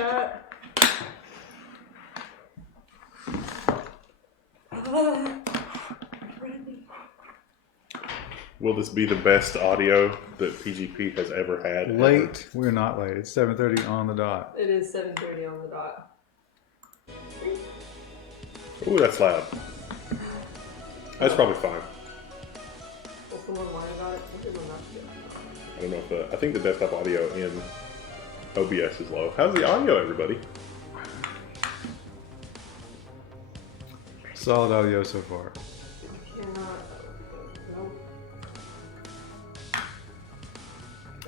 chat. Will this be the best audio that PGP has ever had? Late. Ever? We're not late. It's 7:30 on the dot. It is 7:30 on the dot. Ooh, that's loud. That's probably fine. What's the one line about it? I don't know if I think the desktop audio in OBS is low. How's the audio, everybody? Solid audio so far.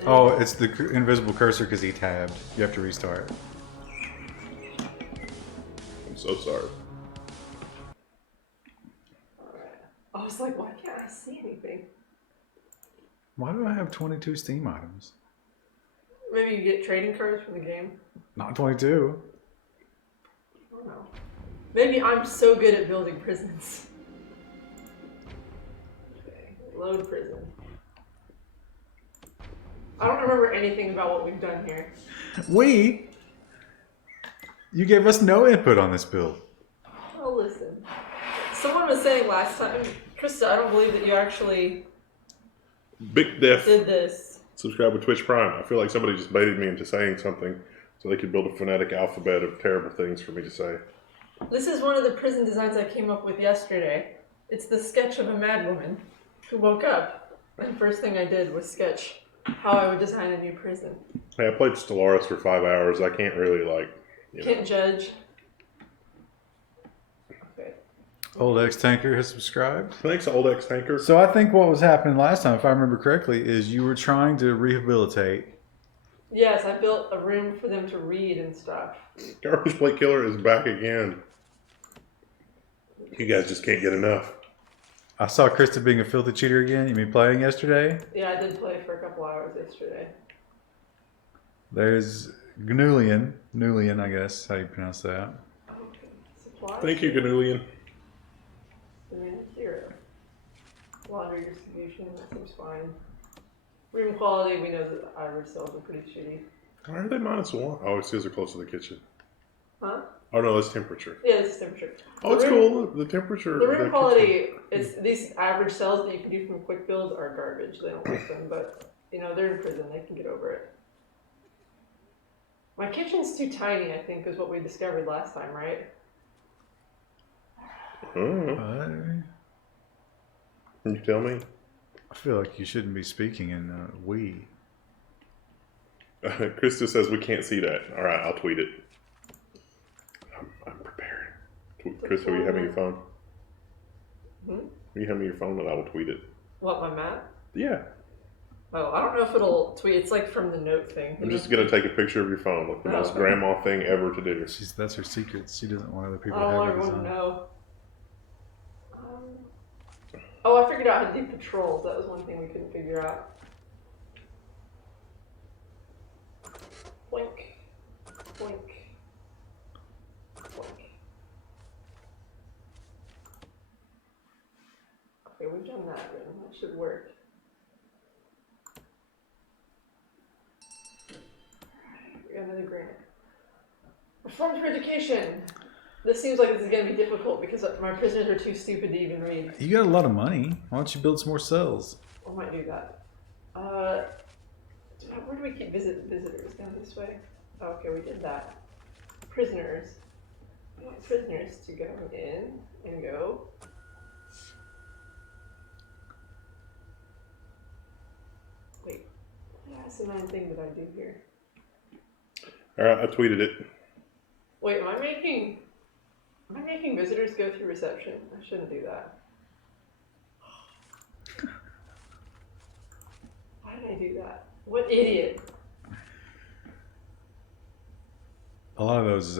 Oh, it's the invisible cursor because he tabbed. You have to restart. I'm so sorry. I was like, why can't I see anything? Why do I have 22 Steam items? Maybe you get trading cards from the game. Not 22. I don't know. Maybe I'm so good at building prisons. Okay, load prison. I don't remember anything about what we've done here. You gave us no input on this build. Oh, listen. Someone was saying last time, Krista, I don't believe that you actually Big Def did this. Subscribe with Twitch Prime. I feel like somebody just baited me into saying something so they could build a phonetic alphabet of terrible things for me to say. This is one of the prison designs I came up with yesterday. It's the sketch of a mad woman who woke up, and the first thing I did was sketch how I would design a new prison. Hey, I played Stellaris for 5 hours. I can't really, Can't judge. Okay. Old X Tanker has subscribed. Thanks, Old X Tanker. So I think what was happening last time, if I remember correctly, is you were trying to rehabilitate. Yes, I built a room for them to read and stuff. Garbage Plate Killer is back again. You guys just can't get enough. I saw Krista being a filthy cheater again. You mean playing yesterday? Yeah, I did play for a couple hours yesterday. There's Gnulian. Gnulian, I guess, how you pronounce that. Okay. Supplies. Thank you, Ganulian. Hero. Laundry distribution, that seems fine. Room quality, we know that average sales are pretty shitty. Why are they -1? Oh, it's because they're close to the kitchen. Huh? Oh no, that's temperature. Yeah, this is temperature. Oh, it's cool. The temperature. The room quality, it's these average cells that you can do from quick build are garbage. They don't like them, but you know they're in prison. They can get over it. My kitchen's too tiny, I think, is what we discovered last time, right? Can you tell me? I feel like you shouldn't be speaking in we. Krista says we can't see that. All right, I'll tweet it. I'm prepared. Krista, will you have me your phone? Will you have me your phone and I will tweet it? What, my map? Yeah. Oh, I don't know if it'll tweet. It's like from the note thing. I'm just going to take a picture of your phone. Like the most grandma thing ever to do. That's her secret. She doesn't want other people to have it. I don't want everyone to know. Oh, I figured out how to do patrols. That was one thing we couldn't figure out. Blink. Blink. Blink. Okay, we've done that then. That should work. We got another grant. Reform for education. This seems like this is going to be difficult because my prisoners are too stupid to even read. You got a lot of money. Why don't you build some more cells? I might do that. Where do we keep visitors? Down this way? Oh, okay, we did that. Prisoners. I want prisoners to go in and go. Wait, that's the main thing that I do here. Alright, I tweeted it. Wait, am I making visitors go through reception? I shouldn't do that. Why did I do that? What idiot? A lot of those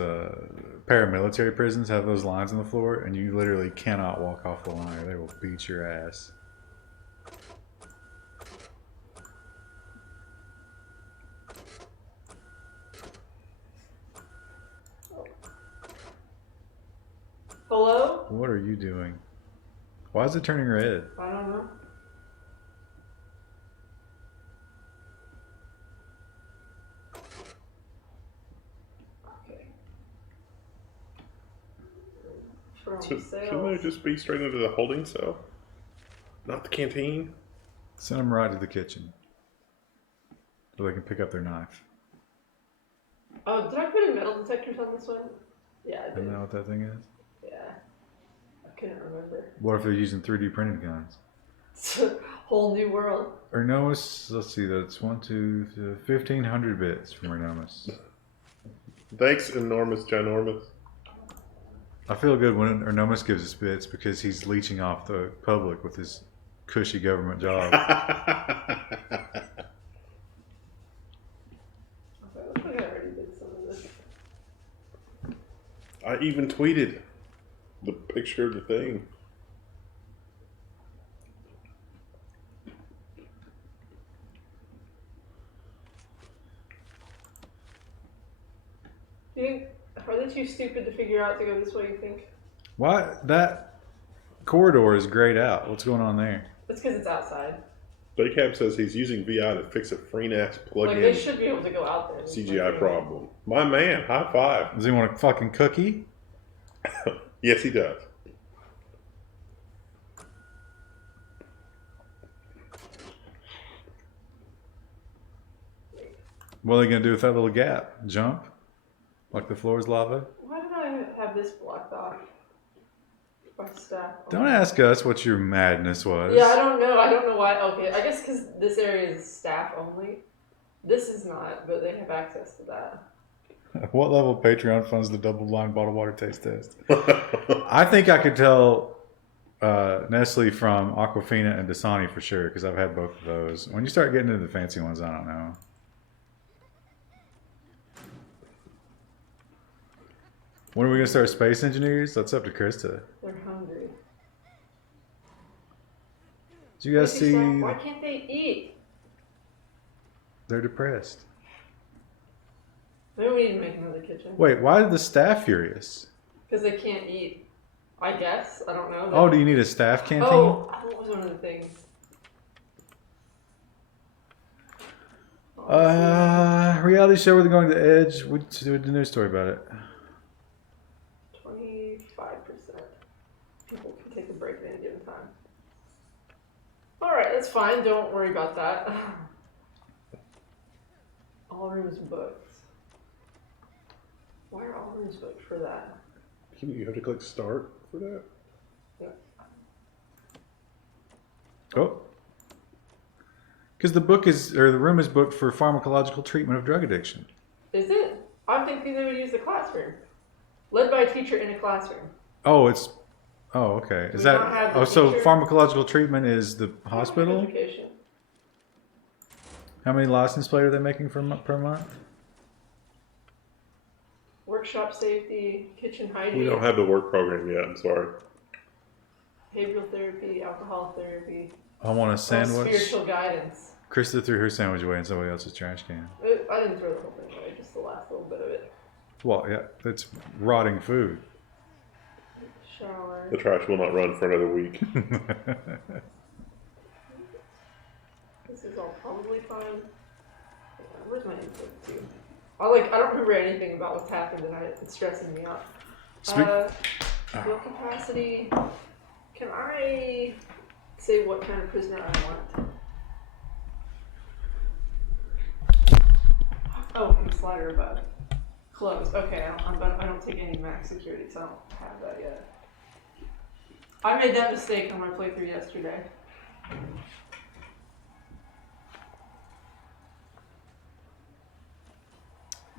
paramilitary prisons have those lines on the floor, and you literally cannot walk off the line or they will beat your ass. Hello? What are you doing? Why is it turning red? I don't know. For all Shouldn't they sales. just be straight into the holding cell? Not the canteen? Send them right to the kitchen. So they can pick up their knife. Oh, did I put in metal detectors on this one? Yeah, I did. Isn't that what that thing is? Yeah. I couldn't remember. What if they're using 3D printed guns? It's a whole new world. Ernomus, let's see, that's 1,500 bits from Ernomus. Thanks, enormous, ginormous. I feel good when Ernomus gives us bits because he's leeching off the public with his cushy government job. I think I already did some of this. I even tweeted the picture of the thing. Do you think, are they too stupid to figure out to go this way, you think? Why? That corridor is grayed out. What's going on there? That's because it's outside. Baycab says he's using VI to fix a free-ass Like, plug-in they should be able to go out there. and CGI like, problem. My man, high five. Does he want a fucking cookie? Yes, he does. What are they gonna do with that little gap? Jump? Like the floor is lava? Why did I have this blocked off by staff? Don't ask us what your madness was. Yeah, I don't know. I don't know why. Okay, I guess because this area is staff only. This is not, but they have access to that. What level Patreon funds the double-blind bottled water taste test? I think I could tell Nestle from Aquafina and Dasani for sure because I've had both of those. When you start getting into the fancy ones, I don't know. When are we gonna start Space Engineers? That's up to Krista. They're hungry. Did you guys see? Why can't they eat? They're depressed. Maybe we need to make another kitchen. Wait, why are the staff furious? Because they can't eat. I guess. I don't know. Oh, do you need a staff canteen? Oh, what was one of the things? Reality show where they're going to the edge. We did a news story about it. 25%. People can take a break at any given time. Alright, that's fine. Don't worry about that. All rooms booked. Why are all rooms booked for that? You have to click start for that? Oh. Because the room is booked for pharmacological treatment of drug addiction. Is it? I'm thinking they would use the classroom. Led by a teacher in a classroom. Oh, okay. Is we that? not have the Oh, so teacher? pharmacological treatment is the hospital? Education. How many license plate are they making per month? Workshop safety, kitchen hygiene, We don't have the work program yet, I'm sorry. behavioral therapy, alcohol therapy, I want a sandwich. spiritual guidance. Krista threw her sandwich away in somebody else's trash can. I didn't throw the whole thing away, just the last little bit of it. Well, yeah, that's rotting food. Shower. The trash will not run for another week. This is all probably fine. Where's my info too? I don't remember anything about what's happened tonight. It's stressing me out. Fuel capacity. Can I say what kind of prisoner I want? Oh, and slider above. Closed. Okay, I don't take any max security, so I don't have that yet. I made that mistake on my playthrough yesterday.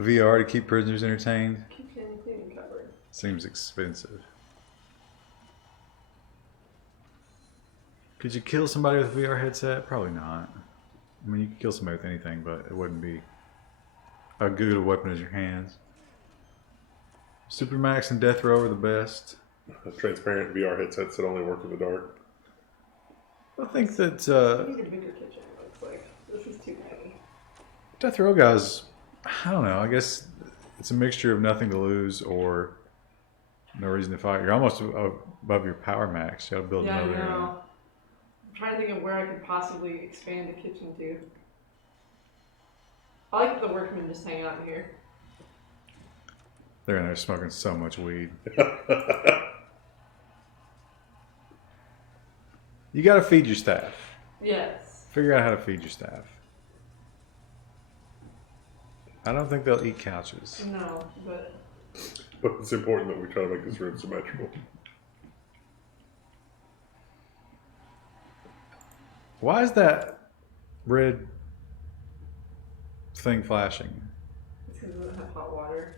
VR to keep prisoners entertained Keep getting cleaning covered. seems expensive. Could you kill somebody with a VR headset? Probably not. I mean, you could kill somebody with anything, but it wouldn't be as good a weapon as your hands. Supermax and Death Row are the best. Transparent VR headsets that only work in the dark. I think that I need a bigger kitchen, it looks like. This is too tiny. Death Row guys, I don't know. I guess it's a mixture of nothing to lose or no reason to fight. You're almost above your power max. You gotta build Yeah, I another. know. I'm trying to think of where I could possibly expand the kitchen to. I like the workmen just hang out in here. They're in there smoking so much weed. You got to feed your staff. Yes. Figure out how to feed your staff. I don't think they'll eat couches. No, but it's important that we try to make this room symmetrical. Why is that red thing flashing? it's because it doesn't have hot water.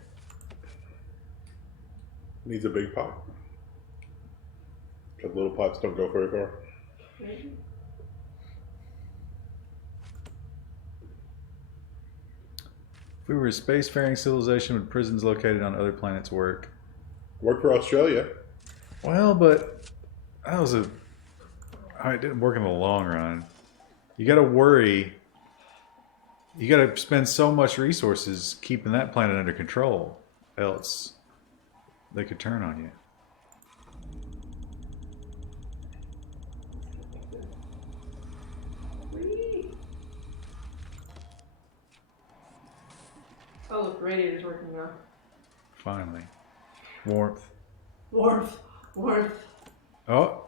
Needs a big pipe. Because little pipes don't go very far. Maybe. If we were a spacefaring civilization, would prisons located on other planets work? Work for Australia. Well, but that was it didn't work in the long run. You got to worry. You got to spend so much resources keeping that planet under control, else they could turn on you. Oh, look, radiator's working now. Finally, warmth. Warmth. Warmth. Oh,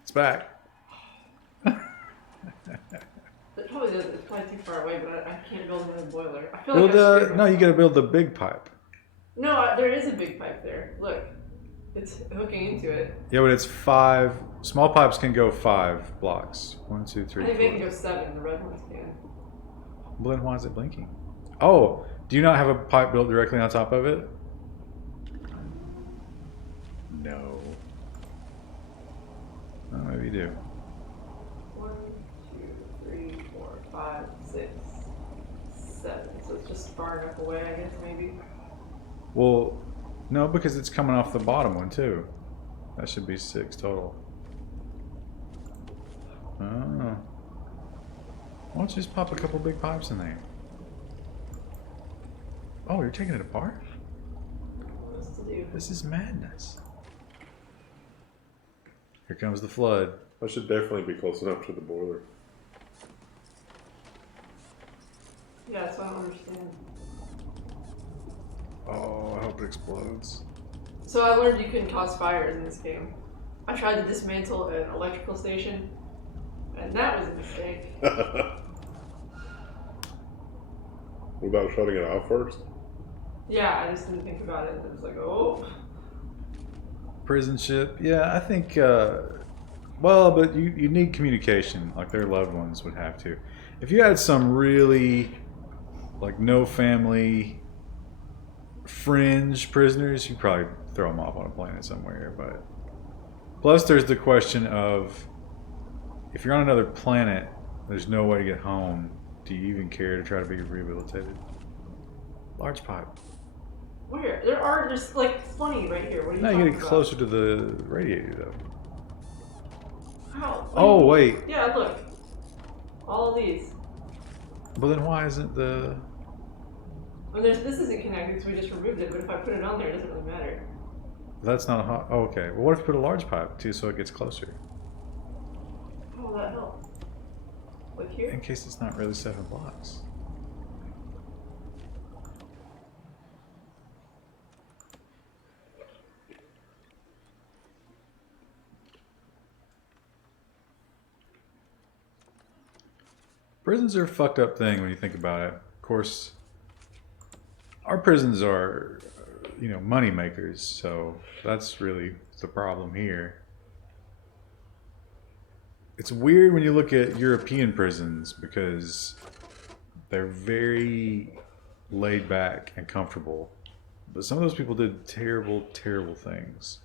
it's back. It probably does. It's probably too far away, but I can't build another boiler. I feel like No, you got to build the big pipe. No, there is a big pipe there. Look, it's hooking into it. Yeah, but it's 5. Small pipes can go 5 blocks. 1, 2, 3, I think 4. they can go 7. The red ones can. Well, then why is it blinking? Oh, do you not have a pipe built directly on top of it? No. Oh, maybe you do. 1, 2, 3, 4, 5, 6, 7. So it's just far enough away, I guess, maybe. Well, no, because it's coming off the bottom one too. That should be 6 total. Oh. Why don't you just pop a couple big pipes in there? Oh, you're taking it apart? What else to do? This is madness. Here comes the flood. I should definitely be close enough to the boiler. Yeah, so I don't understand. Oh, I hope it explodes. So I learned you couldn't cause fires in this game. I tried to dismantle an electrical station, and that was a mistake. What about shutting it off first? Yeah, I just didn't think about it. It was like, oh. Prison ship. Yeah, I think, well, but you need communication, like their loved ones would have to. If you had some really, like, no family, fringe prisoners, you'd probably throw them off on a planet somewhere. But plus, there's the question of, if you're on another planet, there's no way to get home. Do you even care to try to be rehabilitated? Large pipe. Where? There are just like 20 right here. What are you Now talking you're getting about? closer to the radiator, though. How? Oh, wait. Yeah, look. All of these. But then why isn't the... Well, this isn't connected, so we just removed it. But if I put it on there, it doesn't really matter. That's not a hot... Oh, okay. Well, what if you put a large pipe, too, so it gets closer? How will that help? Like here? In case it's not really 7 blocks. Prisons are a fucked up thing when you think about it. Of course, our prisons are, money makers, so that's really the problem here. It's weird when you look at European prisons because they're very laid back and comfortable. But some of those people did terrible, terrible things.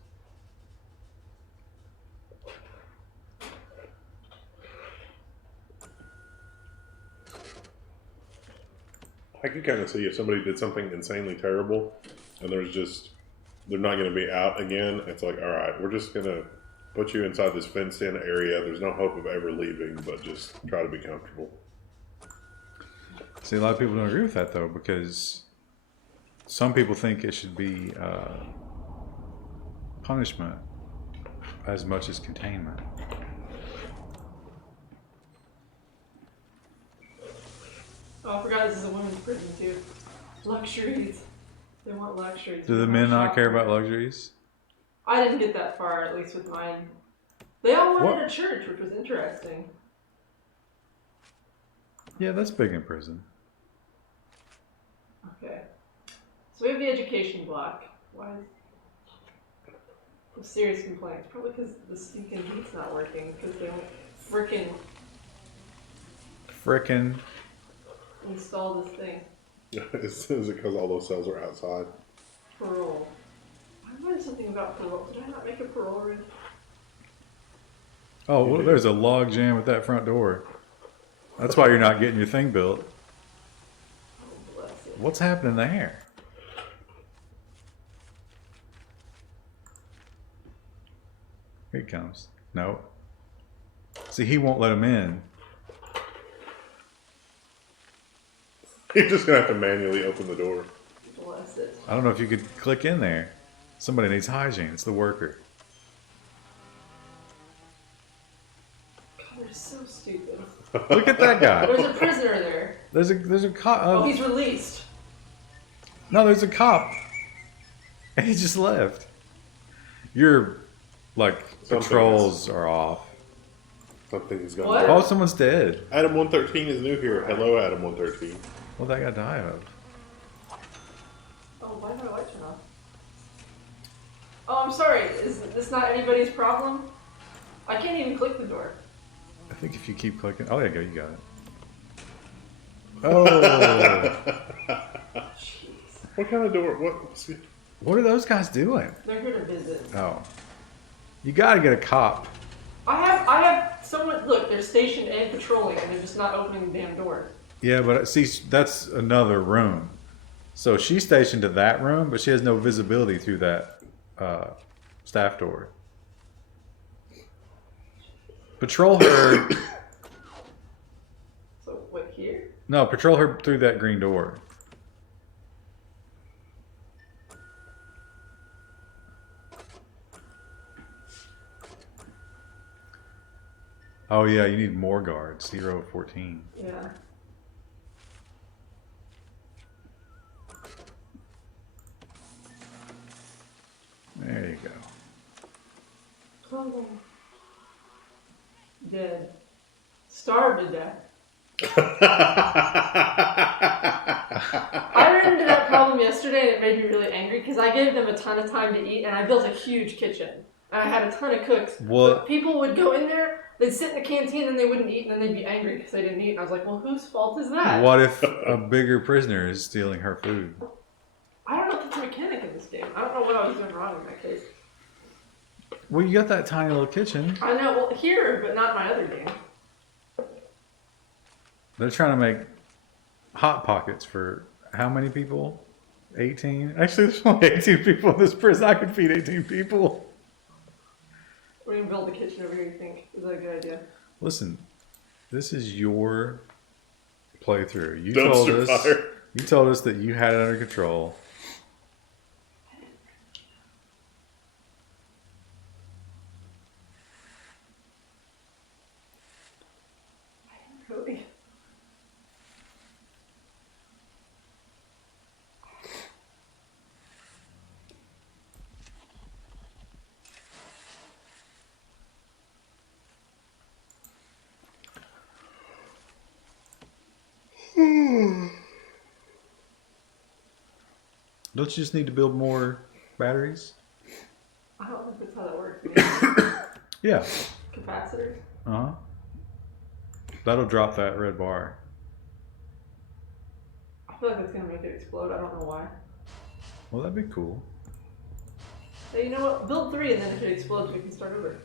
I can kind of see if somebody did something insanely terrible and they're not going to be out again. It's like, all right, we're just going to put you inside this fenced in area. There's no hope of ever leaving, but just try to be comfortable. See, a lot of people don't agree with that, though, because some people think it should be punishment as much as containment. Oh, I forgot this is a women's prison, too. Luxuries. They want luxuries. Do the men not care about luxuries? I didn't get that far, at least with mine. They all wanted What? a church, which was interesting. Yeah, that's big in prison. Okay. So we have the education block. Why? Serious complaints. Probably because the stinking heat's not working. Because they don't Frickin'. install this thing. Is it because all those cells are outside? Parole. I learned something about parole. Did I not make a parole ring? Oh, well, there's a log jam at that front door. That's why you're not getting your thing built. Oh, bless it. What's happening there? Here he comes. No. See, he won't let him in. You're just gonna have to manually open the door. Bless it. I don't know if you could click in there. Somebody needs hygiene. It's the worker. God, they're so stupid. Look at that guy. There's a prisoner there. There's a cop. Oh, he's released. No, there's a cop. And he just left. Your, like, Something patrols are off. Something's going What? on. Oh, someone's dead. Adam 113 is new here. Hello, Adam 113. What that guy die of? Oh, why did my light turn off? Oh, I'm sorry. Is this not anybody's problem? I can't even click the door. I think if you keep clicking. Oh, there you go. You got it. Oh. Jeez. What kind of door? What? What are those guys doing? They're here to visit. Oh. You gotta get a cop. I have someone, look, they're stationed and patrolling, and they're just not opening the damn door. Yeah, but see, that's another room. So she's stationed to that room, but she has no visibility through that staff door. Patrol her. So, what, here? No, patrol her through that green door. Oh yeah, you need more guards. 014. Yeah. There you go. Oh. Dead. Starved to death. I ran into that problem yesterday and it made me really angry because I gave them a ton of time to eat and I built a huge kitchen. And I had a ton of cooks. What? But people would go in there, they'd sit in the canteen and they wouldn't eat and then they'd be angry because they didn't eat. And I was like, well, whose fault is that? What if a bigger prisoner is stealing her food? I don't know if it's a mechanic in this game. I don't know what I was doing wrong in that case. Well, you got that tiny little kitchen. I know, well, here, but not my other game. They're trying to make hot pockets for how many people? 18? Actually, there's only 18 people in this prison. I could feed 18 people. We're going to build a kitchen over here, you think? Is that a good idea? Listen, this is your playthrough. You Dumpster fire. You told us that you had it under control. Really? Don't you just need to build more batteries? I don't think that's how that works. Yeah. Capacitors? Uh-huh. That'll drop that red bar. I feel like that's going to make it explode. I don't know why. Well, that'd be cool. Hey, you know what? Build 3 and then if it explodes, we can start over.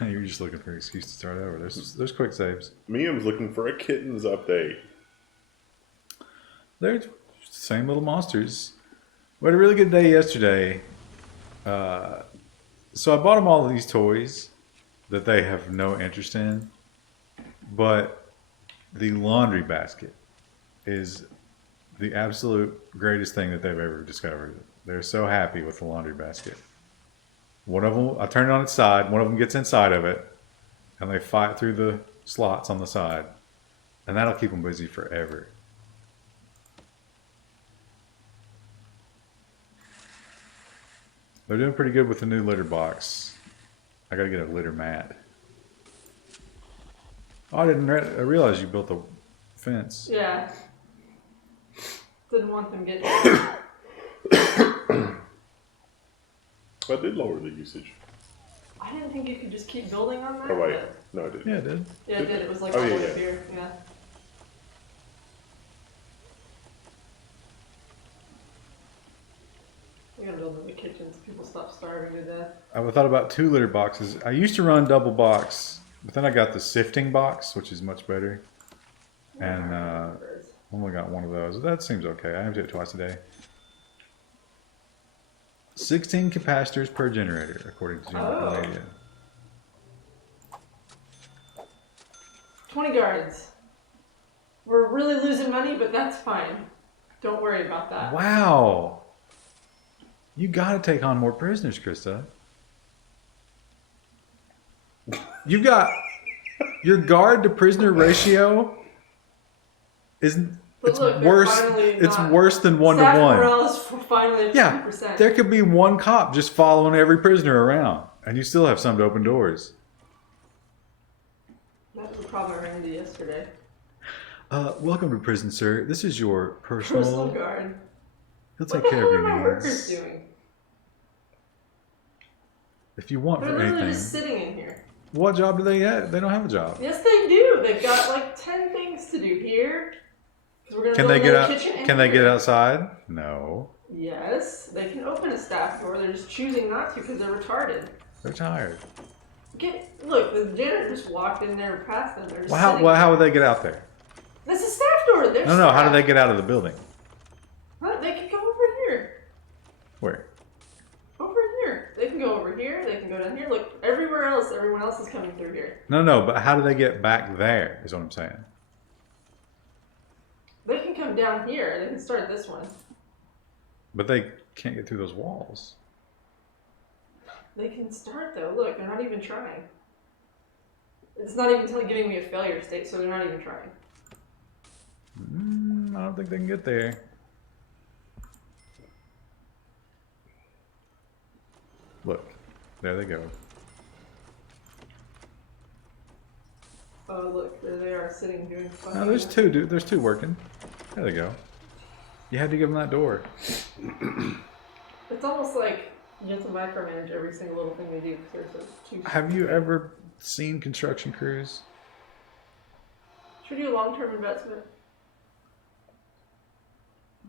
You're just looking for an excuse to start over. There's quick saves. Miam's looking for a kittens update. They're the same little monsters. We had a really good day yesterday. So I bought them all of these toys that they have no interest in. But the laundry basket is the absolute greatest thing that they've ever discovered. They're so happy with the laundry basket. One of them, I turn it on its side, one of them gets inside of it, and they fight through the slots on the side. And that'll keep them busy forever. They're doing pretty good with the new litter box. I gotta get a litter mat. Oh, I didn't I realize you built the fence. Yeah. Didn't want them getting. I did lower the usage. I didn't think you could just keep building on that. Oh wait, but- no, I didn't. Yeah, it did. Yeah, it did. It was like Oh, all the yeah, way yeah. up here. Yeah. We gotta build in the kitchens. People stop starving to death. I thought about 2 litter boxes. I used to run double box, but then I got the sifting box, which is much better. And only got one of those. That seems okay. I empty it twice a day. 16 capacitors per generator, according to Oh. Media. 20 guards. We're really losing money, but that's fine. Don't worry about that. Wow. You gotta take on more prisoners, Krista. You got your guard to prisoner ratio isn't But it's look, they're worse. finally It's not- worse than 1 to Staff 1. morale is finally at Yeah, 50%. there could be one cop just following every prisoner around, and you still have some to open doors. That was the problem I ran into yesterday. Welcome to prison, sir. This is your Personal personal. guard. He'll What take the care hell of are my your workers needs. doing? If you want They're for literally anything, just sitting in here. what job do they have? They don't have a job. Yes, they do. They've got like 10 things to do here. 'Cause we're gonna Can build they get another out? kitchen in Can they here. get outside? No, Yes, they can open a staff door. They're just choosing not to because they're retarded. they're tired. Look, the janitor just walked in there past them. They're just Well, sitting how there. would they get out there? That's a staff door. They're No, how do staff. they get out of the building? Huh? They can go over here. Where? Over here. They can go over here. They can go down here. Look, everywhere else, everyone else is coming through here. No, but how do they get back there? Is what I'm saying. They can come down here. They can start this one. But they can't get through those walls. They can start though. Look, they're not even trying. It's not even giving me a failure state, so they're not even trying. I don't think they can get there. Look, there they go. Oh, look, there they are sitting doing fucking. No, there's 2, dude. There's 2 working. There they go. You had to give them that door. It's almost like you have to micromanage every single little thing they do because they're so too. Have you ever seen construction crews? Should we do a long-term investment?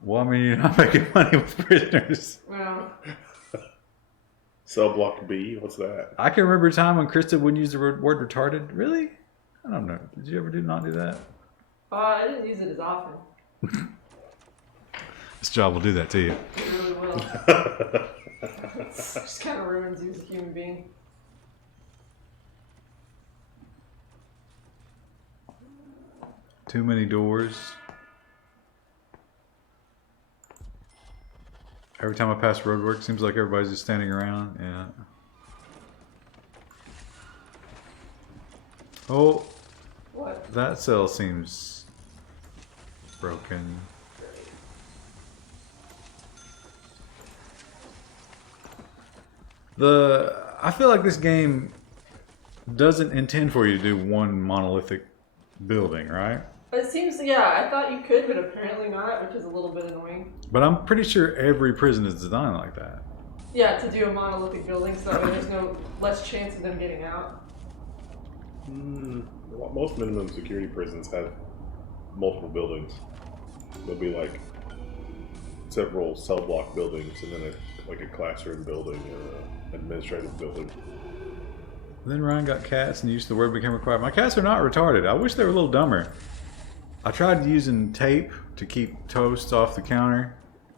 Well, I mean, you're not making money with prisoners. Well, Cell block B, what's that? I can remember a time when Krista wouldn't use the word retarded. Really? I don't know. Did you ever not do that? I didn't use it as often. This job will do that to you. It really will. It just kind of ruins you as a human being. Too many doors. Every time I pass roadwork, seems like everybody's just standing around. Yeah. Oh, What? that cell seems broken. I feel like this game doesn't intend for you to do one monolithic building, right? It seems, yeah, I thought you could, but apparently not, which is a little bit annoying. But I'm pretty sure every prison is designed like that. Yeah, to do a monolithic building so that way there's no less chance of them getting out. Most minimum security prisons have multiple buildings. There'll be like several cell block buildings and then like a classroom building and an administrative building. Then Ryan got cats and used the word became required. My cats are not retarded. I wish they were a little dumber. I tried using tape to keep toast off the counter.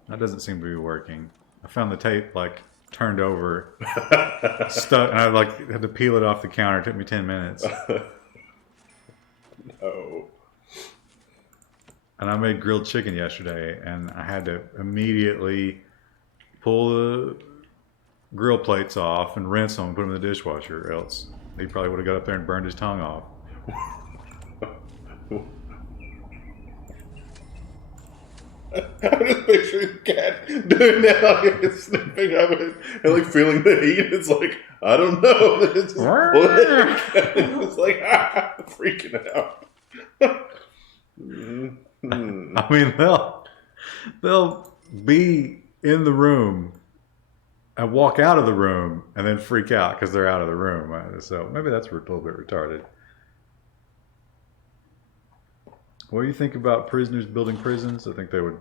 That doesn't seem to be working. I found the tape like turned over, stuck, and I like had to peel it off the counter. It took me 10 minutes. Oh. And I made grilled chicken yesterday, and I had to immediately pull the grill plates off and rinse them and put them in the dishwasher, or else he probably would have got up there and burned his tongue off. I'm just picturing the cat doing that, like it's sniffing of it and like feeling the heat. It's like, I don't know. It's, it's like freaking out. I mean, they'll be in the room and walk out of the room and then freak out because they're out of the room. So maybe that's a little bit retarded. What do you think about prisoners building prisons? I think they would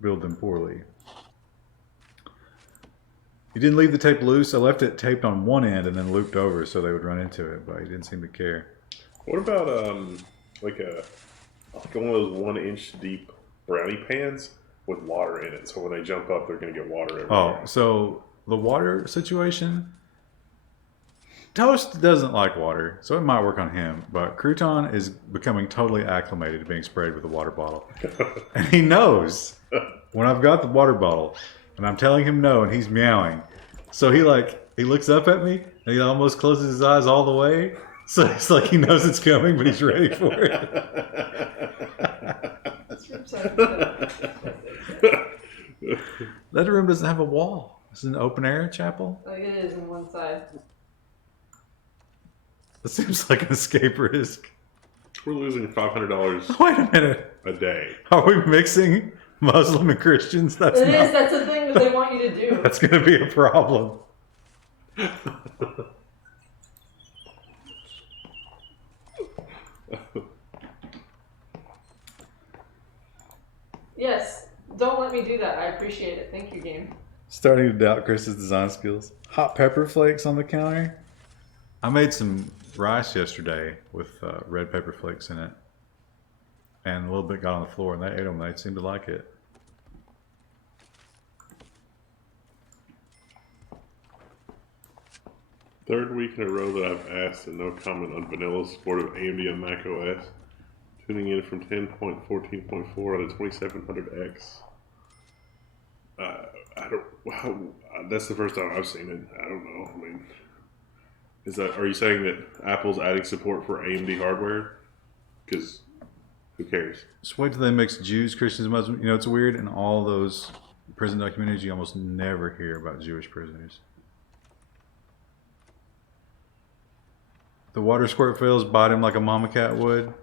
build them poorly. You didn't leave the tape loose. I left it taped on one end and then looped over so they would run into it, but he didn't seem to care. What about like one of those 1 inch deep brownie pans with water in it? So when they jump up, they're going to get water everywhere. Oh, so the water situation. Toast doesn't like water, so it might work on him. But Crouton is becoming totally acclimated to being sprayed with a water bottle, and he knows when I've got the water bottle, and I'm telling him no, and he's meowing. So he looks up at me, and he almost closes his eyes all the way. So it's like he knows it's coming, but he's ready for it. That room doesn't have a wall. It's an open air chapel. Like it is on one side. That seems like an escape risk. We're losing $500 Wait a minute. a day. Are we mixing Muslim and Christians? That's the thing that they want you to do. That's going to be a problem. Yes, don't let me do that. I appreciate it. Thank you, game. Starting to doubt Chris's design skills. Hot pepper flakes on the counter. I made some rice yesterday with red pepper flakes in it. And a little bit got on the floor and they ate them. They seemed to like it. Third week in a row that I've asked and no comment on vanilla support of AMD and Mac OS. Tuning in from 10.14.4 on the 2700X. I don't. Wow, that's the first time I've seen it. I don't know. I mean, are you saying that Apple's adding support for AMD hardware? Because who cares? Just wait till they mix Jews, Christians, Muslims. You know, it's weird. In all those prison documentaries, you almost never hear about Jewish prisoners. The water squirt fails, bite him like a mama cat would.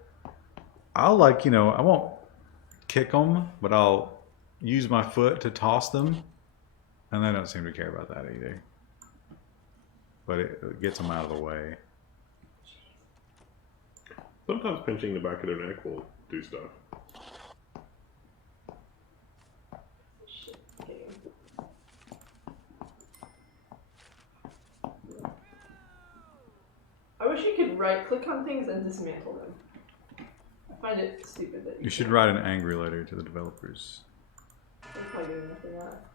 I won't kick them, but I'll use my foot to toss them. And they don't seem to care about that either. But it gets them out of the way. Sometimes pinching the back of their neck will do stuff. I wish you could right-click on things and dismantle them. I find it stupid that You should write an angry letter to the developers. That's probably doing nothing like that.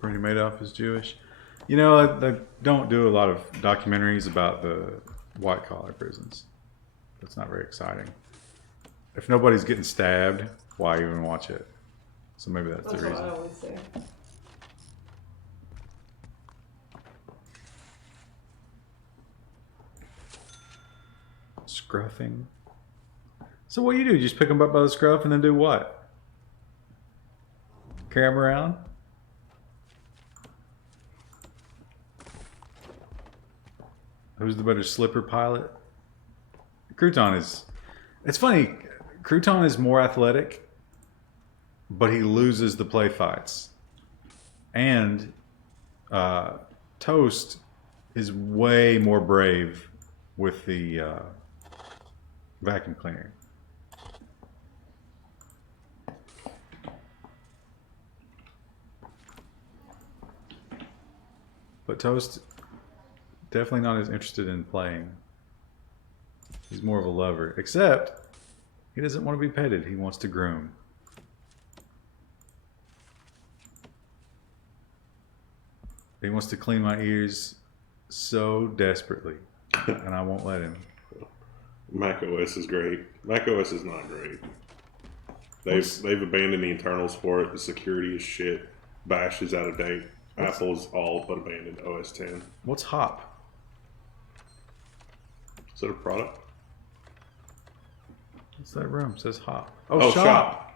Bernie Madoff is Jewish. You know, they don't do a lot of documentaries about the white-collar prisons. That's not very exciting. If nobody's getting stabbed, why even watch it? So maybe that's the reason. That's what I always say. Scruffing. So what do? You just pick them up by the scruff and then do what? Carry them around? Who's the better slipper pilot? Crouton is... It's funny. Crouton is more athletic, but he loses the play fights. And Toast is way more brave with the vacuum cleaner. But Toast, definitely not as interested in playing. He's more of a lover. Except, he doesn't want to be petted. He wants to groom. He wants to clean my ears so desperately. And I won't let him. Mac OS is great. Mac OS is not great. They've abandoned the internals for it. The security is shit. Bash is out of date. Apple's all but abandoned OS 10. What's hop? Is that a product? What's that room? It says hop. Oh, shop.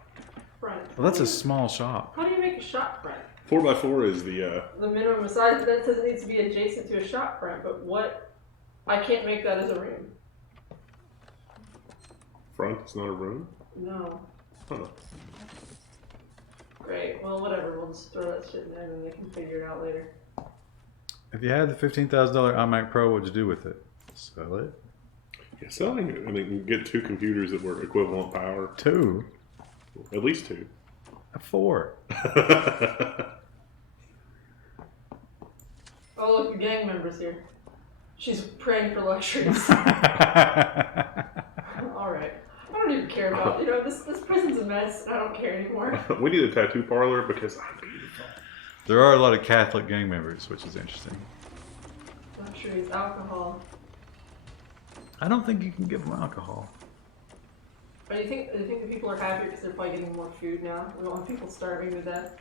Front. Well, that's a small shop. How do you make a shop front? 4x4 is the. The minimum size, that says it needs to be adjacent to a shop front, but what? I can't make that as a room. Front is not a room? No. Huh. Great. Well, whatever. We'll just throw that shit in there and they can figure it out later. If you had the $15,000 iMac Pro, what'd you do with it? Sell it? Yeah, selling it. I mean, you get 2 computers that were equivalent power. 2? At least 2. 4. Oh, look, the gang member's here. She's praying for luxuries. All right. I don't even care about, this prison's a mess, and I don't care anymore. We need a tattoo parlor because I'm beautiful. There are a lot of Catholic gang members, which is interesting. Luxuries, alcohol. I don't think you can give them alcohol. Do you think the people are happier because they're probably getting more food now? We don't want people starving to death.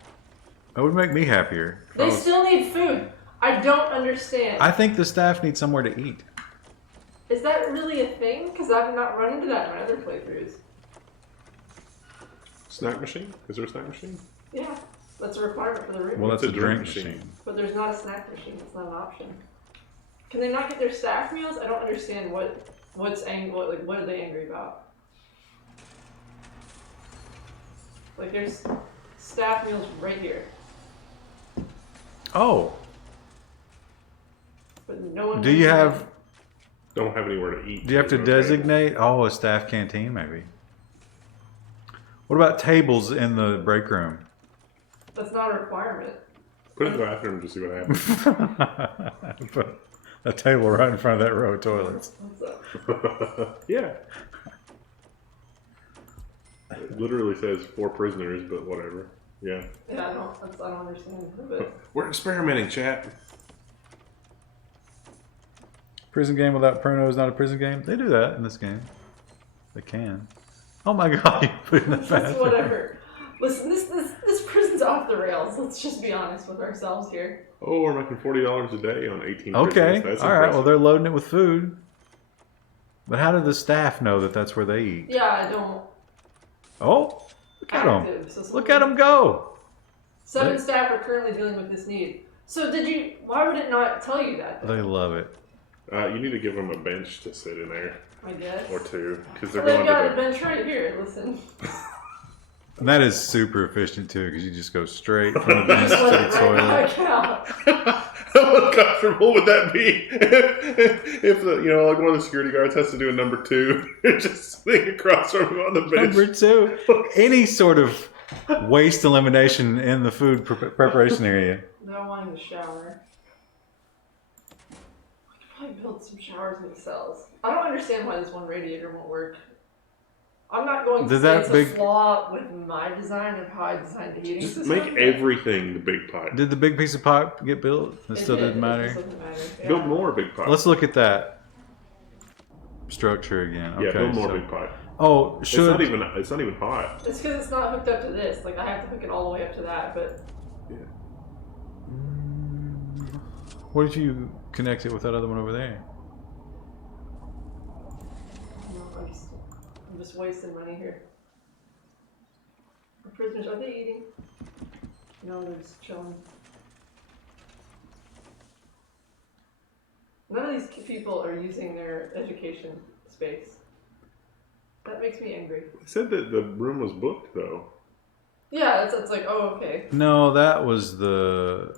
That would make me happier. They still need food. I don't understand. I think the staff need somewhere to eat. Is that really a thing? Because I've not run into that in my other playthroughs. Snack machine? Is there a snack machine? Yeah, that's a requirement for the room. Well, that's a drink machine. machine. But there's not a snack machine. It's not an option. Can they not get their staff meals? I don't understand what are they angry about? Like there's staff meals right here, Oh, but no one. do you have? Don't have anywhere to eat. Do you have to designate? Oh, a staff canteen, maybe. What about tables in the break room? That's not a requirement. Put it in the bathroom to see what happens. Put a table right in front of that row of toilets. What's up? Yeah. It literally says 4 prisoners, but whatever. Yeah. Yeah, I don't understand. But We're experimenting, chat. Prison game without Pruno is not a prison game. They do that in this game. They can. Oh my god, you put in the just bathroom. whatever. Listen, this prison's off the rails. Let's just be honest with ourselves here. Oh, we're making $40 a day on 18 Okay, prisoners. That's all right. Well, impressive. they're loading it with food. But how do the staff know that that's where they eat? Yeah, I don't. Oh, look at them. Active, so Look at them go. 7 staff are currently dealing with this need. So why would it not tell you that? They love it. You need to give them a bench to sit in there. I guess. Or 2. Because they're Well, they've going got to a bench right here, listen. And that is super efficient too, because you just go straight from the bench Just to let the it right toilet. back out. How uncomfortable would that be if like one of the security guards has to do a number 2, just sitting across from him on the bench? Number 2, any sort of waste elimination in the food preparation area. No wanting to shower. We could probably build some showers in the cells. I don't understand why this one radiator won't work. I'm not going to Did say that it's big- a flaw with my design of how I designed the heating Just system. make everything the big pipe. Did the big piece of pipe get built? It still didn't It matter. just doesn't matter. Yeah. Build more big pipe. Let's look at that structure again. Yeah, Okay, build more so- big pipe. Oh, It's should not even hot. It's because it's not hooked up to this. Like, I have to hook it all the way up to that, but what if you connect it with that other one over there? I'm just wasting money here. Our prisoners, are they eating? No, they're just chilling. None of these people are using their education space. That makes me angry. They said that the room was booked, though. Yeah, it's like, oh, okay. No, that was the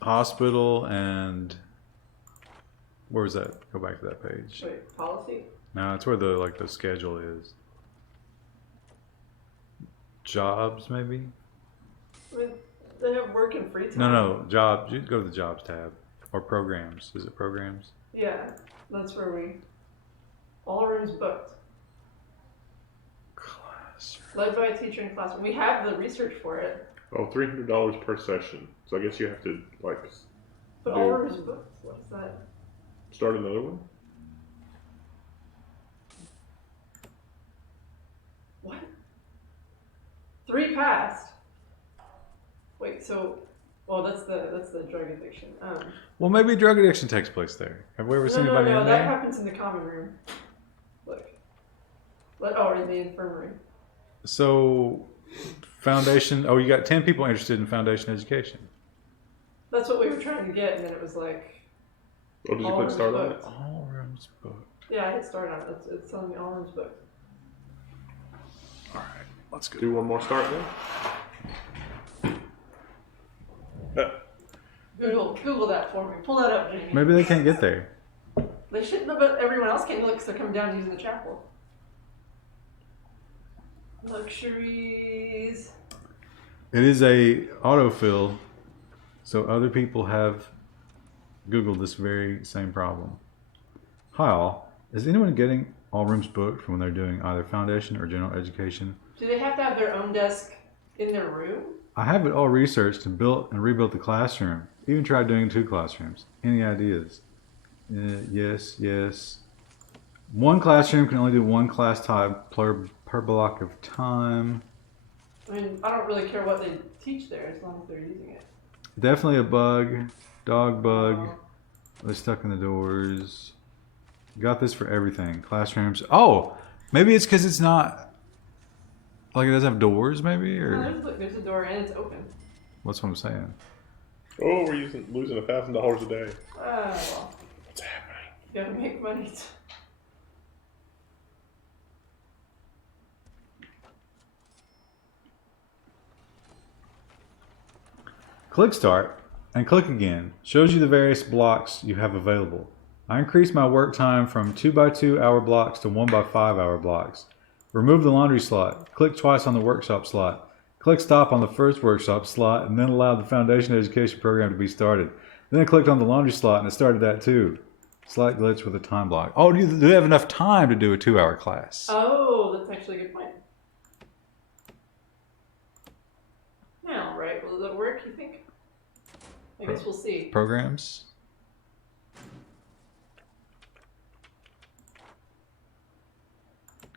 hospital and where was that? Go back to that page. Wait, policy? No, it's where the schedule is. Jobs, maybe? I mean, they have work and free time. No, jobs. You go to the jobs tab or programs. Is it programs? Yeah, that's where all rooms booked. Classroom. Led by a teacher in classroom. We have the research for it, Oh, $300 per session. So I guess you have to but all rooms booked. What is that? start another one. What? 3 passed. Wait, so, well, that's the drug addiction. Well, maybe drug addiction takes place there. Have we ever seen No, anybody in that there? happens in the common room. Look. Oh, in the infirmary. So, foundation. Oh, you got 10 people interested in foundation education. That's what we were trying to get, and then it was like. Oh, did you all click rooms start on it? booked. All rooms booked. Yeah, I hit start on it. It's telling me all rooms booked. All right, let's go. Do one more start then. Google that for me. Pull that up, Jamie. Maybe they can't get there. They should, but everyone else can look because they're coming down using the chapel. Luxuries. It is a autofill, so other people have Googled this very same problem. Hi all. Is anyone getting all rooms booked from when they're doing either foundation or general education? Do they have to have their own desk in their room? I have it all researched and built and rebuilt the classroom. Even tried doing 2 classrooms. Any ideas? Yes. One classroom can only do 1 class type per block of time. I mean, I don't really care what they teach there as long as they're using it. Definitely a bug. Dog bug. They're stuck in the doors. Got this for everything. Classrooms. Oh! Maybe it's because it's not... Like it doesn't have doors, maybe? Or No, there's a door and it's open. what's what I'm saying? Oh, we're losing $1,000 a day. Well, What's happening? you gotta make money. Click Start and click again. Shows you the various blocks you have available. I increased my work time from 2x2 hour blocks to 1x5 hour blocks. Remove the laundry slot. Click twice on the workshop slot. Click stop on the first workshop slot and then allow the foundation education program to be started. Then I clicked on the laundry slot and it started that too. Slight glitch with a time block. Oh, do they have enough time to do a 2-hour class? Oh, that's actually a good point. Now, right, will that work, you think? I guess we'll see. Programs?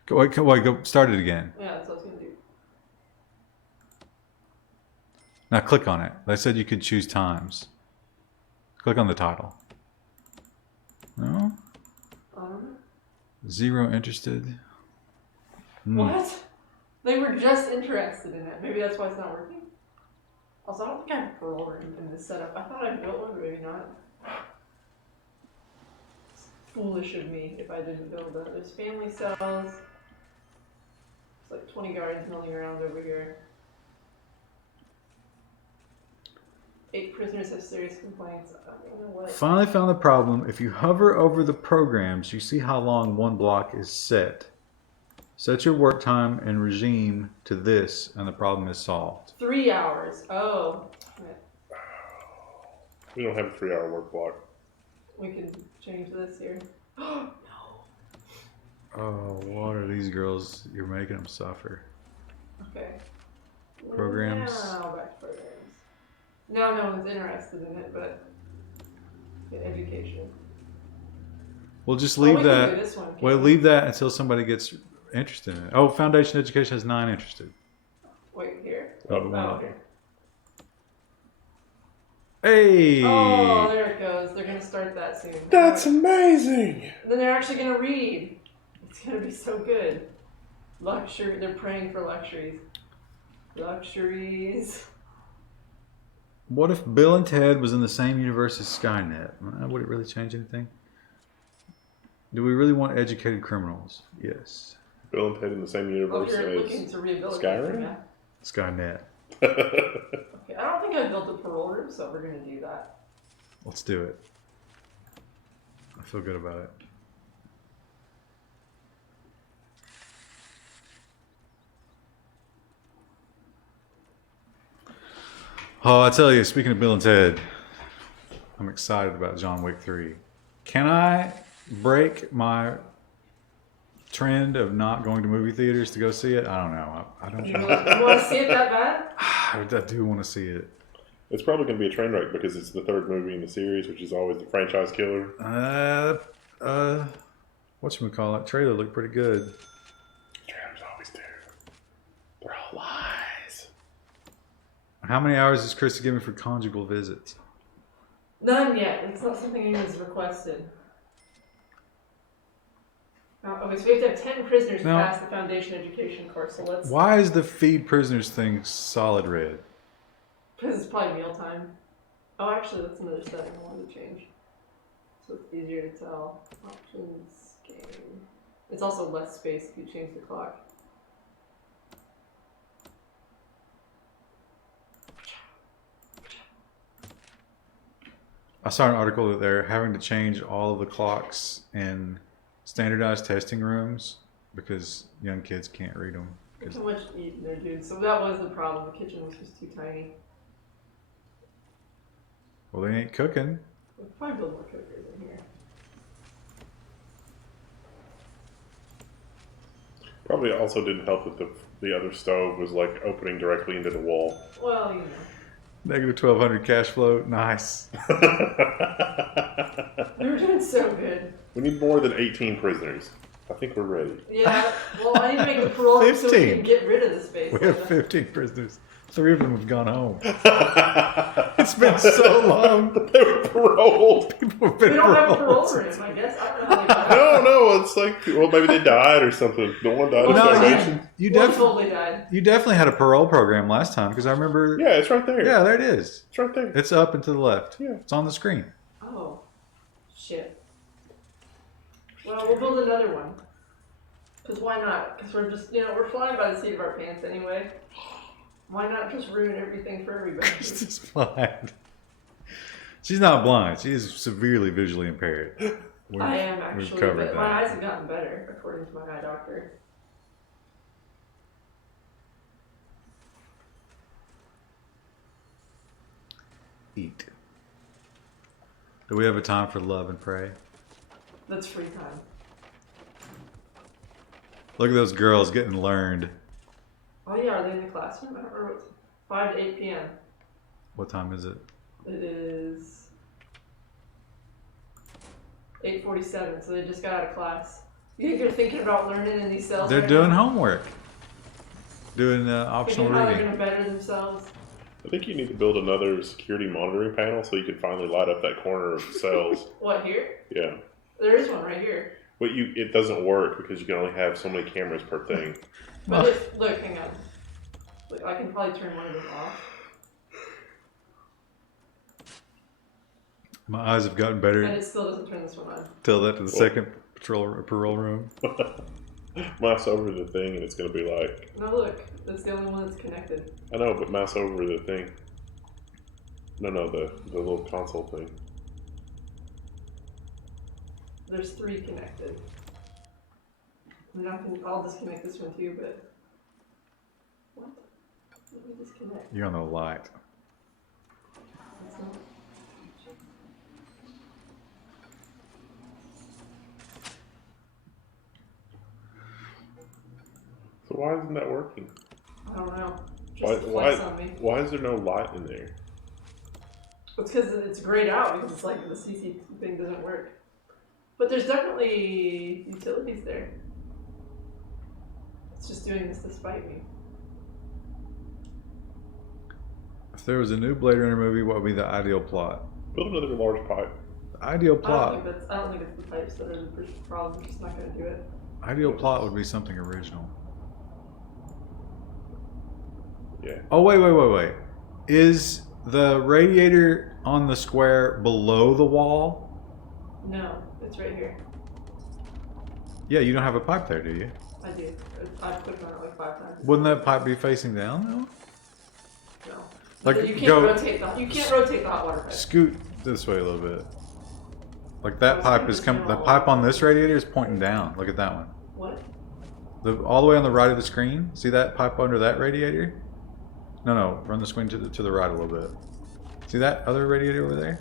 Go start it again. Yeah, that's what I was gonna do. Now click on it. They said you could choose times. Click on the title. No? 0 interested. What? They were just interested in it. Maybe that's why it's not working. Also, I don't think I have a parole room in this setup. I thought I built one, but maybe not. It's foolish of me if I didn't build it. There's family cells. There's like 20 guards milling around over here. 8 prisoners have serious complaints. I don't know what. Finally found the problem. If you hover over the programs, you see how long one block is set. Set your work time and regime to this, and the problem is solved. 3 hours. Oh. We don't have a 3-hour work block. We can change this here. Oh, what are these girls? You're making them suffer. Okay. Programs. Now back to programs. Now no one's interested in it, but in education. Well, just Oh, leave we can do that. this one, Well, can't we? leave that until somebody gets interested in it. Oh, foundation education has 9 interested. Wait, here? Oh, Oh, here. Hey! Oh, there it goes. They're going to start that soon. That's amazing! And then they're actually going to read. It's going to be so good. Luxury. They're praying for luxuries. Luxuries. What if Bill and Ted was in the same universe as Skynet? Would it really change anything? Do we really want educated criminals? Yes. Bill and Ted in the same Well, universe you're looking as to rehabilitate Skyrim? them, yeah. Skynet. Okay, I don't think I built a parole room, so we're going to do that. Let's do it. I feel good about it. Oh, I tell you, speaking of Bill and Ted, I'm excited about John Wick 3. Can I break my trend of not going to movie theaters to go see it? I don't know. I don't. You want to see it that bad? I do want to see it. It's probably going to be a train wreck because it's the 3rd movie in the series, which is always the franchise killer. Whatchamacallit? Trailer looked pretty good. Trailers always do. They're all lies. How many hours is Krista giving for conjugal visits? None yet. It's not something anyone's requested. Okay, so we have to have 10 prisoners No. pass the foundation education course, so let's... Why is the feed prisoners thing solid red? Because it's probably mealtime. Oh, actually, that's another setting I wanted to change. So it's easier to tell. Options, game. It's also less space if you change the clock. I saw an article that they're having to change all of the clocks in standardized testing rooms because young kids can't read them. There's so much to eat in there, dude. So that was the problem. The kitchen was just too tiny. Well, they ain't cooking. We'll probably build more cookers in here. Probably also didn't help that the other stove was like opening directly into the wall. Well, you know. Negative 1,200 cash flow. Nice. We were doing so good. We need more than 18 prisoners. I think we're ready. Yeah, well, I need to make a parole room so we 15. can get rid of the space. We have 15 prisoners. 3 of them have gone home. It's been so long. They were paroled. People have been We don't have a paroled. parole room, I guess. I don't know how they got it. No, it's like, well, maybe they died or something. No one died of Well, no, starvation. You One definitely, totally died. you definitely had a parole program last time because I remember. Yeah, it's right there. Yeah, there it is. It's right there. It's up and to the left. Yeah. It's on the screen. Oh, shit. Well, we'll build another one. Because why not? Because we're just, we're flying by the seat of our pants anyway. Why not just ruin everything for everybody? She's blind. She's not blind. She is severely visually impaired. I am We've actually, covered but my that. eyes have gotten better, according to my eye doctor. Eat. Do we have a time for love and pray? That's free time. Look at those girls getting learned. Oh yeah, are they in the classroom? I don't remember. It's 5 to 8 p.m. What time is it? It is 8:47, so they just got out of class. You think they're thinking about learning in these cells? They're right doing now? homework. Doing optional Thinking how they're reading. going to better themselves. I think you need to build another security monitoring panel so you can finally light up that corner of cells. What, here? Yeah. There is one right here. But it doesn't work because you can only have so many cameras per thing. But if, look, hang on. Look, I can probably turn one of them off. My eyes have gotten And better. it still doesn't turn this one on. Tell that to the second parole room. Mouse over the thing and it's going to be like... No, look. That's the only one that's connected. I know, but mouse over the thing. No, the little console thing. There's 3 connected. I'll disconnect this one too, but... What? Let me disconnect. You're on the light. That's not... So why isn't that working? I don't know. Why, Just flex on me. why is there no light in there? It's because it's grayed out because it's like the CC thing doesn't work. But there's definitely utilities there. It's just doing this to spite me. If there was a new Blade Runner movie, what would be the ideal plot? Build another large pipe. The ideal I plot. don't think it's the pipes that are the problem. I'm just not going to do it. Ideal plot would be something original. Yeah. Oh, wait. Is the radiator on the square below the wall? No, it's right here. Yeah, you don't have a pipe there, do you? I do. I've clicked on it like 5 times. Wouldn't that pipe be facing down, though? No. Like, You can't go rotate the hot water pipe. scoot this way a little bit. Like that Oh, pipe is it's coming. The down. pipe on this radiator is pointing down. Look at that one. What? All the way on the right of the screen. See that pipe under that radiator? No. Run the screen to the right a little bit. See that other radiator over there?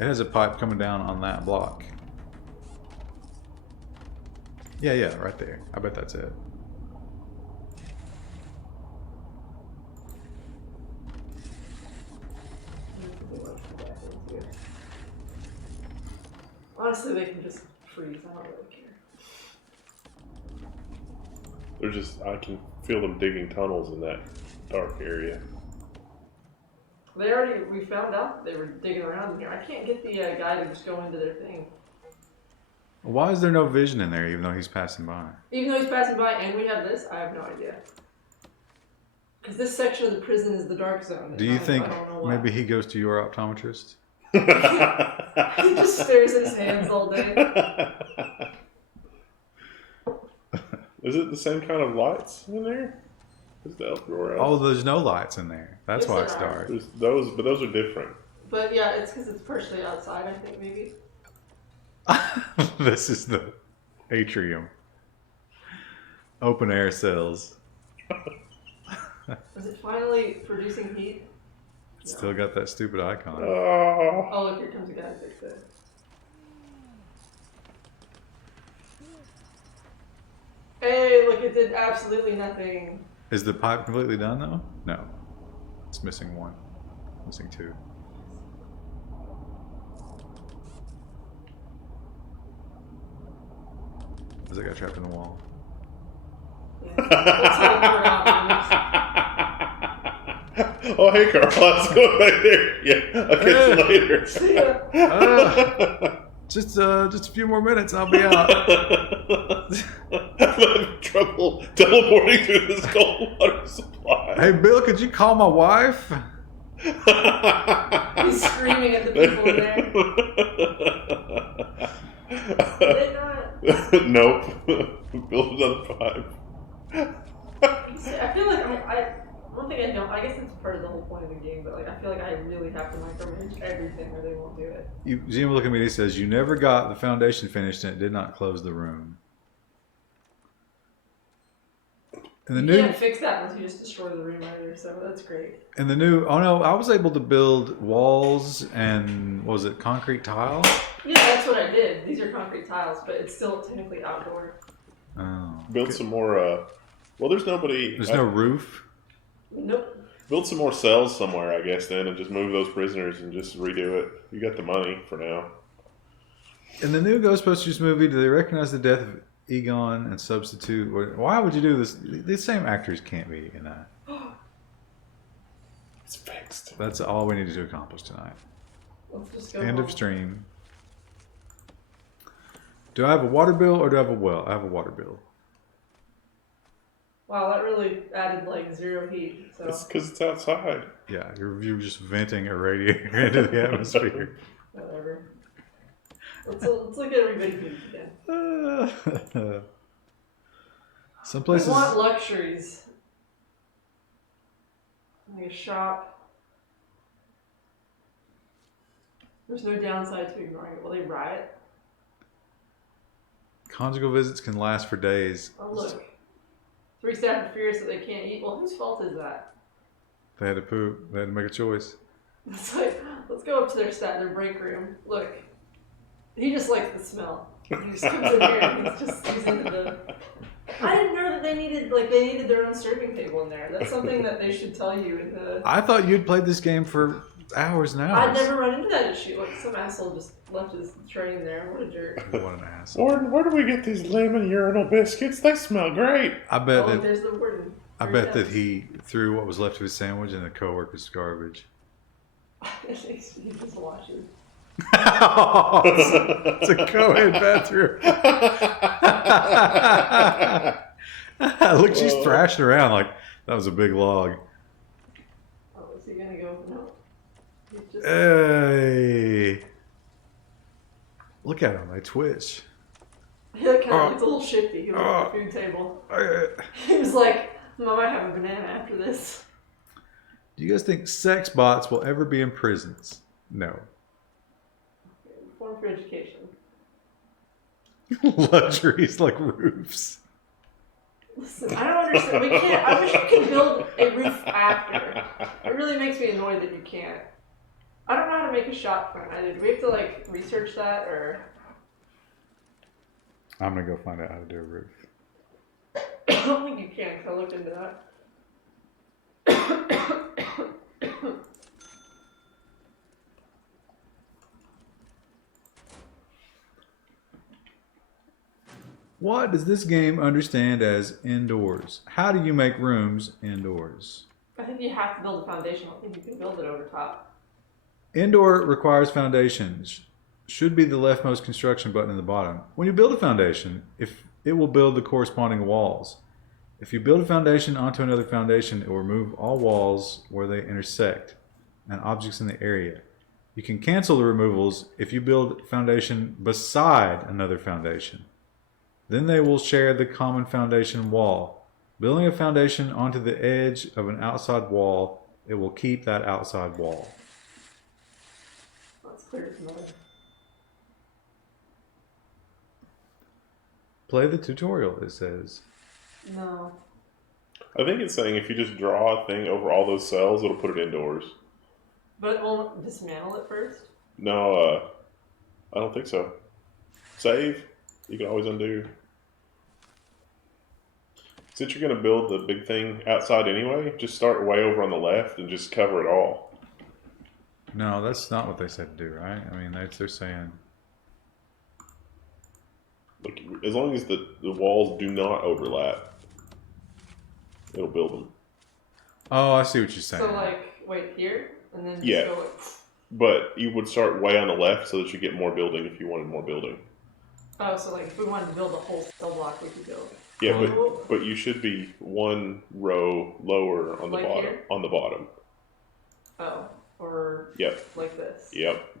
It has a pipe coming down on that block. Yeah, right there. I bet that's it. Honestly, they can just freeze. I don't really care. I can feel them digging tunnels in that dark area. We found out that they were digging around in here. I can't get the guy to just go into their thing. Why is there no vision in there even though he's passing by? Even though he's passing by and we have this, I have no idea. Because this section of the prison is the dark zone. Do you think I don't know why. maybe he goes to your optometrist? He just stares at his hands all day. Is it the same kind of lights in there? Is the everywhere else? Oh, there's no lights in there. That's Yes, why there it's are. dark. There's those, but those are different. But yeah, it's because it's partially outside, I think, maybe. This is the atrium. Open air cells. Is it finally producing heat? It's still got that stupid icon. Oh. Oh, look, here comes a guy to fix it. Hey, look, it did absolutely nothing. Is the pipe completely done though? No. It's missing one. Missing two. Does it got trapped in the wall? Yeah. Let's hope we're out. Oh, hey, Carl. Let's go back there. Yeah, I'll catch you later. See ya. Just a few more minutes, I'll be out. I'm having trouble teleporting through this cold water supply. Hey, Bill, could you call my wife? He's screaming at the people in there. Did they not? Nope. Build another pipe. See, I feel like I don't think I don't. I guess it's part of the whole point of the game, but like I feel like I really have to micromanage everything or they won't do it. Jim, look at me. He says, "You never got the foundation finished, and it did not close the room." And the You new, can't fix that unless you just destroy the room either, so that's great. and the new. Oh no, I was able to build walls and what was it concrete tile? Yeah, that's what I did. These are concrete tiles, but it's still technically outdoor. Oh, Build some more. Well, there's nobody. there's no roof. Nope. Build some more cells somewhere, I guess, then, and just move those prisoners and just redo it. You got the money for now. In the new Ghostbusters movie, do they recognize the death of Egon and substitute? Why would you do this? The same actors can't be in that. It's fixed. That's all we needed to accomplish tonight. Let's just go. End home. of stream. Do I have a water bill or do I have a well? I have a water bill. Wow, that really added like 0 heat. So It's because it's outside. Yeah, you're just venting a radiator into the atmosphere. whatever. Let's look at everybody heat again. Some We places. want luxuries. Like a shop. There's no downside to ignoring it. Will they riot? Conjugal visits can last for days. Oh look. 3 staff are furious that they can't eat. Well, whose fault is that? They had to poop. They had to make a choice. It's like, let's go up to their break room. Look. He just likes the smell. He just comes in here and he's into the... I didn't know that they needed their own serving table in there. That's something that they should tell you in the... I thought you'd played this game for hours and hours. I'd never run into that issue. Like, some asshole just left his tray in there. What a jerk. What an asshole. Warden, where do we get these lemon urinal biscuits? They smell great. I bet Oh, that there's the warden. I bet that he threw what was left of his sandwich in the coworker's garbage. He just watches. It's a co-ed bathroom. Look, she's thrashing around like that was a big log. Oh, is he gonna go? No. He's just... Hey. Look at him. They twitch. He like kind of looks a little shifty. He was at the food table. He was like, I might have a banana after this. Do you guys think sex bots will ever be in prisons? No. Form for education. Luxuries like roofs. Listen, I don't understand. We can't. I wish you could build a roof after. It really makes me annoyed that you can't. I don't know how to make a shop plan either. Do we have to like research that or? I'm gonna go find out how to do a roof. I don't think you can. 'Cause I looked into that. What does this game understand as indoors? How do you make rooms indoors? I think you have to build a foundation. I don't think you can build it over top. Indoor requires foundations. Should be the leftmost construction button in the bottom. When you build a foundation, if it will build the corresponding walls. If you build a foundation onto another foundation, it will remove all walls where they intersect and objects in the area. You can cancel the removals if you build foundation beside another foundation. Then they will share the common foundation wall. Building a foundation onto the edge of an outside wall, it will keep that outside wall. That's clear as mud. Play the tutorial, it says. No. I think it's saying if you just draw a thing over all those cells, it'll put it indoors. But it won't dismantle it first? No, I don't think so. Save. You can always undo. Since you're going to build the big thing outside anyway, just start way over on the left and just cover it all. No, that's not what they said to do, right? I mean, they're saying... Like, as long as the walls do not overlap, it'll build them. Oh, I see what you're saying. So, like, wait here, and then just Yeah. go like... But you would start way on the left so that you get more building if you wanted more building. Oh, so like, if we wanted to build a whole cell block, we could go... Yeah, Oh. but you should be one row lower on the Like bottom. here? On the bottom. Oh, or Yep. like this. Yep.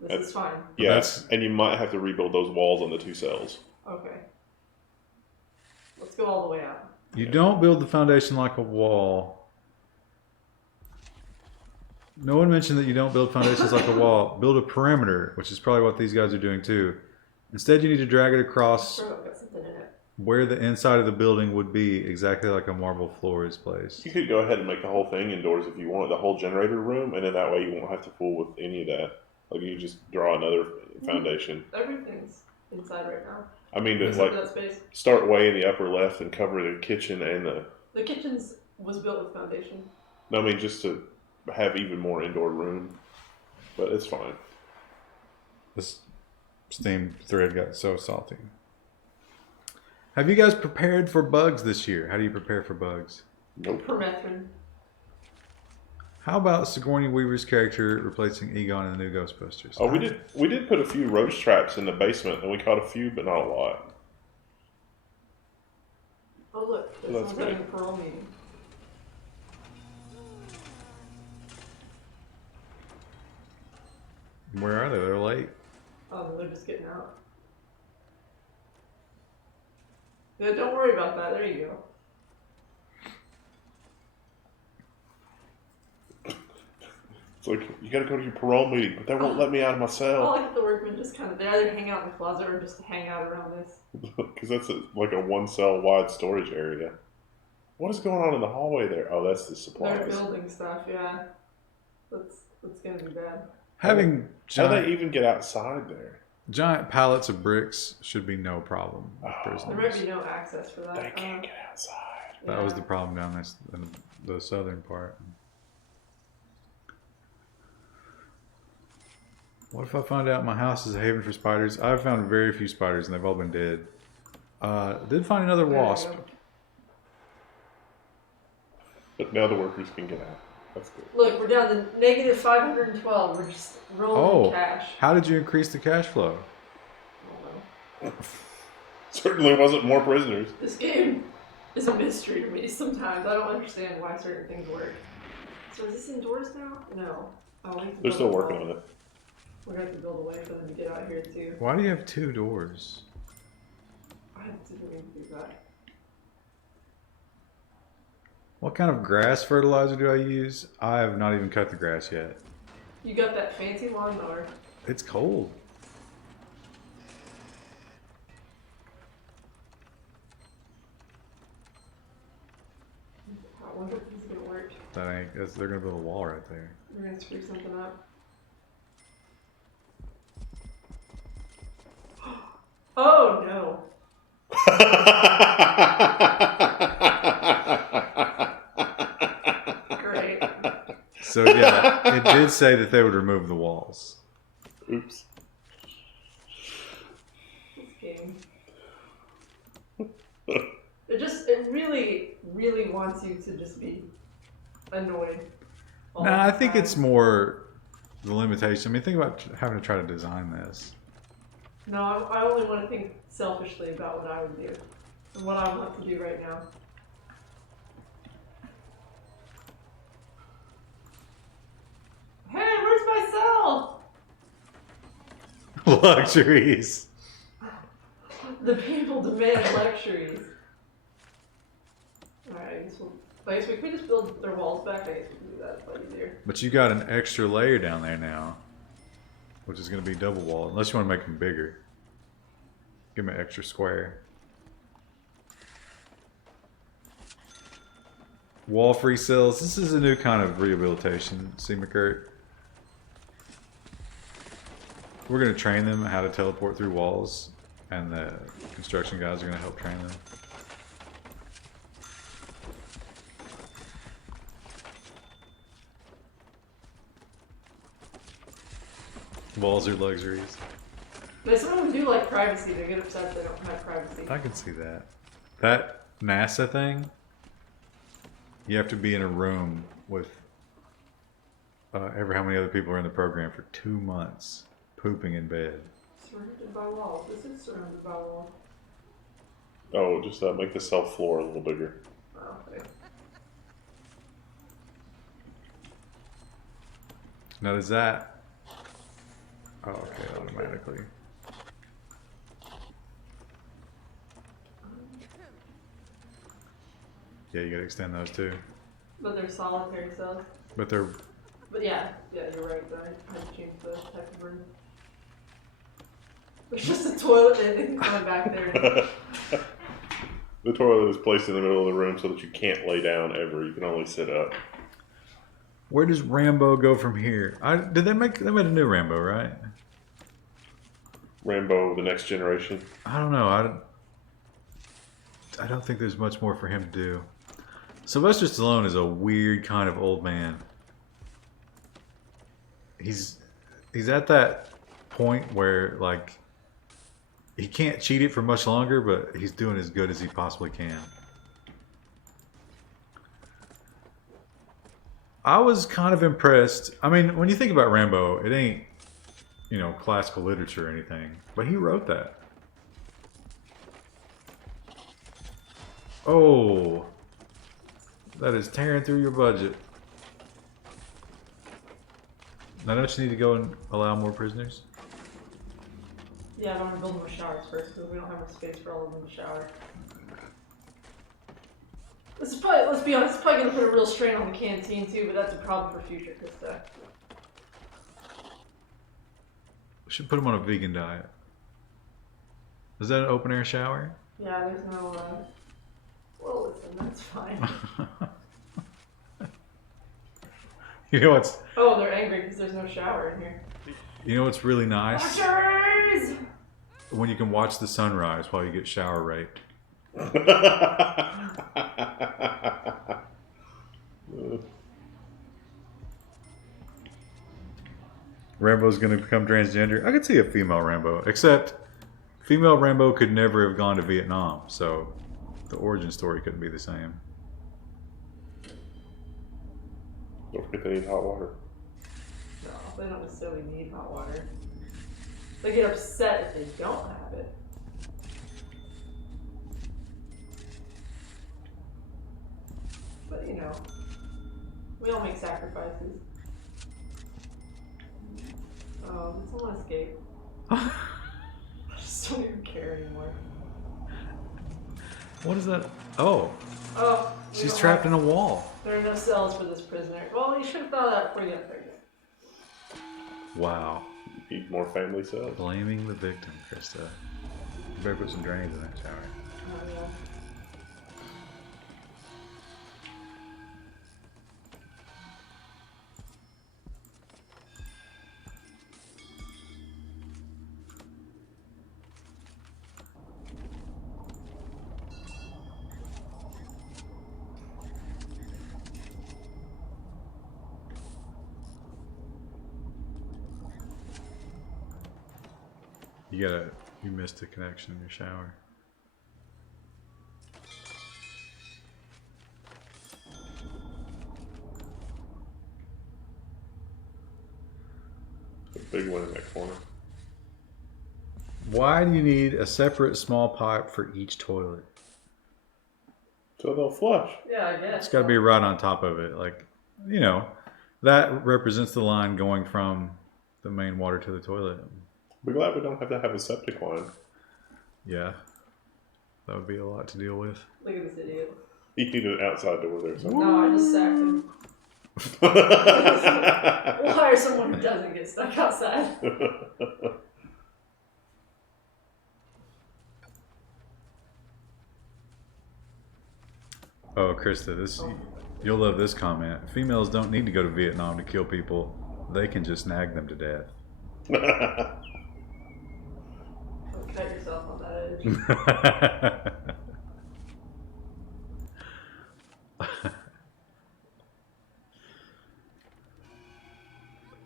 This is fine. Yeah, that's- and you might have to rebuild those walls on the two cells. Okay. Let's go all the way out. You don't build the foundation like a wall. No one mentioned that you don't build foundations like a wall. Build a perimeter, which is probably what these guys are doing too. Instead, you need to drag it across Sure, I've got something in it. where the inside of the building would be, exactly like a marble floor is placed. You could go ahead and make the whole thing indoors if you want, the whole generator room, and then that way you won't have to fool with any of that. Like you just draw another foundation. Everything's inside right now. I mean, to Except like that space. start way in the upper left and cover the kitchen and the. The kitchen's was built with foundation. No, I mean just to have even more indoor room, but it's fine. This Steam thread got so salty. Have you guys prepared for bugs this year? How do you prepare for bugs? Nope. Permethrin. How about Sigourney Weaver's character replacing Egon in the new Ghostbusters? Oh, we did put a few roach traps in the basement, and we caught a few, but not a lot. Oh look, Well, this that's one's having a good. parole meeting. Where are they? They're late. Oh, they're just getting out. Yeah, don't worry about that. There you go. It's like, you gotta go to your parole meeting, but they won't let me out of my I cell. like the workmen just kind of, they either hang out in the closet or just hang out around this. Because that's like a one cell wide storage area. What is going on in the hallway there? Oh, that's the They're supplies. building stuff, yeah. That's gonna be bad. Having How do giant, they even get outside there? giant pallets of bricks should be no problem with Oh. There might prisoners. be no access for that. They can't get outside. That was the problem down this, in the southern part. What if I find out my house is a haven for spiders? I've found very few spiders and they've all been dead. Did find another There you wasp. go. But now the workers can get out. That's good. Look, we're down to negative 512. We're just rolling Oh, cash. how did you increase the cash flow? I don't know. Certainly wasn't more prisoners. This game is a mystery to me sometimes. I don't understand why certain things work. So is this indoors now? No. Oh, we have to They're build still a working wall. on it. We're gonna have to build a way for them to get out here too. Why do you have two doors? I didn't mean to do that. What kind of grass fertilizer do I use? I have not even cut the grass yet. You got that fancy lawnmower. It's cold. I wonder if this is gonna work. They're gonna build a wall right there. We're gonna screw something up. Oh no. Great. So yeah, it did say that they would remove the walls. Oops. This game. It really, really wants you to just be annoyed. all No, I the think time. it's more the limitation. I mean, think about having to try to design this. No, I only want to think selfishly about what I would do and what I want to do right now. Hey, where's my cell? Luxuries. The people demand luxuries. Alright, I guess we could just build their walls back. I guess we can do that. It's a lot easier. But you got an extra layer down there now, which is going to be double wall. Unless you want to make them bigger. Give me an extra square. Wall-free cells. This is a new kind of rehabilitation. See, McCurt? We're going to train them how to teleport through walls, and the construction guys are going to help train them. Walls are luxuries. But some of them do like privacy. They get upset if they don't have privacy. I can see that. That NASA thing, you have to be in a room with ever how many other people are in the program for 2 months, pooping in bed. Surrounded by walls. This is surrounded by walls. Oh, just make the cell floor a little bigger. Oh, okay. Now does that... Oh, okay, automatically. Yeah, you gotta extend those too. But they're solitary cells. But they're... But yeah, you're right. I had to change the type of room. There's just a toilet and everything going back there. The toilet is placed in the middle of the room so that you can't lay down ever. You can only sit up. Where does Rambo go from here? They made a new Rambo, right? Rambo, the Next Generation. I don't know. I don't think there's much more for him to do. Sylvester Stallone is a weird kind of old man. He's at that point where like he can't cheat it for much longer, but he's doing as good as he possibly can. I was kind of impressed. I mean, when you think about Rambo, it ain't, you know, classical literature or anything, but he wrote that. Oh, that is tearing through your budget. Now, don't you need to go and allow more prisoners? Yeah, I want to build more showers first because we don't have enough space for all of them to shower. This is probably, let's be honest, it's probably going to put a real strain on the canteen too, but that's a problem for future Krista. We should put him on a vegan diet. Is that an open air shower? Yeah, there's no, well, listen, that's fine. You know what's... Oh, they're angry because there's no shower in here. You know what's really nice? Luxuries! When you can watch the sunrise while you get shower raped. Rambo's gonna become transgender. I could see a female Rambo, except female Rambo could never have gone to Vietnam, so the origin story couldn't be the same. Don't forget they need hot water. No, they don't necessarily need hot water. They get upset if they don't have it. But you know, we all make sacrifices. Oh, did someone escape? I just don't even care anymore. What is that? Oh, Oh, she's trapped in a wall. There are no cells for this prisoner. Well, you should have thought of that before you got pregnant. Wow. Need more family cells. Blaming the victim, Krista. You better put some drains in that shower. Oh, yeah. You missed a connection in your shower. Why do you need a separate small pipe for each toilet? So they'll flush. Yeah, I guess. It's got to be right on top of it. Like, you know, that represents the line going from the main water to the toilet. We're glad we don't have to have a septic line. Yeah. That would be a lot to deal with. Look at this idiot. You need an outside door there. So. No, I just sacked him. We'll hire someone who doesn't get stuck outside. Oh, Krista, you'll love this comment. Females don't need to go to Vietnam to kill people. They can just nag them to death. Don't cut yourself on that edge.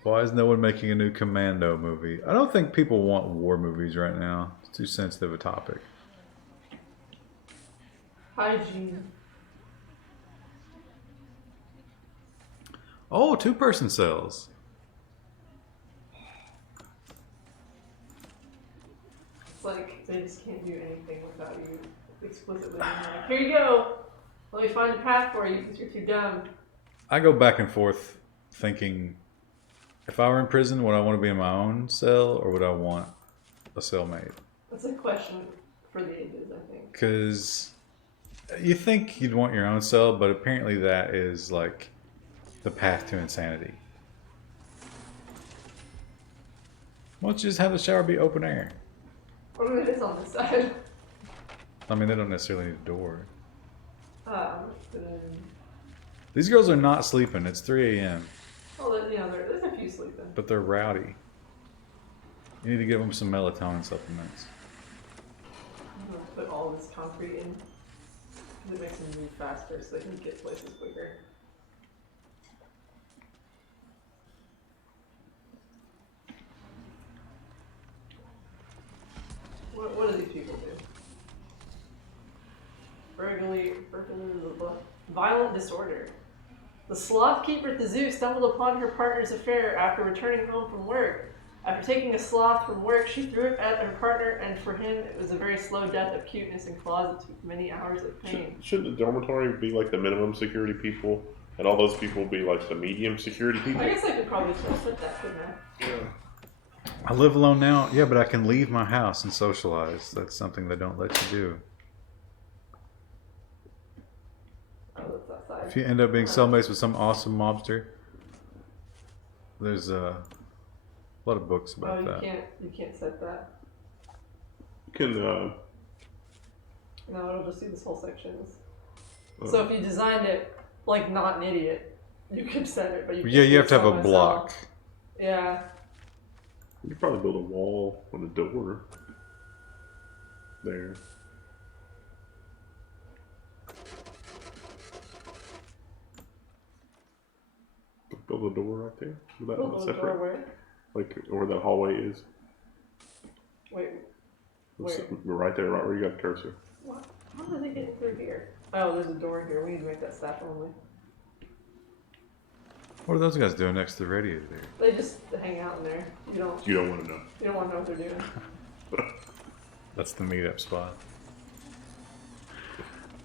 Why is no one making a new Commando movie? I don't think people want war movies right now. It's too sensitive a topic. Hygiene. Oh, two-person cells. It's like they just can't do anything without you explicitly being like, here you go. Let me find a path for you because you're too dumb. I go back and forth thinking, if I were in prison, would I want to be in my own cell or would I want a cellmate? That's a question for the ages, I think. Because you think you'd want your own cell, but apparently that is like the path to insanity. Why don't you just have the shower be open air? What if it is on this side? I mean, they don't necessarily need a door. Then, These girls are not sleeping. It's 3 a.m. well, you know, there's a few sleeping. But they're rowdy. You need to give them some melatonin supplements. I'm going to put all this concrete in because it makes them move faster so they can get places quicker. What do these people do? Violent disorder. The sloth keeper at the zoo stumbled upon her partner's affair after returning home from work. After taking a sloth from work, she threw it at her partner, and for him, it was a very slow death of cuteness and claws that took many hours of pain. Shouldn't the dormitory be like the minimum security people, and all those people be like the medium security people? I guess I could probably put that, couldn't I? Yeah. I live alone now. Yeah, but I can leave my house and socialize. That's something they don't let you do. Oh, that's outside. If you end up being cellmates with some awesome mobster, there's a lot of books about that. You can't set that. You can, No, it'll just do this whole section. So if you designed it like not an idiot, you could set it, but you can't Yeah, you have do to have a it block. Yeah. you could probably build a wall on a door. There. Build a door right there. With that Build one a separate. door where? Like where that hallway is. Wait, where? Right there, right where you got the cursor. What? How did they get through here? Oh, there's a door here. We need to make that staff only. What are those guys doing next to the radiator there? They just hang out in there. You don't Want to know. you don't want to know what they're doing. That's the meetup spot.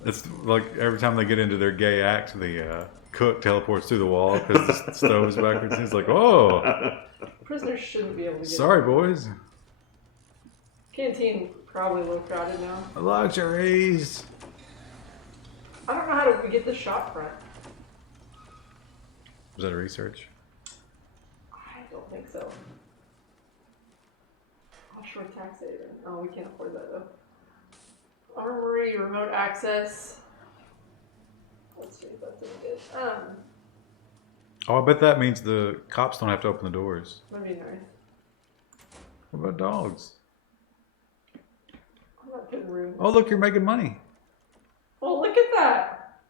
It's like every time they get into their gay act, the cook teleports through the wall because the stove is backwards. He's like, "Oh, Prisoners shouldn't be able to get sorry, boys. Canteen probably a little crowded now. Luxuries." I don't know how to get the shop front. Was that a research? I don't think so. Offshore tax haven. Oh, we can't afford that though. Armory, remote access. Let's see if that's any good. Oh, I bet that means the cops don't have to open the doors. That'd be nice. What about dogs? I'm not putting room. Oh, look, you're making money. Oh, look at that!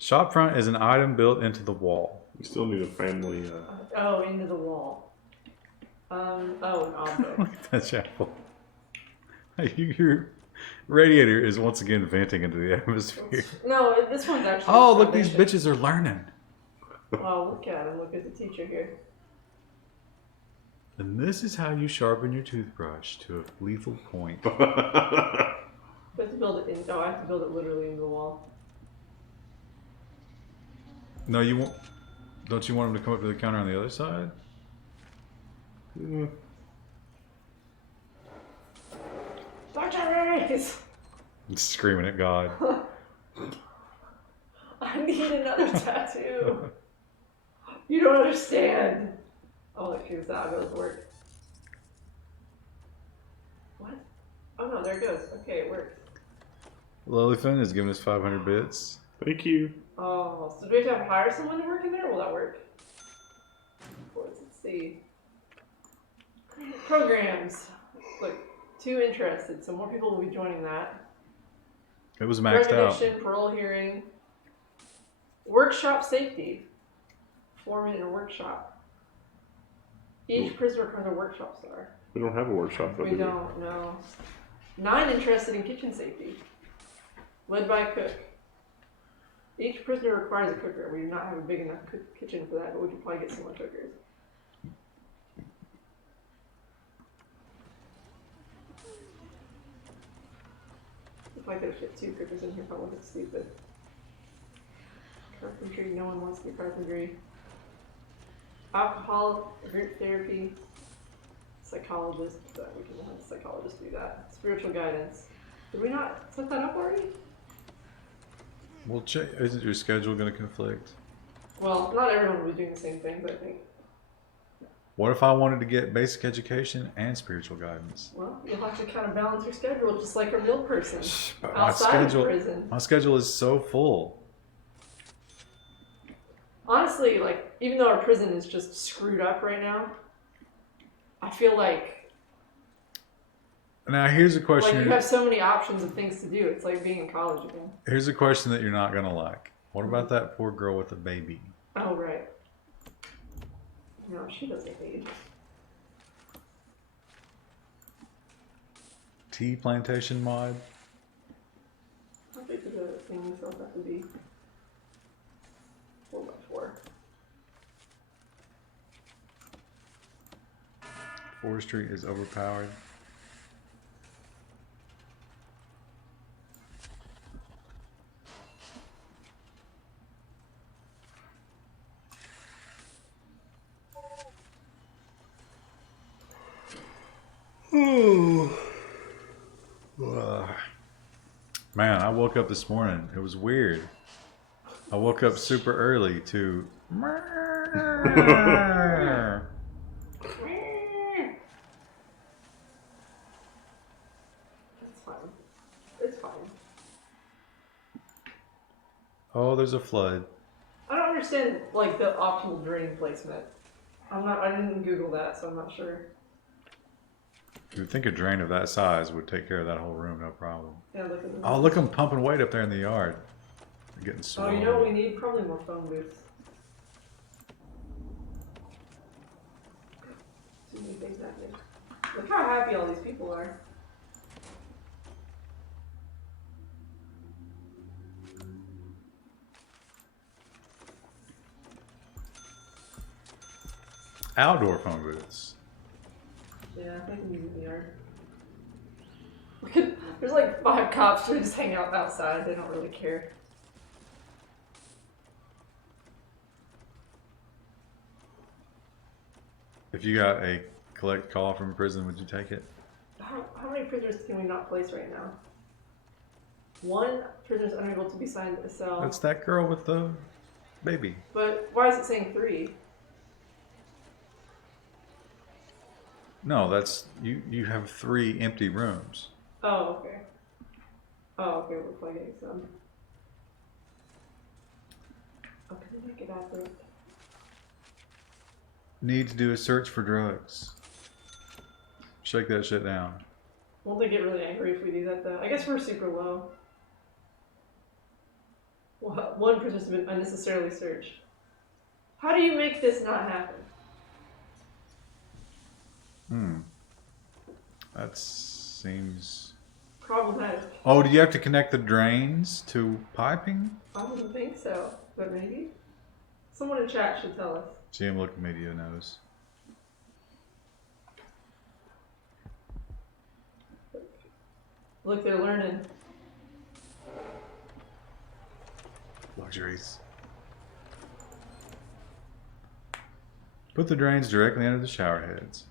Shopfront is an item built into the wall. You still need a family. Oh, into the wall. Oh, an object. Look at that chapel. Your radiator is once again venting into the atmosphere. No, this one's actually. Oh, look, these foundation. bitches are learning. Oh, look at him. Look at the teacher here. And this is how you sharpen your toothbrush to a lethal point. Do I have to build it in? Oh, I have to build it literally into the wall. No, you won't. Don't you want him to come up to the counter on the other side? Doctors! Screaming at God. I need another tattoo. You don't understand. Oh, look, here's that. It goes to work. What? Oh no, there it goes. Okay, it worked. Lilifin is giving us 500 bits. Thank you. Oh, so do we have to hire someone to work in there? Will that work? Let's see. Programs. Look, 2 interested, so more people will be joining that. It was maxed out. Recognition, parole hearing. Workshop safety. Foreman in a workshop. Each prisoner requires a workshop star. We don't have a workshop. We don't, no. 9 interested in kitchen safety. Led by a cook. Each prisoner requires a cooker. We do not have a big enough kitchen for that, but we could probably get some more cookers. If I could have fit 2 cookers in here, if I wasn't stupid. Carpentry, no one wants to do carpentry. Alcohol, group therapy, psychologist, but we can have a psychologist do that. Spiritual guidance. Did we not set that up already? Well, check. Isn't your schedule going to conflict? Well, not everyone will be doing the same thing, but I think, What if I wanted to get basic education and spiritual guidance? well, you'll have to kind of balance your schedule just like a real person My outside of prison. My schedule is so full. Honestly, like, even though our prison is just screwed up right now, I feel like Now, here's a question. you have so many options of things to do. It's like being in college again. Here's a question that you're not going to like. What about that poor girl with the baby? Oh, right. No, she doesn't need. Tea plantation mod? How big does the thing itself have to be? 4x4. Forestry is overpowered. Man, I woke up this morning. It was weird. I woke up super early to. That's fine. It's fine. Oh, there's a flood. I don't understand, like, the optimal drain placement. I didn't Google that, so I'm not sure. You would think a drain of that size would take care of that whole room, no problem. Yeah, look at them. Oh, look, I'm pumping weight up there in the yard. They're getting Oh, swollen. you know what we need? Probably more phone booths. Too many things happening. Look how happy all these people are. Outdoor phone booths. Yeah, I can use it in the yard. Look at, there's like 5 cops who just hang out outside. They don't really care. If you got a collect call from prison, would you take it? How many prisoners can we not place right now? 1 prisoner is unable to be assigned a cell. That's that girl with the baby. But why is it saying 3? No, that's you. You have 3 empty rooms. Oh, okay. Oh, okay, we're playing some. Oh, can we make it out there? Need to do a search for drugs. Shake that shit down. Won't they get really angry if we do that, though? I guess we're super low. Well, 1 person's been unnecessarily searched. How do you make this not happen? That seems Problematic. Oh, do you have to connect the drains to piping? I wouldn't think so, but maybe. Someone in chat should tell us. GM Local Media knows. Look, they're learning. Luxuries. Put the drains directly under the shower heads.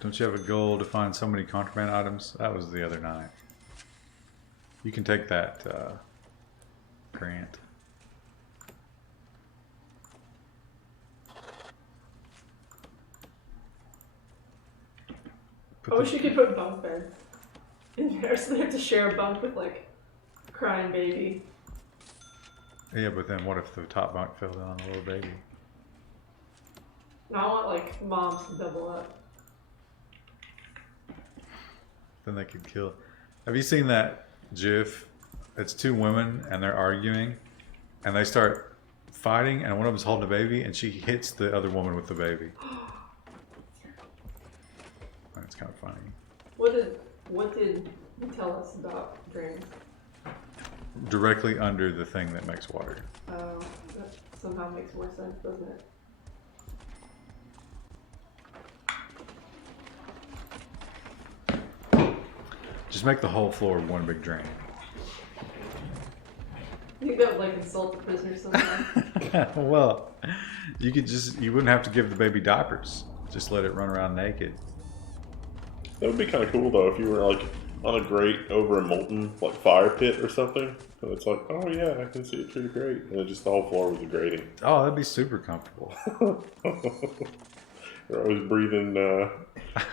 Don't you have a goal to find so many contraband items? That was the other night. You can take that grant. I wish you could put bunk beds in there so they have to share a bunk with like a crying baby. Yeah, but then what if the top bunk fell down on the little baby? Now I want like moms to double up. Then they could kill. Have you seen that GIF? It's two women and they're arguing, and they start fighting, and one of them's holding a baby, and she hits the other woman with the baby. That's kind of funny. What did you tell us about drains? Directly under the thing that makes water. Oh, that somehow makes more sense, doesn't it? Just make the whole floor one big drain. You think that would like insult the prisoners somehow? Well, you wouldn't have to give the baby diapers. Just let it run around naked. That would be kind of cool though if you were like on a grate over a molten like fire pit or something. And it's like, oh yeah, I can see it through the grate, and then just the whole floor was a grating. Oh, that'd be super comfortable. You're always breathing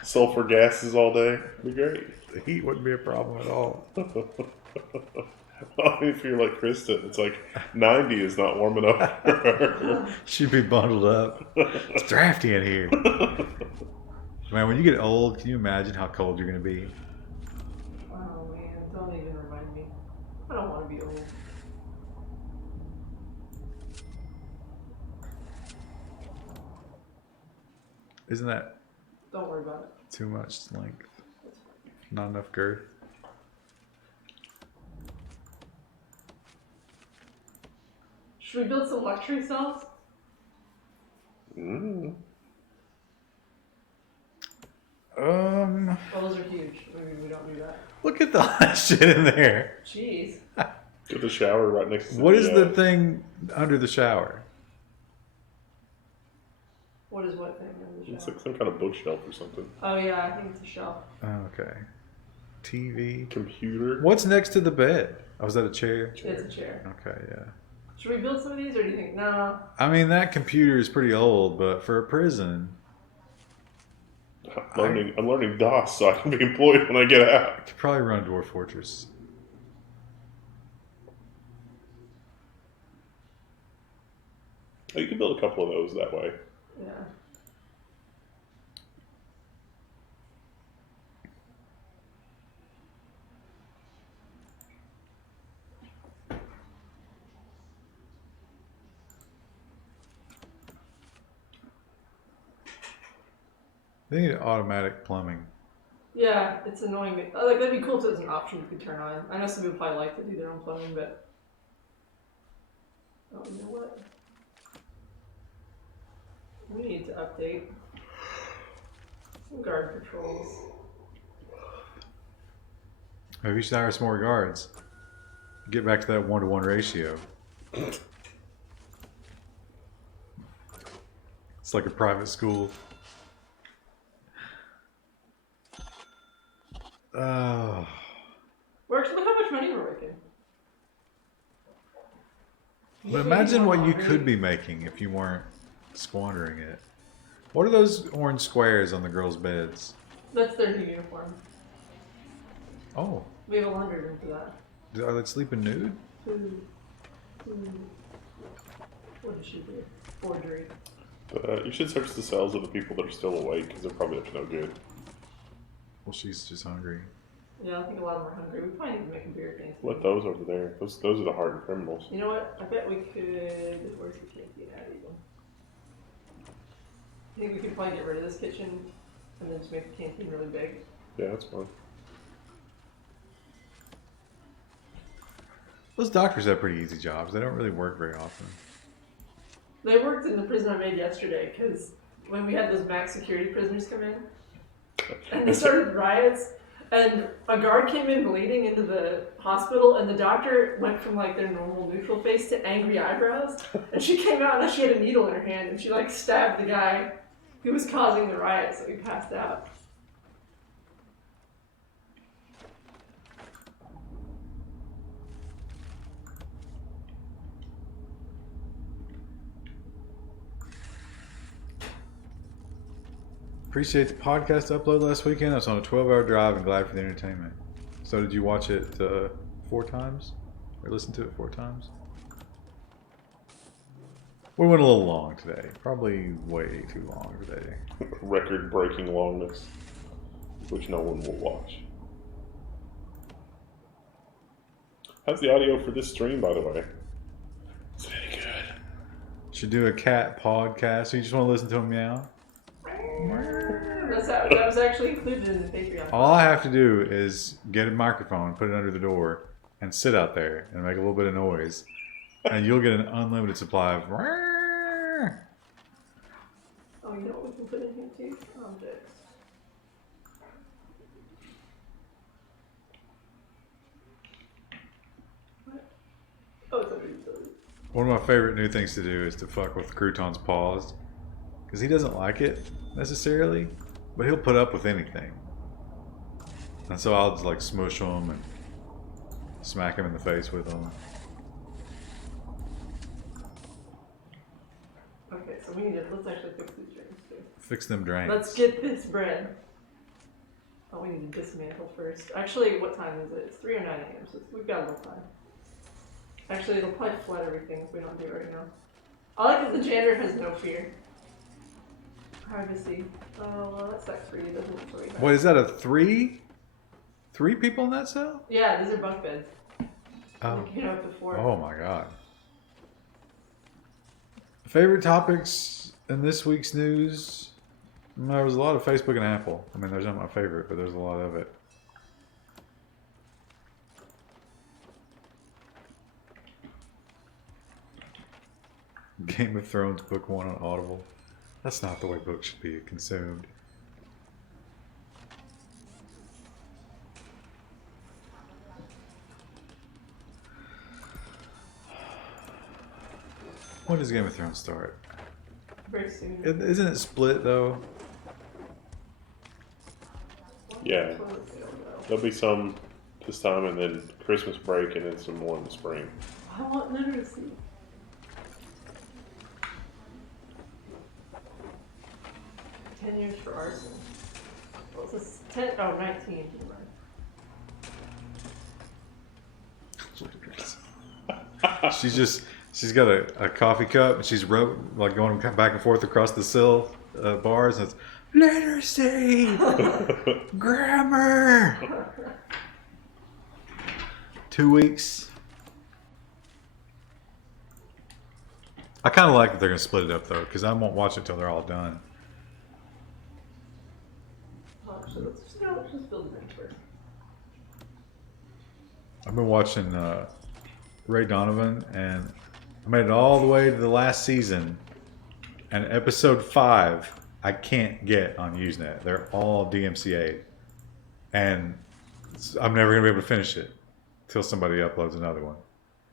sulfur gases all day. It'd be great. The heat wouldn't be a problem at all. Well, if you're like Krista, it's like 90 is not warm enough for her. She'd be bundled up. It's drafty in here. Man, when you get old, can you imagine how cold you're going to be? Oh man, don't even remind me. I don't want to be old. Isn't that Don't worry about it. too much length? Not enough girth? Should we build some luxury cells? Mm. Oh, those are huge. Maybe we don't do that. Look at all that shit in there. Jeez. Get the shower right next to What is the thing under the shower? What is what thing in the It's shower? like some kind of bookshelf or something. Oh yeah, I think it's a shelf. Oh, okay. TV. Computer. What's next to the bed? Oh, is that a chair? It's a chair. Okay, yeah. Should we build some of these, or do you think no? I mean, that computer is pretty old, but for a prison, I'm learning DOS so I can be employed when I get I out. could probably run Dwarf Fortress. Oh, you can build a couple of those that way. Yeah. They need automatic plumbing. Yeah, it's annoying. Like that'd be cool if it was an option you could turn on. I know some people probably like to do their own plumbing, but oh, you know what? We need to update some guard patrols. Maybe you should hire some more guards. Get back to that 1-to-1 ratio. It's like a private school. Oh. Look how much money we're making. But imagine what you could be making if you weren't squandering it. What are those orange squares on the girls' beds? That's their new uniform. Oh, We have a laundry room for that. are they sleeping nude? What did she do? Forgery. You should search the cells of the people that are still awake because they're probably up to no good. Well, she's just hungry. Yeah, I think a lot of them are hungry. We probably need to make a beer thing. Let those over there. Those are the hardened criminals. You know what? I bet we could. Where's the canteen at even? I think we could probably get rid of this kitchen and then just make the canteen really big. Yeah, that's fine. Those doctors have pretty easy jobs. They don't really work very often. They worked in the prison I made yesterday because when we had those max security prisoners come in, and they started riots, and a guard came in bleeding into the hospital, and the doctor went from like their normal neutral face to angry eyebrows, and she came out and she had a needle in her hand, and she like stabbed the guy who was causing the riot, so he passed out. Appreciate the podcast upload last weekend. I was on a 12-hour drive and glad for the entertainment. So did you watch it 4 times? Or listen to it 4 times? We went a little long today. Probably way too long today. Record-breaking longness, which no one will watch. How's the audio for this stream, by the way? It's very good. Should do a cat podcast. So you just want to listen to him meow? That was actually included in the Patreon. All I have to do is get a microphone, put it under the door, and sit out there and make a little bit of noise. And you'll get an unlimited supply of... Oh, you know what we can put in here too? Objects. What? Oh, it's over utility. One of my favorite new things to do is to fuck with Crouton's paws. Because he doesn't like it, necessarily. But he'll put up with anything. And so I'll just like smush him and smack him in the face with them. Okay, so we need to, let's actually fix these drains too. Fix them drains. Let's get this bread. Oh, we need to dismantle first. Actually, what time is it? It's 3:09 a.m., so we've got a little time. Actually, it'll probably flood everything if we don't do it right now. I like that the janitor has no fear. Privacy. Oh, well, that's like 3. It doesn't look really bad. What, is that a 3? 3 people in that cell? Yeah, these are bunk beds. Oh. You can get up to 4. Oh my god. Favorite topics in this week's news? There was a lot of Facebook and Apple. I mean, there's not my favorite, but there's a lot of it. Game of Thrones Book 1 on Audible. That's not the way books should be consumed. When does Game of Thrones start? Very soon. Isn't it split though? Yeah. There'll be some this time, and then Christmas break, and then some more in the spring. I want literacy. $10 for arson. Well, it's 10, 19. She's got a coffee cup and she's like going back and forth across the sill bars and it's literacy, grammar. 2 weeks. I kind of like that they're gonna split it up though, because I won't watch it till they're all done. So let's just build it first. I've been watching Ray Donovan, and I made it all the way to the last season. And episode 5, I can't get on Usenet. They're all DMCA, and I'm never gonna be able to finish it till somebody uploads another one.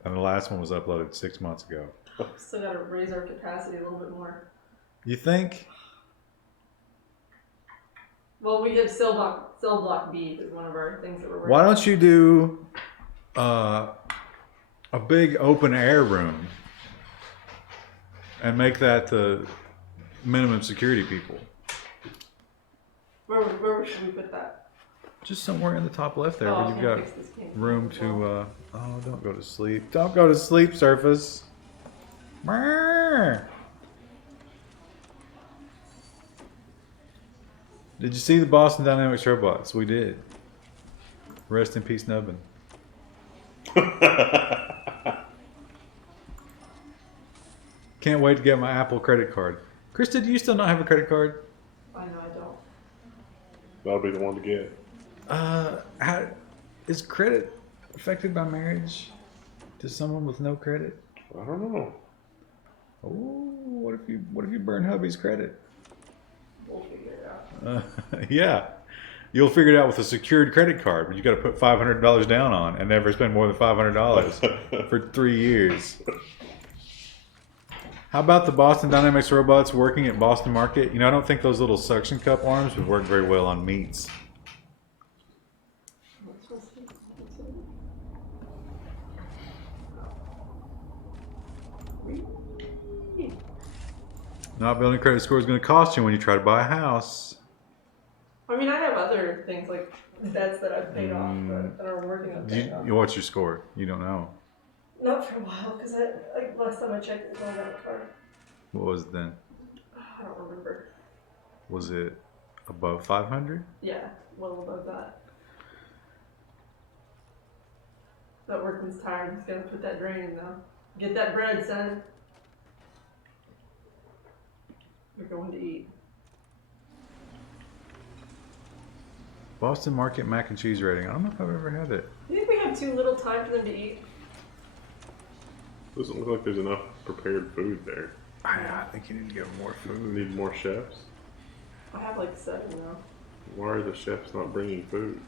And the last one was uploaded 6 months ago. Still gotta raise our capacity a little bit more. You think? Well, we did cell block B is one of our things that we're working Why on. don't you do a big open air room and make that the minimum security people? Where should we put that? Just somewhere in the top left there, Oh, where you've I got fix this game. room to. Oh, don't go to sleep! Don't go to sleep, Surface. Brrr. Did you see the Boston Dynamics robots? We did. Rest in peace, Nubbin. Can't wait to get my Apple credit card. Krista, do you still not have a credit card? I know I don't. That'll be the one to get. How is credit affected by marriage to someone with no credit? I don't know. Oh, what if you burn hubby's credit? We'll figure it out. Yeah, you'll figure it out with a secured credit card, but you got to put $500 down on and never spend more than $500 for 3 years. How about the Boston Dynamics robots working at Boston Market? You know, I don't think those little suction cup arms would work very well on meats. Not building a credit score is going to cost you when you try to buy a house. I mean, I have other things like debts that I've paid off, but that are working on paying off. What's your score? You don't know. Not for a while, because last time I checked, it was all on the card. What was it then? I don't remember. Was it above 500? Yeah, well above that. That workman's tired. He's gonna put that drain in now. Get that bread, son. We're going to eat. Boston Market mac and cheese rating. I don't know if I've ever had it. Do you think we have too little time for them to eat? Doesn't look like there's enough prepared food there. I think you need to get more food. Need more chefs. I have like 7 now. Why are the chefs not bringing food?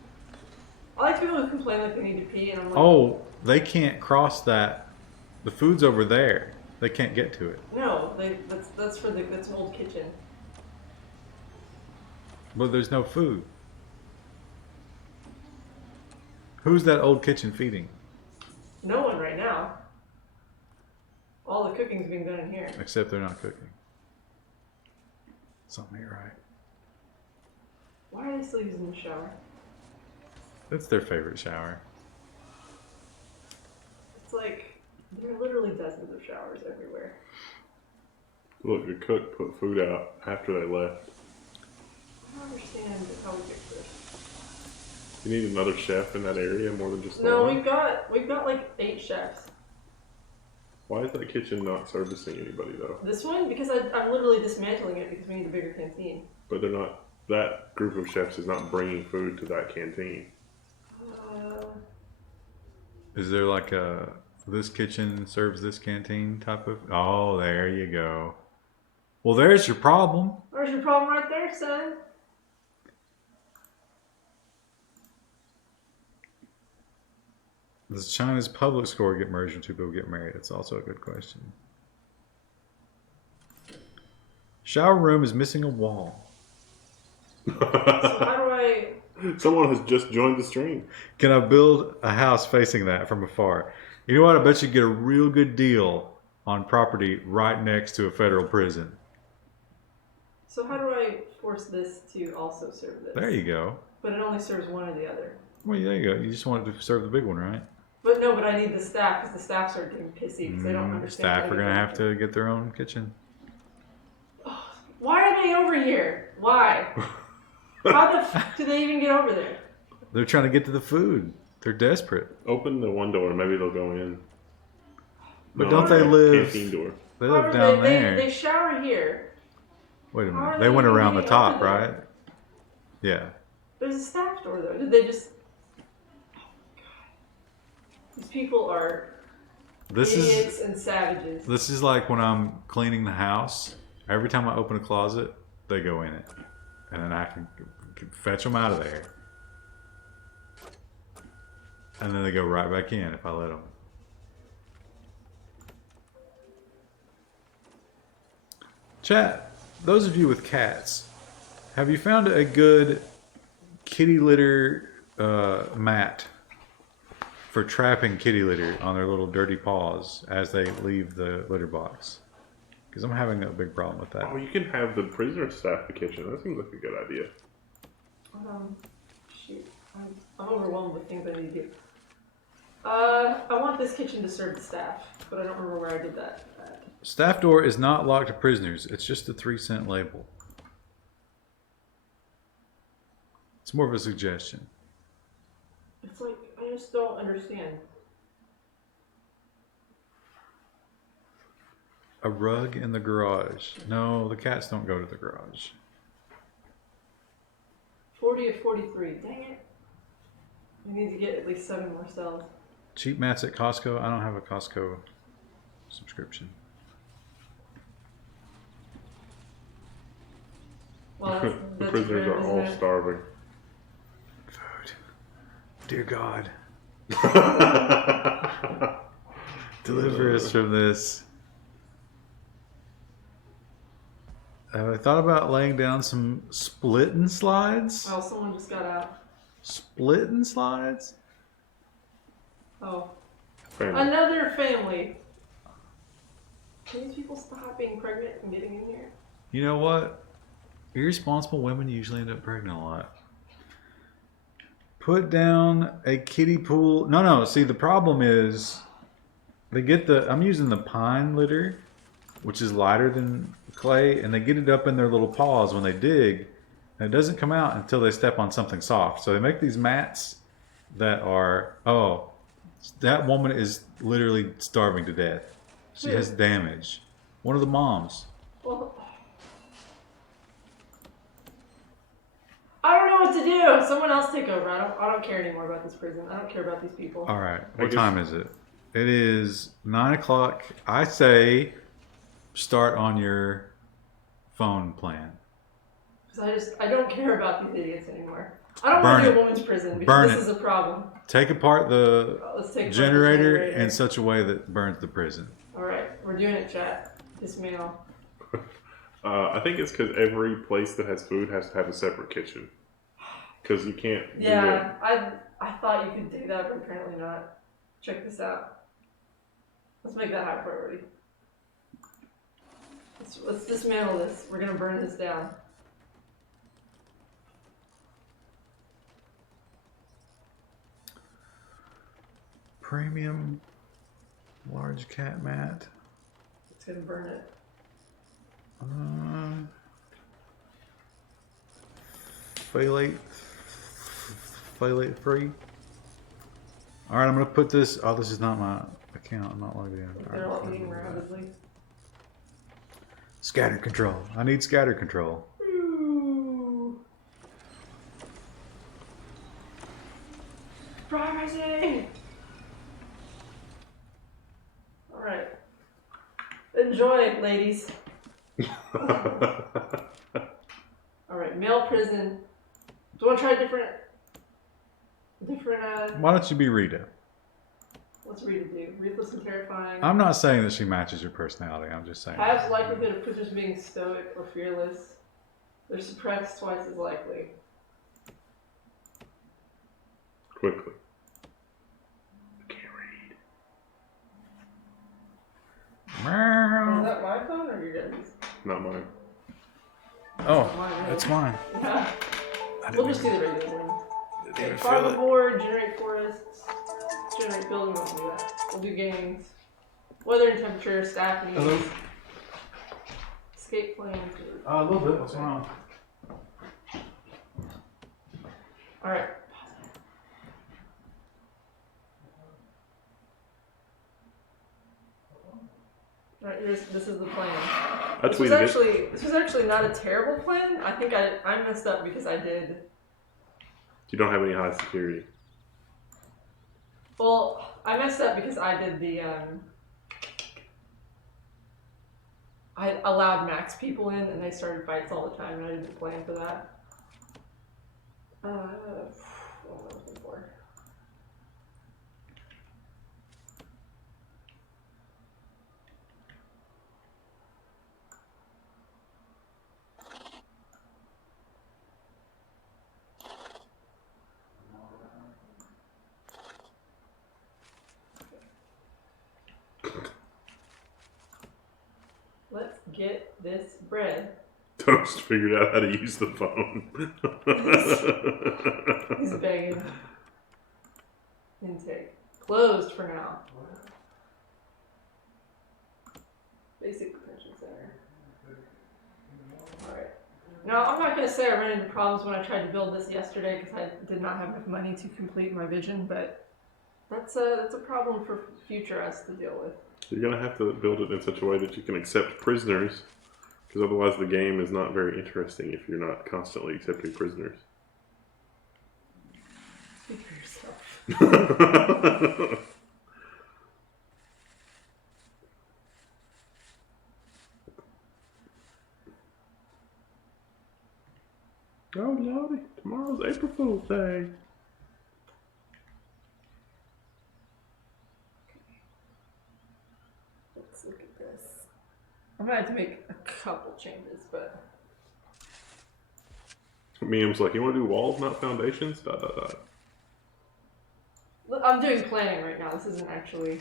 I like people who complain like they need to pee, and I'm like, Oh, they can't cross that. The food's over there. They can't get to it. no, that's an old kitchen. But there's no food. Who's that old kitchen feeding? No one right now. All the cooking's being done in here. Except they're not cooking. Something ain't right. Why are they still using the shower? That's their favorite shower. It's like there are literally dozens of showers everywhere. Look, the cook put food out after they left. I don't understand how we fix this. You need another chef in that area more than just the No, one? we've got like 8 chefs. Why is that kitchen not servicing anybody though? This one, because I'm literally dismantling it because we need a bigger canteen. But they're not. That group of chefs is not bringing food to that canteen. Is there like a this kitchen serves this canteen type of? Oh, there you go. Well, there's your problem. There's your problem right there, son. Does China's public score get merged when 2 people get married? That's also a good question. Shower room is missing a wall. So how do I? Someone has just joined the stream. Can I build a house facing that from afar? You know what? I bet you get a real good deal on property right next to a federal prison. So how do I force this to also serve this? There you go. But it only serves one or the other. Well, there you go. You just wanted to serve the big one, right? But no, but I need the staff because the staff start getting pissy because they don't understand. Staff are going to have to get their own kitchen. Oh, why are they over here? Why? How the f do they even get over there? They're trying to get to the food. They're desperate. Open the one door, maybe they'll go in. But No, don't they live? Canteen door. They live down there. They shower here. Wait a How minute. are They went they around the getting top, over there? right? Yeah. There's a staff door though. Did they just? Oh my god. These people are idiots and savages. This is like when I'm cleaning the house. Every time I open a closet, they go in it, and then I can fetch them out of there, and then they go right back in if I let them. Chat, those of you with cats, have you found a good kitty litter mat for trapping kitty litter on their little dirty paws as they leave the litter box? Because I'm having a big problem with that. Oh, you can have the prisoner staff the kitchen. That seems like a good idea. Shoot. I'm overwhelmed with things I need to do. I want this kitchen to serve the staff, but I don't remember where I did that at. Staff door is not locked to prisoners. It's just a 3-cent label. It's more of a suggestion. It's like, I just don't understand. A rug in the garage. No, the cats don't go to the garage. 40 of 43. Dang it. We need to get at least 7 more cells. Cheap mats at Costco. I don't have a Costco subscription. Well, The that's prisoners grim, are isn't all it? starving. Food. Dear God, deliver us from this. Have I thought about laying down some split and slides? Oh, someone just got out. Split and slides? Oh, Family. another family. Can these people stop being pregnant and getting in here? You know what? Irresponsible women usually end up pregnant a lot. Put down a kiddie pool. No. See, the problem is they get I'm using the pine litter, which is lighter than clay, and they get it up in their little paws when they dig, and it doesn't come out until they step on something soft. So they make these mats that are, oh, that woman is literally starving to death. She has damage. One of the moms. Well, I don't know what to do. Someone else take over. I don't care anymore about this prison. I don't care about these people. All right. I What guess- time is it? It is 9 o'clock. I say start on your phone plan. Because I don't care about these idiots anymore. I don't Burn want to do it. a women's prison because Burn this it. is a problem. Take apart the Let's take apart the generator generator. in such a way that burns the prison. All right, we're doing it, chat. Dismantle. I think it's because every place that has food has to have a separate kitchen. Because you can't. do Yeah, I thought you could do that, but apparently not. Check this out. Let's make that high priority. Let's dismantle this. We're gonna burn this down. Premium large cat mat. It's gonna burn it. Phthalate free. All right, I'm gonna put this. Oh, this is not my account. I'm not logged in. All They're all right. eating rapidly. Scatter control. I need scatter control. Ooh. Privacy! Alright. Enjoy, ladies. Alright, male prison. Do you want to try a different, Why don't you be Rita? what's Rita do? Ruthless and terrifying. I'm not saying that she matches your personality. I'm just saying. Has likelihood of prisoners being stoic or fearless. They're suppressed twice as likely. Quickly. I can't read. Is Meow. that my phone or your guys'? Not mine. Oh, Mine is. that's mine. Yeah. I We'll didn't just do the regular one. even Okay, feel farm it. board, generate forests, generate building, we'll do that. We'll do gangs. Weather and temperature, staff needs. Hello? Escape plans. A little bit. What's wrong? Alright. Alright, this is the plan. I This was tweeted it. actually not a terrible plan. I think I messed up because I did. You don't have any high security. Well, I messed up because I did I allowed max people in and they started fights all the time and I didn't plan for that. What am I looking for? Let's get this bread. Toast figured out how to use the phone. He's begging. Intake. Closed for now. Basic detention center. Alright. Now, I'm not going to say I ran into problems when I tried to build this yesterday because I did not have enough money to complete my vision, but that's a problem for future us to deal with. You're going to have to build it in such a way that you can accept prisoners, because otherwise the game is not very interesting if you're not constantly accepting prisoners. Speak for yourself. Oh lordy, tomorrow's April Fool's Day. Let's look at this. I'm gonna have to make a couple changes, but Meme's like, you want to do walls, not foundations? Dot dot dot. look, I'm doing planning right now. This isn't actually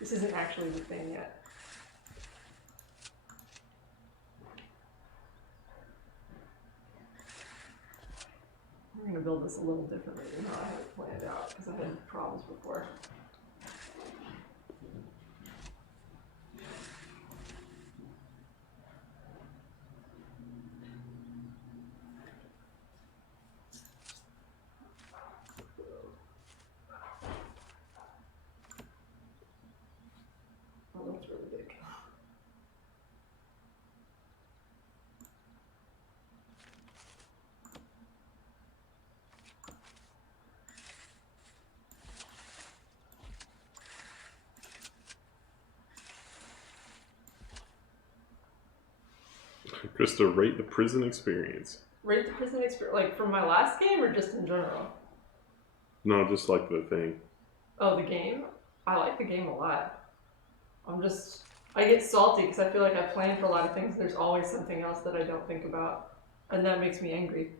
the thing yet. I'm gonna build this a little differently than how I had it planned out because I had problems before. Oh, that's really big. Krista, rate the prison experience. Rate the prison experience, like from my last game or just in general? No, just like the thing. Oh, the game? I like the game a lot. I get salty because I feel like I plan for a lot of things. There's always something else that I don't think about, and that makes me angry.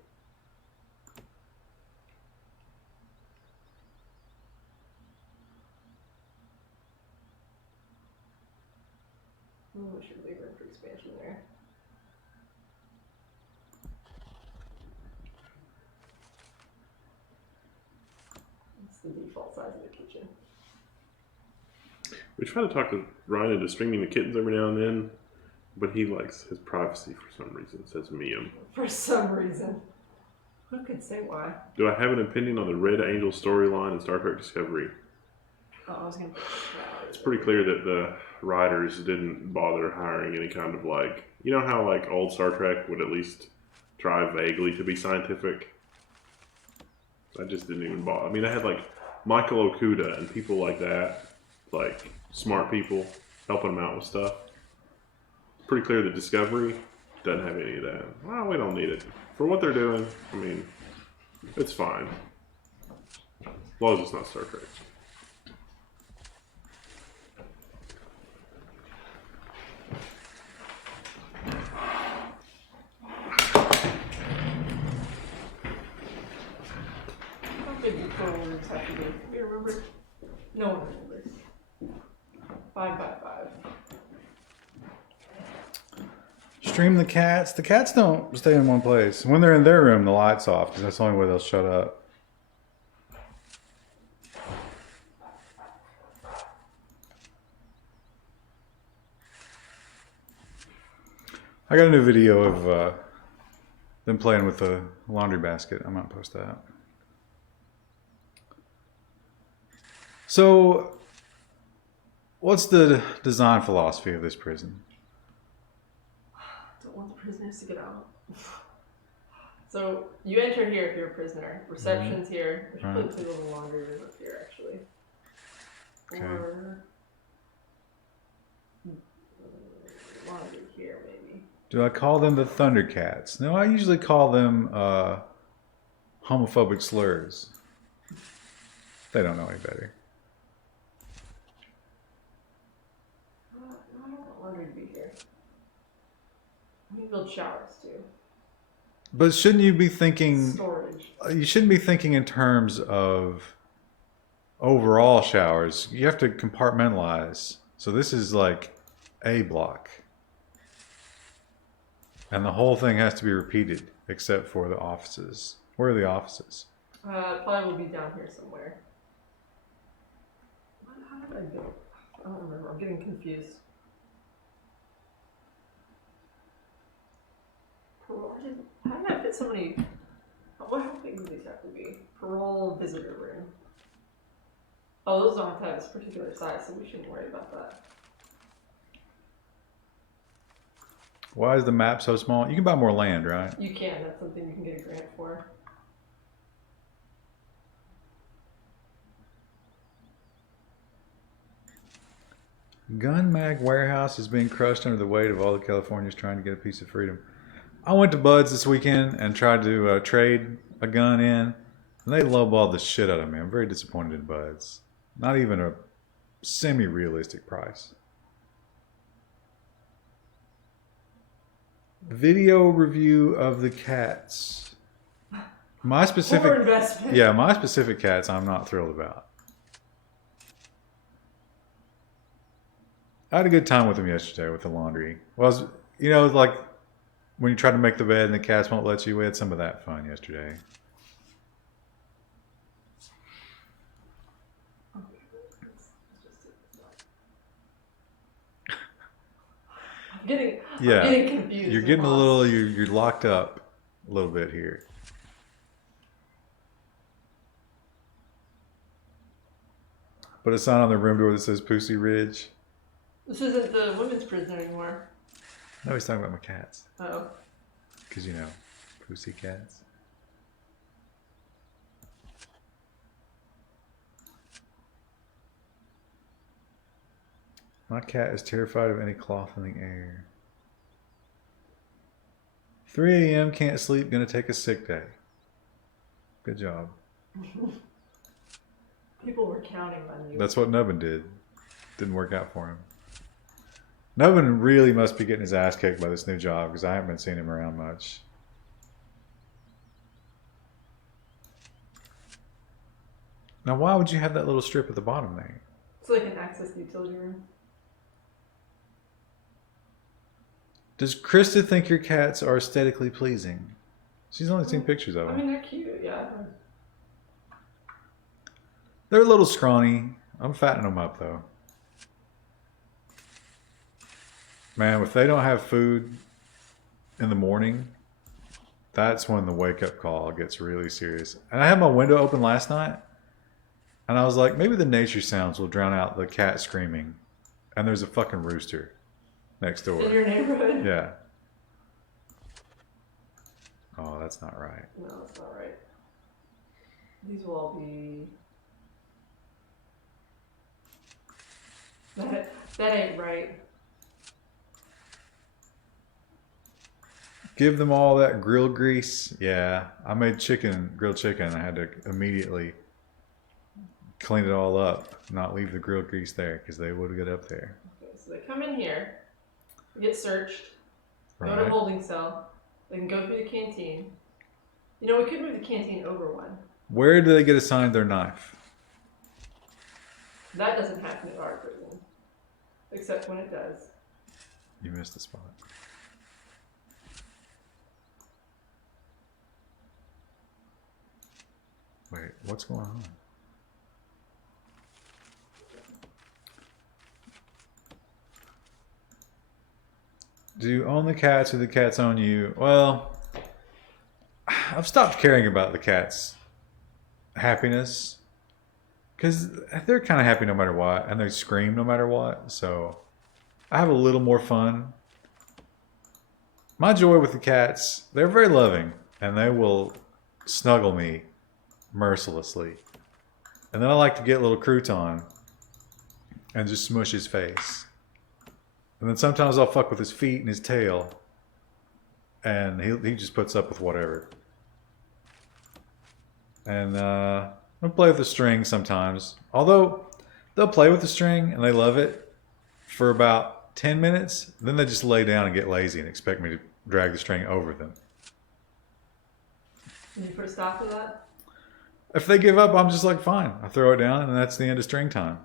I should leave room for expansion there. It's the default size of the kitchen. We try to talk to Ryan into streaming the kittens every now and then, but he likes his privacy for some reason, says Miem. For some reason. Who could say why? Do I have an opinion on the Red Angel storyline in Star Trek Discovery? Oh, I was gonna. It's pretty clear that the writers didn't bother hiring any kind of like, you know how like old Star Trek would at least try vaguely to be scientific? I just didn't even bother. I mean, I had like Michael Okuda and people like that, like smart people helping them out with stuff. Pretty clear that Discovery doesn't have any of that. Well, we don't need it. For what they're doing, I mean, it's fine. As long as it's not Star Trek. How big do total rooms have to be? Do you remember? No one remembers. 5 by 5. Stream the cats. The cats don't stay in one place. When they're in their room, the light's off because that's the only way they'll shut up. I got a new video of them playing with the laundry basket. I might post that. So, what's the design philosophy of this prison? Don't want the prisoners to get out. So you enter here if you're a prisoner. Reception's here. We should Right. put 2 little laundry rooms up here actually. Okay. Or laundry here maybe. Do I call them the Thundercats? No, I usually call them homophobic slurs. They don't know any better. No, I don't want laundry to be here. We can build showers too. But shouldn't you be thinking? Storage. You shouldn't be thinking in terms of overall showers. You have to compartmentalize. So this is like a block. And the whole thing has to be repeated except for the offices. Where are the offices? Probably will be down here somewhere. How did I build? I don't remember. I'm getting confused. Parole. How did I fit so many? How big do these have to be? Parole visitor room. Oh, those don't have to have this particular size, so we shouldn't worry about that. Why is the map so small? You can buy more land, right? You can. That's something you can get a grant for. Gun mag warehouse is being crushed under the weight of all the Californians trying to get a piece of freedom. I went to Bud's this weekend and tried to trade a gun in, and they lowballed the shit out of me. I'm very disappointed in Bud's. Not even a semi-realistic price. Video review of the cats. My specific, Poor investment. yeah, my specific cats I'm not thrilled about. I had a good time with them yesterday with the laundry. Well, I was, you know, like when you try to make the bed and the cats won't let you. We had some of that fun yesterday. I'm getting confused. You're and getting a lost. little, you're locked up a little bit here. Put a sign on the room door that says Pussy Ridge. This isn't the women's prison anymore. No, he's talking about my cats. Oh. Because, you know, pussy cats. My cat is terrified of any cloth in the air. 3 a.m. can't sleep, gonna take a sick day. Good job. People were counting on you. That's what Nubbin did. Didn't work out for him. Nubbin really must be getting his ass kicked by this new job because I haven't been seeing him around much. Now, why would you have that little strip at the bottom there? It's like an access utility room. Does Krista think your cats are aesthetically pleasing? She's only seen pictures of I them. mean, they're cute, yeah. They're a little scrawny. I'm fattening them up, though. Man, if they don't have food in the morning, that's when the wake-up call gets really serious. And I had my window open last night, and I was like, maybe the nature sounds will drown out the cat screaming. And there's a fucking rooster next door. In your neighborhood? Yeah. Oh, that's not right. No, that's not right. These will all be... That ain't right. Give them all that grill grease. Yeah, I made grilled chicken. I had to immediately clean it all up, not leave the grilled grease there because they would get up there. Okay, so they come in here, get searched, go to Right. holding cell, they can go through the canteen. You know, we could move the canteen over one. Where do they get assigned their knife? That doesn't happen at our prison. Except when it does. You missed the spot. Wait, what's going on? Do you own the cats or the cats own you? Well, I've stopped caring about the cats' happiness because they're kind of happy no matter what, and they scream no matter what. So I have a little more fun. My joy with the cats, they're very loving, and they will snuggle me mercilessly. And then I like to get little crouton and just smush his face. And then sometimes I'll fuck with his feet and his tail, and he just puts up with whatever. And I'll play with the string sometimes. Although they'll play with the string and they love it for about 10 minutes, then they just lay down and get lazy and expect me to drag the string over them. Can you put a stop to that? If they give up, I'm just like, fine. I throw it down and that's the end of string time.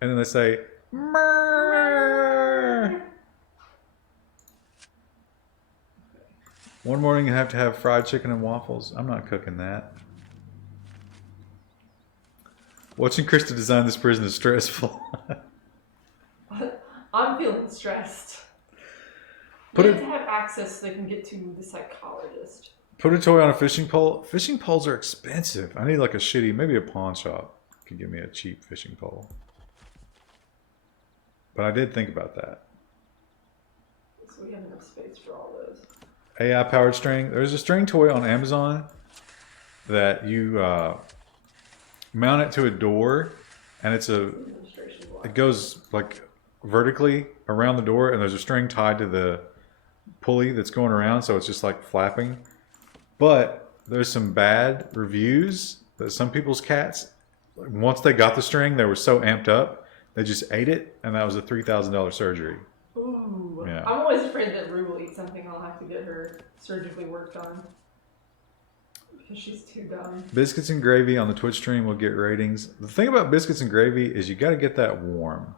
And then they say, "Murr." One morning you have to have fried chicken and waffles. I'm not cooking that. Watching Krista design this prison is stressful. I'm feeling stressed. Put They it- have to have access so they can get to the psychologist. Put a toy on a fishing pole. Fishing poles are expensive. I need like a shitty, maybe a pawn shop could give me a cheap fishing pole. But I did think about that. So we have enough space for all those. AI powered string. There's a string toy on Amazon that you mount it to a door, and it's a Administration block. it goes like vertically around the door, and there's a string tied to the pulley that's going around, so it's just like flapping. But there's some bad reviews that some people's cats, once they got the string, they were so amped up, they just ate it, and that was a $3,000 surgery. Ooh. Yeah. I'm always afraid that Rue will eat something. I'll have to get her surgically worked on. Because she's too dumb. Biscuits and gravy on the Twitch stream will get ratings. The thing about biscuits and gravy is you got to get that warm.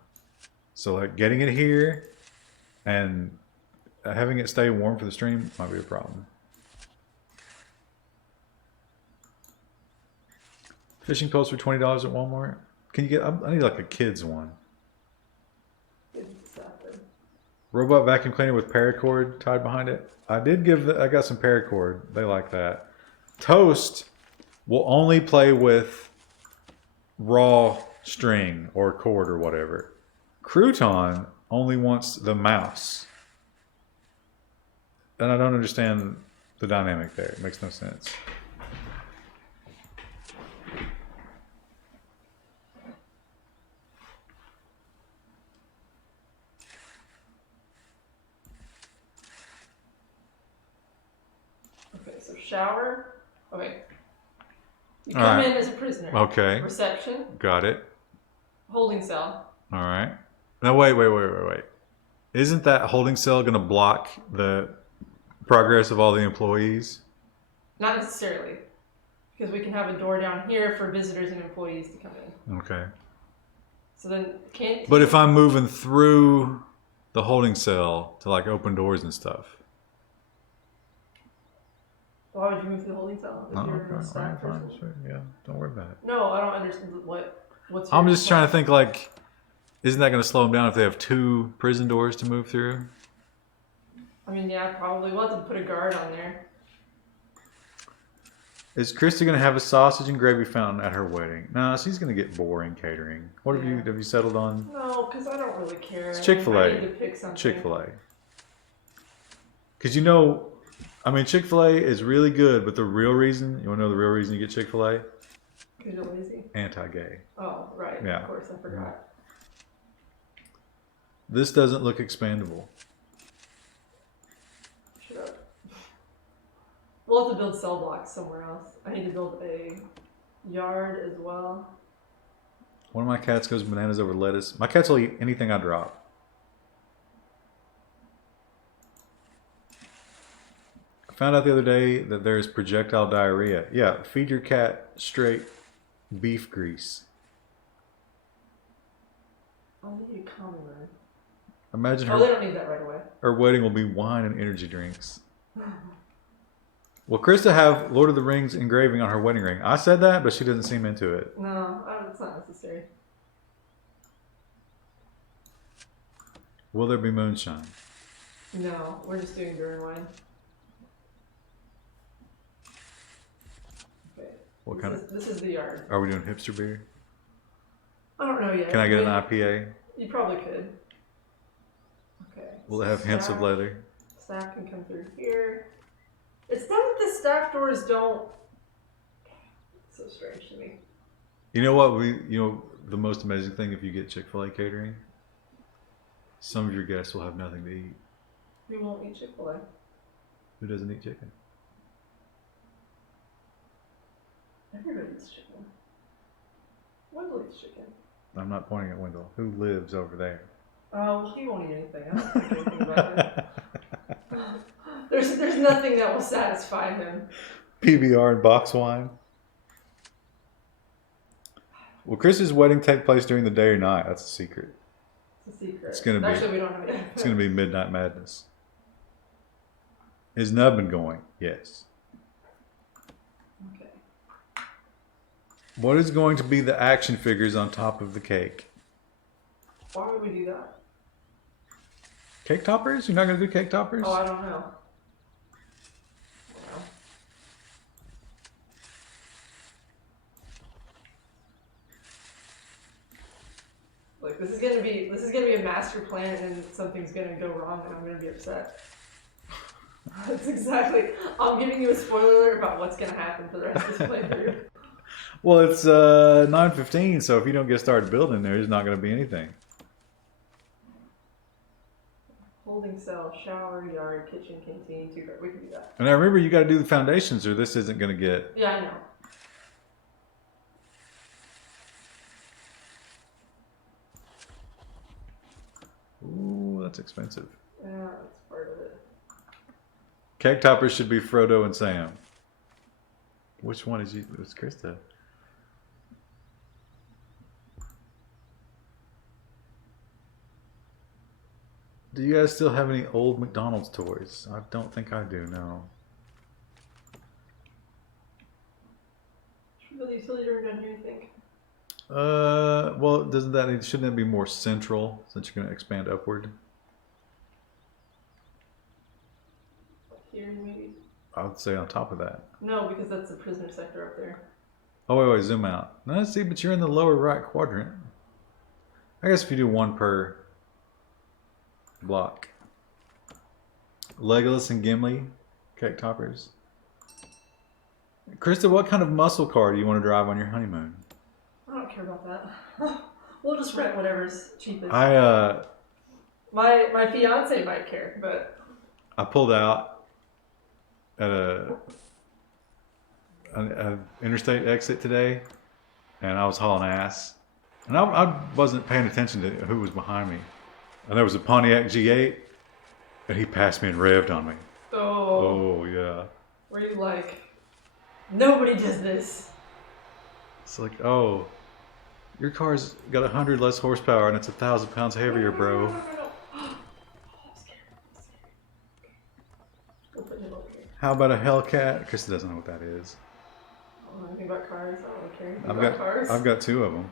So like getting it here and having it stay warm for the stream might be a problem. Fishing poles for $20 at Walmart. Can you get? I need like a kid's one. Robot vacuum cleaner with paracord tied behind it. I did give. I got some paracord. They like that. Toast will only play with raw string or cord or whatever. Crouton only wants the mouse. And I don't understand the dynamic there. It makes no sense. Okay, so shower. Okay. You All come right. in as a prisoner. Okay. Reception. Got it. Holding cell. All right. Now wait. Isn't that holding cell going to block the progress of all the employees? Not necessarily. Because we can have a door down here for visitors and employees to come in. Okay. So then can't... But if I'm moving through the holding cell to like open doors and stuff. Why would you move to the holding cell? If you're a staff person? Sure. Yeah, don't worry about it. No, I don't understand what's I'm just trying to think like, isn't that going to slow them down if they have 2 prison doors to move through? I mean, yeah, probably. We'll have to put a guard on there. Is Krista going to have a sausage and gravy fountain at her wedding? No, she's going to get boring catering. What have you settled on? No, because I don't really care. It's Chick-fil-A. I need to pick something. Chick-fil-A. Because Chick-fil-A is really good, but the real reason, you want to know the real reason you get Chick-fil-A? Because you're lazy. Anti-gay. Oh, right. Yeah. Of course, I forgot. This doesn't look expandable. Shut up. We'll have to build cell blocks somewhere else. I need to build a yard as well. One of my cats goes bananas over lettuce. My cats will eat anything I drop. I found out the other day that there's projectile diarrhea. Yeah, feed your cat straight beef grease. I'll need a common room. Imagine they don't need that right away. her wedding will be wine and energy drinks. Will Krista have Lord of the Rings engraving on her wedding ring? I said that, but she doesn't seem into it. No, it's not necessary. Will there be moonshine? No, we're just doing beer and wine. Okay. What kind This is the yard. Are we doing hipster beer? I don't know yet. Can I get an IPA? You probably could. Okay. Will it have hints of leather? Staff can come through here. It's not that the staff doors don't. It's so strange to me. You know what? The most amazing thing if you get Chick-fil-A catering, some of your guests will have nothing to eat. We won't eat Chick-fil-A. Who doesn't eat chicken? Everybody eats chicken. Wendell eats chicken. I'm not pointing at Wendell. Who lives over there? Oh, well, he won't eat anything. I don't think anything about it. There's nothing that will satisfy him. PBR and box wine. Will Chris's wedding take place during the day or night? That's a secret. It's a secret. It's gonna be. Actually, we don't know yet. It's going to be Midnight Madness. Is Nubbin going? Yes. Okay. What is going to be the action figures on top of the cake? Why would we do that? Cake toppers? You're not going to do cake toppers? Oh, I don't know. Like this is gonna be a master plan, and something's gonna go wrong, and I'm gonna be upset. That's exactly. I'm giving you a spoiler alert about what's gonna happen for the rest of this playthrough. Well, it's 9:15, so if you don't get started building, there's not going to be anything. Holding cell, shower, yard, kitchen, canteen, 2 guard. We can do that. And I remember you got to do the foundations, or this isn't going to get. Yeah, I know. Ooh, that's expensive. Yeah, that's part of it. Keg toppers should be Frodo and Sam. Which one is you? It's Krista. Do you guys still have any old McDonald's toys? I don't think I do, no. Should we go the utility room down here, you think? Well, shouldn't that be more central since you're going to expand upward? Here, maybe? I would say on top of that. No, because that's the prisoner sector up there. Oh, wait, zoom out. No, see, but you're in the lower right quadrant. I guess if you do 1 per block. Legolas and Gimli, cake toppers. Krista, what kind of muscle car do you want to drive on your honeymoon? I don't care about that. We'll just rent whatever's cheapest. My fiance might care, but I pulled out at an interstate exit today, and I was hauling ass, and I wasn't paying attention to who was behind me, and there was a Pontiac G8, and he passed me and revved on me. Oh yeah. Were you like, nobody does this? It's like, oh, your car's got 100 less horsepower and it's 1,000 pounds heavier, bro. No. I'm scared. We'll put him over here. How about a Hellcat? Krista doesn't know what that is. I don't know anything about cars. I don't really care anything about cars. I've got 2 of them.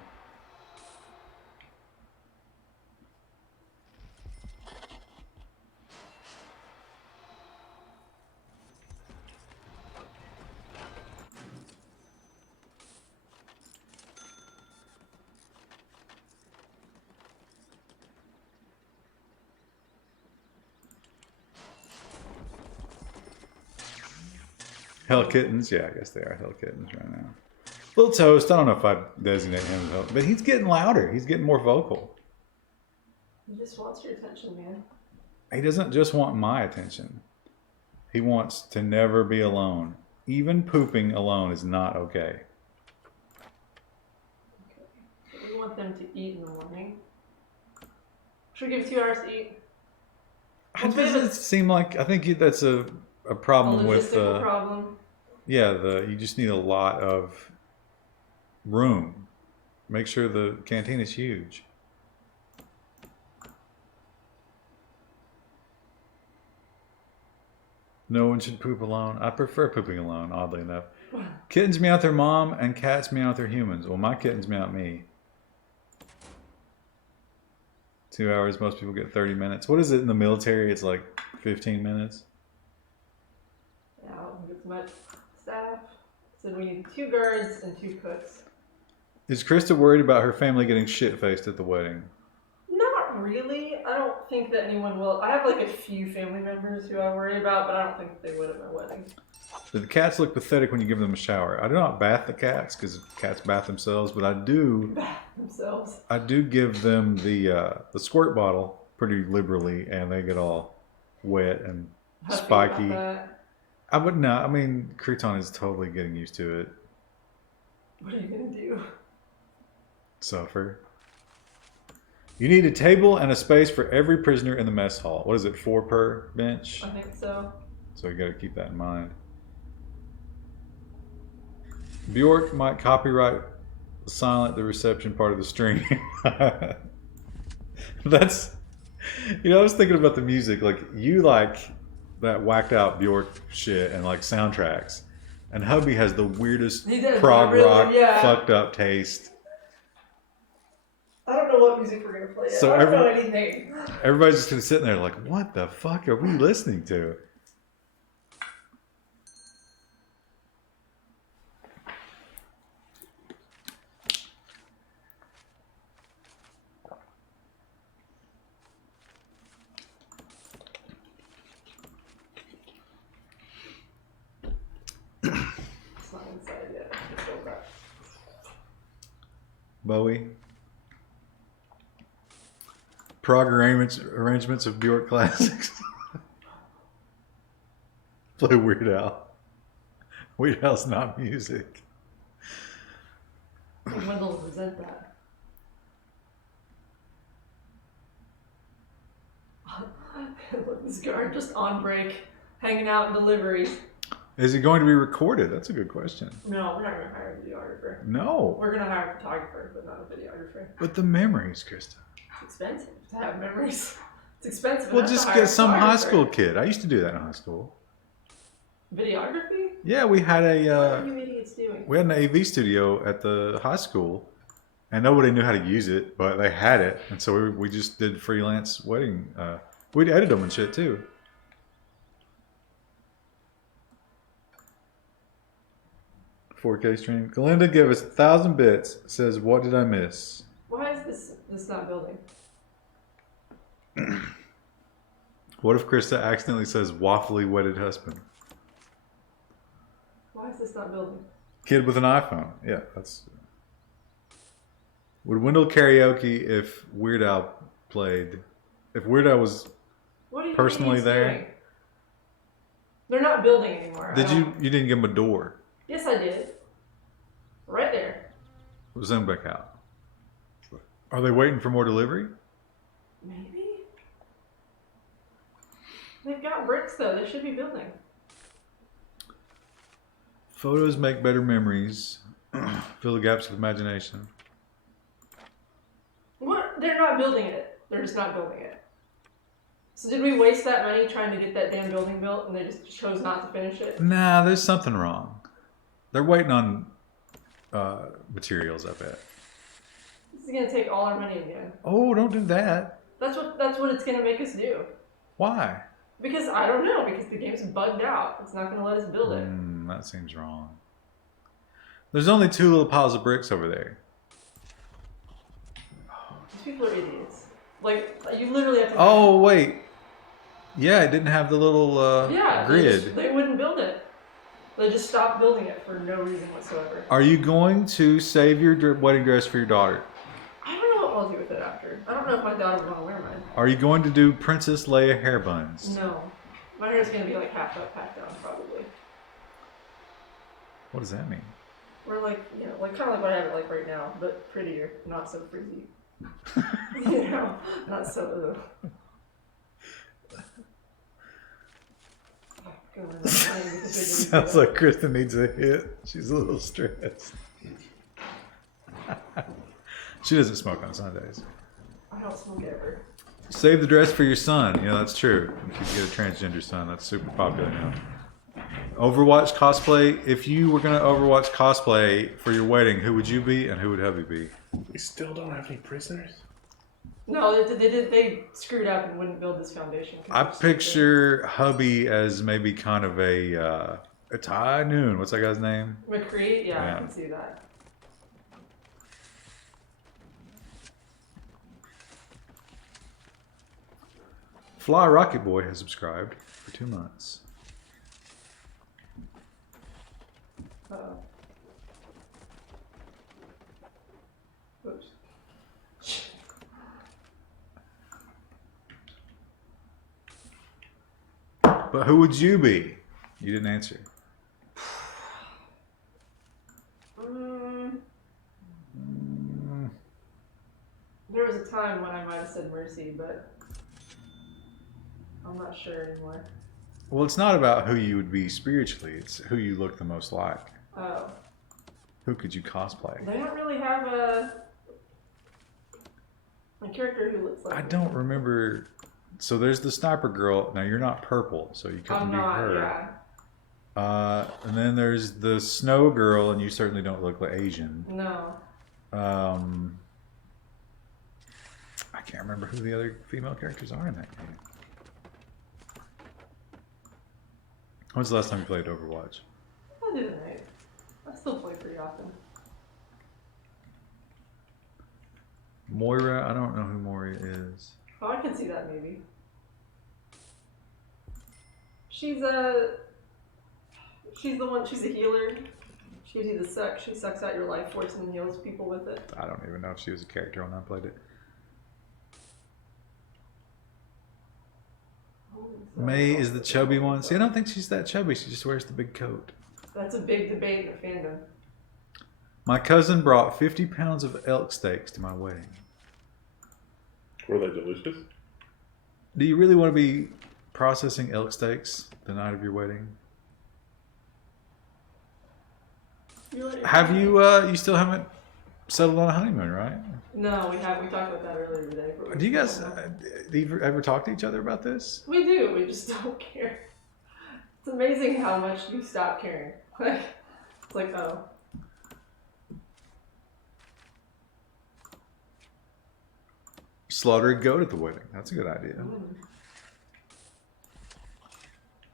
Hell kittens, yeah, I guess they are hell kittens right now. Little Toast, I don't know if I designate him as hell, but he's getting louder. He's getting more vocal. He just wants your attention, man. He doesn't just want my attention. He wants to never be alone. Even pooping alone is not okay. Okay. We want them to eat in the morning. Should we give it 2 hours to eat? It doesn't seem like, I think that's a problem with problem. Yeah, you just need a lot of room. Make sure the canteen is huge. No one should poop alone. I prefer pooping alone, oddly enough. Kittens meow their mom and cats meow their humans. Well, my kittens meow me. 2 hours, most people get 30 minutes. What is it in the military? It's like 15 minutes. Yeah, I don't think it's much. Staff. So we need 2 guards and 2 cooks. Is Krista worried about her family getting shit-faced at the wedding? Not really. I don't think that anyone will. I have like a few family members who I worry about, but I don't think they would at my wedding. The cats look pathetic when you give them a shower. I do not bath the cats because cats bath themselves, but I do Bath themselves. I do give them the squirt bottle pretty liberally, and they get all wet and How do you feel spiky. about that? I would not. I mean, Creton is totally getting used to it. What are you gonna do? Suffer. You need a table and a space for every prisoner in the mess hall. What is it, 4 per bench? I think so. So you got to keep that in mind. Bjork might copyright silent the reception part of the stream. That's, I was thinking about the music. Like, you like that whacked out Bjork shit and like soundtracks. And hubby has the weirdest prog rock fucked up taste. I don't know what music we're gonna play. So I don't know anything. Everybody's just gonna sit there like, what the fuck are we listening to? It's not inside yet. Just go back. Bowie. prog arrangements of Bjork classics. Play Weird Al. Weird Al's not music. Wendell will resent that. Look, this guard just on break, hanging out in deliveries. Is it going to be recorded? That's a good question. No, we're not going to hire a videographer. No. We're going to hire a photographer, but not a videographer. But the memories, Krista. It's expensive to have memories. It's expensive. We'll enough to just hire get a some high photographer. school kid. I used to do that in high school. Videography? Yeah, we had What are you idiots doing? an AV studio at the high school, and nobody knew how to use it, but they had it, and so we just did freelance wedding. We'd edit them and shit too. $4K stream. Galinda gave us 1,000 bits. Says, "What did I miss?" Why is this not building? What if Krista accidentally says "waffly wedded husband"? Why is this not building? Kid with an iPhone. Yeah, that's. Would Wendell karaoke if Weird Al played? If Weird Al was What are you personally idiots there? doing? They're not building anymore. Did you? You didn't give him a door. Yes, I did. Right there. Zoom back out. Are they waiting for more delivery? Maybe. They've got bricks though. They should be building. Photos make better memories. Fill the gaps with imagination. What? They're not building it. They're just not building it. So did we waste that money trying to get that damn building built, and they just chose not to finish it? Nah, there's something wrong. They're waiting on materials, I bet. This is gonna take all our money again. Oh, don't do that. That's what it's gonna make us do. Why? Because I don't know. Because the game's bugged out. It's not gonna let us build it. That seems wrong. There's only 2 little piles of bricks over there. These people are idiots. Like you literally have to. Oh wait. Yeah, it didn't have the little yeah, grid. They wouldn't build it. They just stopped building it for no reason whatsoever. Are you going to save your wedding dress for your daughter? I don't know what I'll do with it after. I don't know if my daughter would want to wear mine. Are you going to do Princess Leia hair buns? No. My hair's gonna be like half up, half down, probably. What does that mean? Or like, you know, like kind of like what I have it like right now, but prettier, not so frizzy. You know, not so. Sounds like Kristen needs a hit. She's a little stressed. She doesn't smoke on Sundays. I don't smoke ever. Save the dress for your son. You know, that's true. You could get a transgender son. That's super popular now. Overwatch cosplay. If you were going to Overwatch cosplay for your wedding, who would you be and who would hubby be? We still don't have any prisoners? No, they screwed up and wouldn't build this foundation. I picture hubby as maybe kind of a Ty Noon. What's that guy's name? McCree? Yeah, Yeah. I can see that. Fly Rocket Boy has subscribed for 2 months. Uh-oh. Oops. But who would you be? You didn't answer. There was a time when I might have said Mercy, but I'm not sure anymore. Well, it's not about who you would be spiritually. It's who you look the most like. Oh. Who could you cosplay? They don't really have a character who looks like I me. don't remember. So there's the sniper girl. Now you're not purple, so you couldn't I'm be not, her. yeah. And then there's the snow girl, and you certainly don't look like Asian. No. I can't remember who the other female characters are in that game. When's the last time you played Overwatch? I did it. I still play pretty often. Moira, I don't know who Moira is. Oh, I can see that maybe. She's the one. She's a healer. She gives you the suck. She sucks out your life force and heals people with it. I don't even know if she was a character when I played it. May is the chubby one. See, I don't think she's that chubby. She just wears the big coat. That's a big debate in the fandom. My cousin brought 50 pounds of elk steaks to my wedding. Were they delicious? Do you really want to be processing elk steaks the night of your wedding? Have you, you still haven't settled on a honeymoon, right? No, we have. We talked about that earlier today. Do you guys do you ever talk to each other about this? We do. We just don't care. It's amazing how much you stop caring. Like, it's like, oh. Slaughter a goat at the wedding. That's a good idea.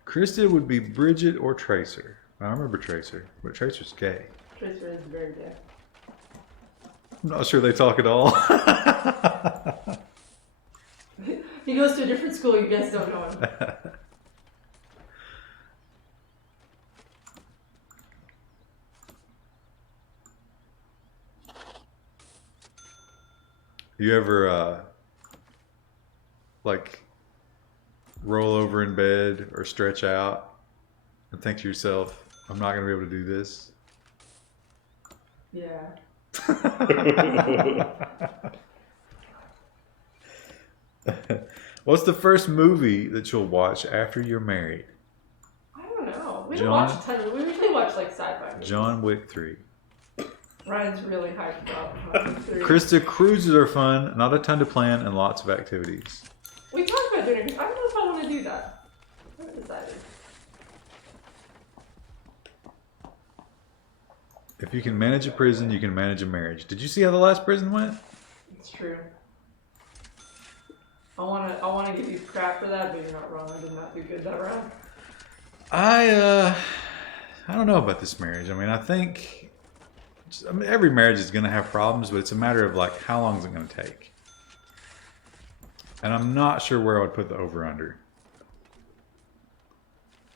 Krista would be Bridget or Tracer. I remember Tracer, but Tracer's gay. Tracer is very gay. I'm not sure they talk at all. He goes to a different school. You guys don't know him. You ever like roll over in bed or stretch out and think to yourself, I'm not going to be able to do this? Yeah. What's the first movie that you'll watch after you're married? I don't know. We don't John- watch a ton of. We usually watch like sci-fi movies. John Wick 3. Ryan's really hyped about three. Krista, cruises are fun, not a ton to plan, and lots of activities. We talked about doing it. I don't know if I want to do that. I haven't decided. If you can manage a prison, you can manage a marriage. Did you see how the last prison went? It's true. I wanna give you crap for that, but you're not wrong. I did not do good that round. I don't know about this marriage. I mean, I mean, every marriage is going to have problems, but it's a matter of like how long is it going to take. And I'm not sure where I would put the over/under.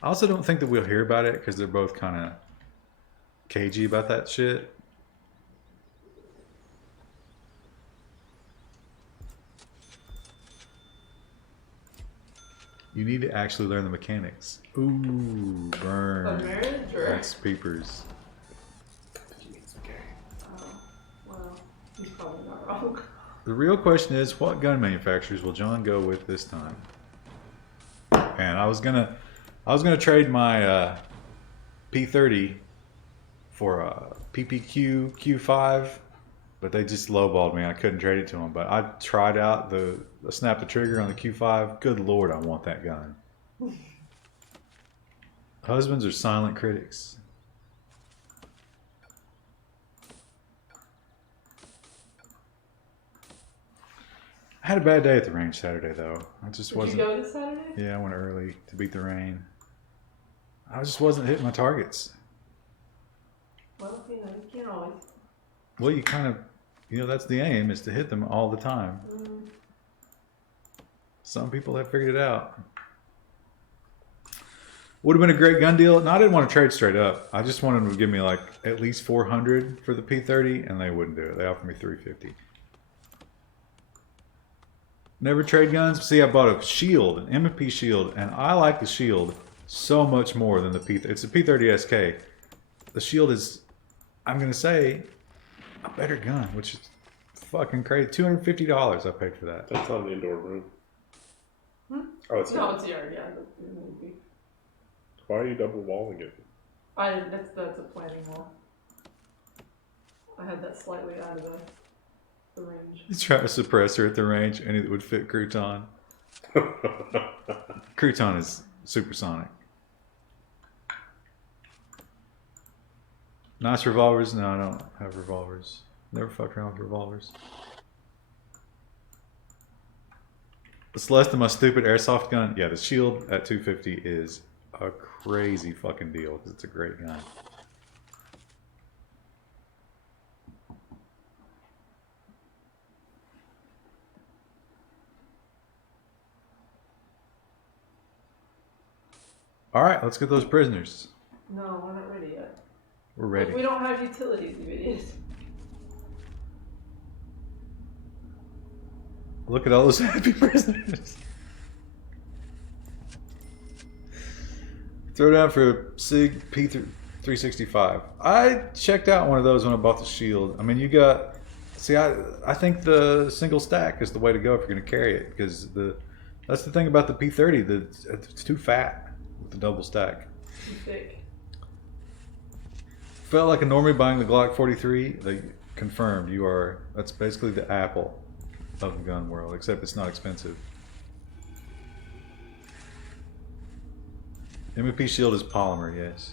I also don't think that we'll hear about it because they're both kind of cagey about that shit. You need to actually learn the mechanics. Ooh, burn. Of marriage, or? That's peepers. Oh, well, he's probably not wrong. The real question is, what gun manufacturers will John go with this time? And I was gonna trade my P30 for a PPQ Q5, but they just lowballed me. I couldn't trade it to them. But I tried out the snap the trigger on the Q5. Good Lord, I want that gun. Husbands are silent critics. I had a bad day at the range Saturday, though. I just wasn't. Did you go this Saturday? Yeah, I went early to beat the rain. I just wasn't hitting my targets. Well, you can't always. Well, you kind of, that's the aim, is to hit them all the time. Some people have figured it out. Would have been a great gun deal. No, I didn't want to trade straight up. I just wanted them to give me like at least 400 for the P30, and they wouldn't do it. They offered me 350. Never trade guns. See, I bought a shield, an M&P shield, and I like the shield so much more than the P30. It's a P30 SK. The shield is, I'm going to say, a better gun, which is fucking crazy. $250 I paid for that. That's not an indoor room. Oh, it's no, it's yard. Yeah, maybe. Why are you double walling it? That's a planning wall. I had that slightly out of the range. He's trying to suppress her at the range, and it would fit Crouton. Crouton is supersonic. Nice revolvers? No, I don't have revolvers. Never fucked around with revolvers. It's less than my stupid airsoft gun. Yeah, the shield at 250 is a crazy fucking deal because it's a great gun. All right, let's get those prisoners. No, we're not ready yet. We're ready. We don't have utilities, you idiots. Look at all those happy prisoners. Throw down for Sig P365. I checked out one of those when I bought the shield. I mean, you got. See, I think the single stack is the way to go if you're going to carry it, because that's the thing about the P30. It's too fat with the double stack. Too thick. Felt like a normie buying the Glock 43. They confirmed you are. That's basically the Apple of the gun world, except it's not expensive. MP shield is polymer, yes.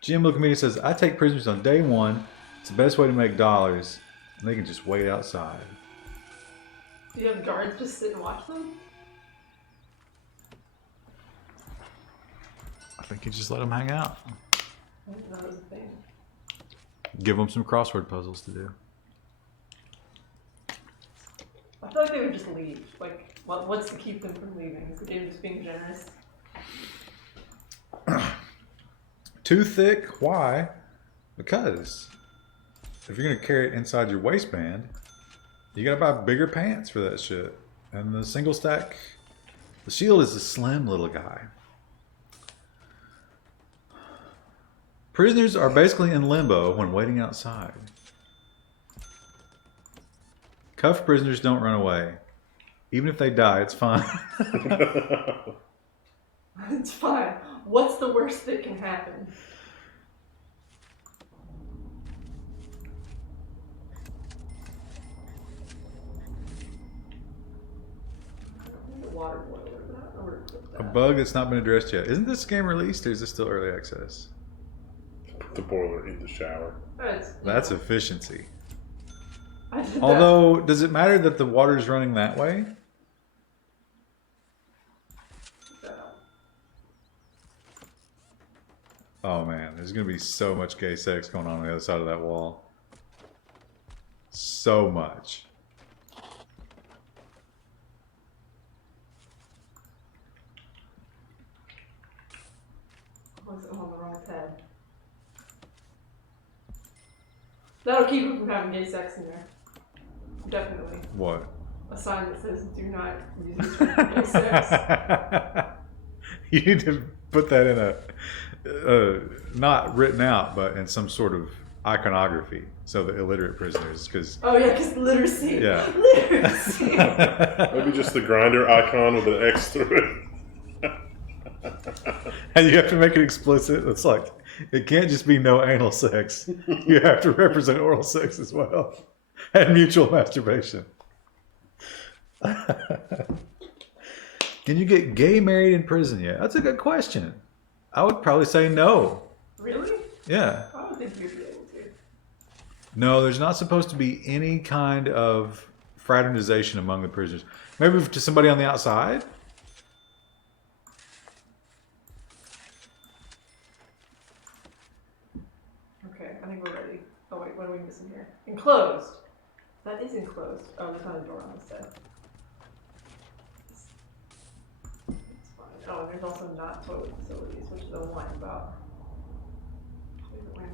Jim Lookamedi says, I take prisoners on day one. It's the best way to make dollars. And they can just wait outside. Do you have guards just sit and watch them? I think you just let them hang out. I didn't know that was a thing. Give them some crossword puzzles to do. I feel like they would just leave. Like, what's to keep them from leaving? Is the game just being generous? Too thick? Why? Because if you're going to carry it inside your waistband, you got to buy bigger pants for that shit. And the single stack, the shield is a slim little guy. Prisoners are basically in limbo when waiting outside. Cuffed prisoners don't run away. Even if they die, it's fine. It's fine. What's the worst that can happen? The water boiler, but I don't know where to put that. A bug that's not been addressed yet. Isn't this game released or is this still early access? Put the boiler in the shower. That's efficiency. I did that. Although, does it matter that the water is running that way? Oh man, there's gonna be so much gay sex going on the other side of that wall. So much. I'm on the wrong tab. That'll keep them from having gay sex in there. Definitely. What? A sign that says do not use this for gay sex. You need to put that in not written out, but in some sort of iconography, so the illiterate prisoners, because oh yeah, because literacy. Yeah. Literacy. Maybe just the grinder icon with an X through it. and you have to make it explicit. It's like it can't just be no anal sex. You have to represent oral sex as well, and mutual masturbation. Can you get gay married in prison yet? That's a good question. I would probably say no. Really? Yeah. I don't think you'd be able to. No, there's not supposed to be any kind of fraternization among the prisoners. Maybe to somebody on the outside? Okay, I think we're ready. Oh wait, what are we missing here? Enclosed. That is enclosed. Oh, there's not a door on this side. It's fine. Oh, and there's also not toilet facilities, which is the one about.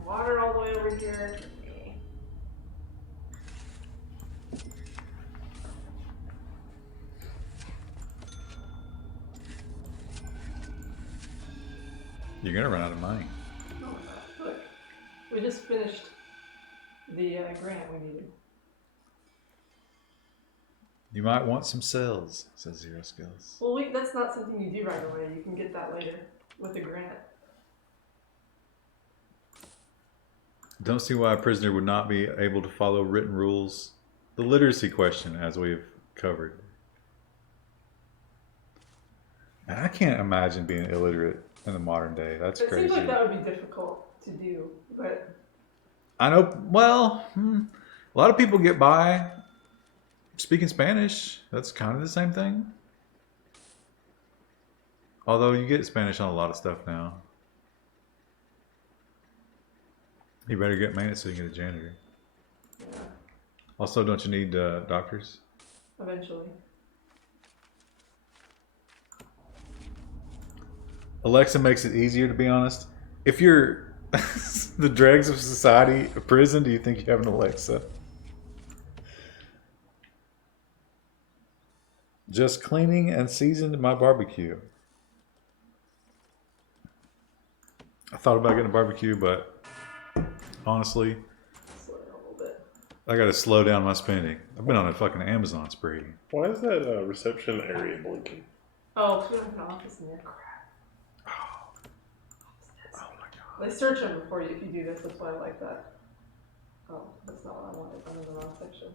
Water all the way over here. You're gonna run out of money. No, we're not. Look, we just finished the grant we needed. You might want some cells, says Zero Skills. Well, that's not something you do right away. You can get that later with the grant. Don't see why a prisoner would not be able to follow written rules. The literacy question, as we've covered. And I can't imagine being illiterate in the modern day. That's It crazy. seems like that would be difficult to do, but I know, well, a lot of people get by speaking Spanish. That's kind of the same thing. Although you get Spanish on a lot of stuff now. You better get maintenance so you can get a janitor. yeah, Also, don't you need doctors? eventually. Alexa makes it easier, to be honest. If you're the dregs of society, a prison, do you think you have an Alexa? Just cleaning and seasoned my barbecue. I thought about getting a barbecue, but honestly, Slow down a little bit. I gotta slow down my spending. I've been on a fucking Amazon spree. Why is that reception area blinking? Oh, because we don't have an office in there. Crap. Oh my god. They search them before you if you do this. That's why I like that. Oh, that's not what I wanted. I'm in the wrong section.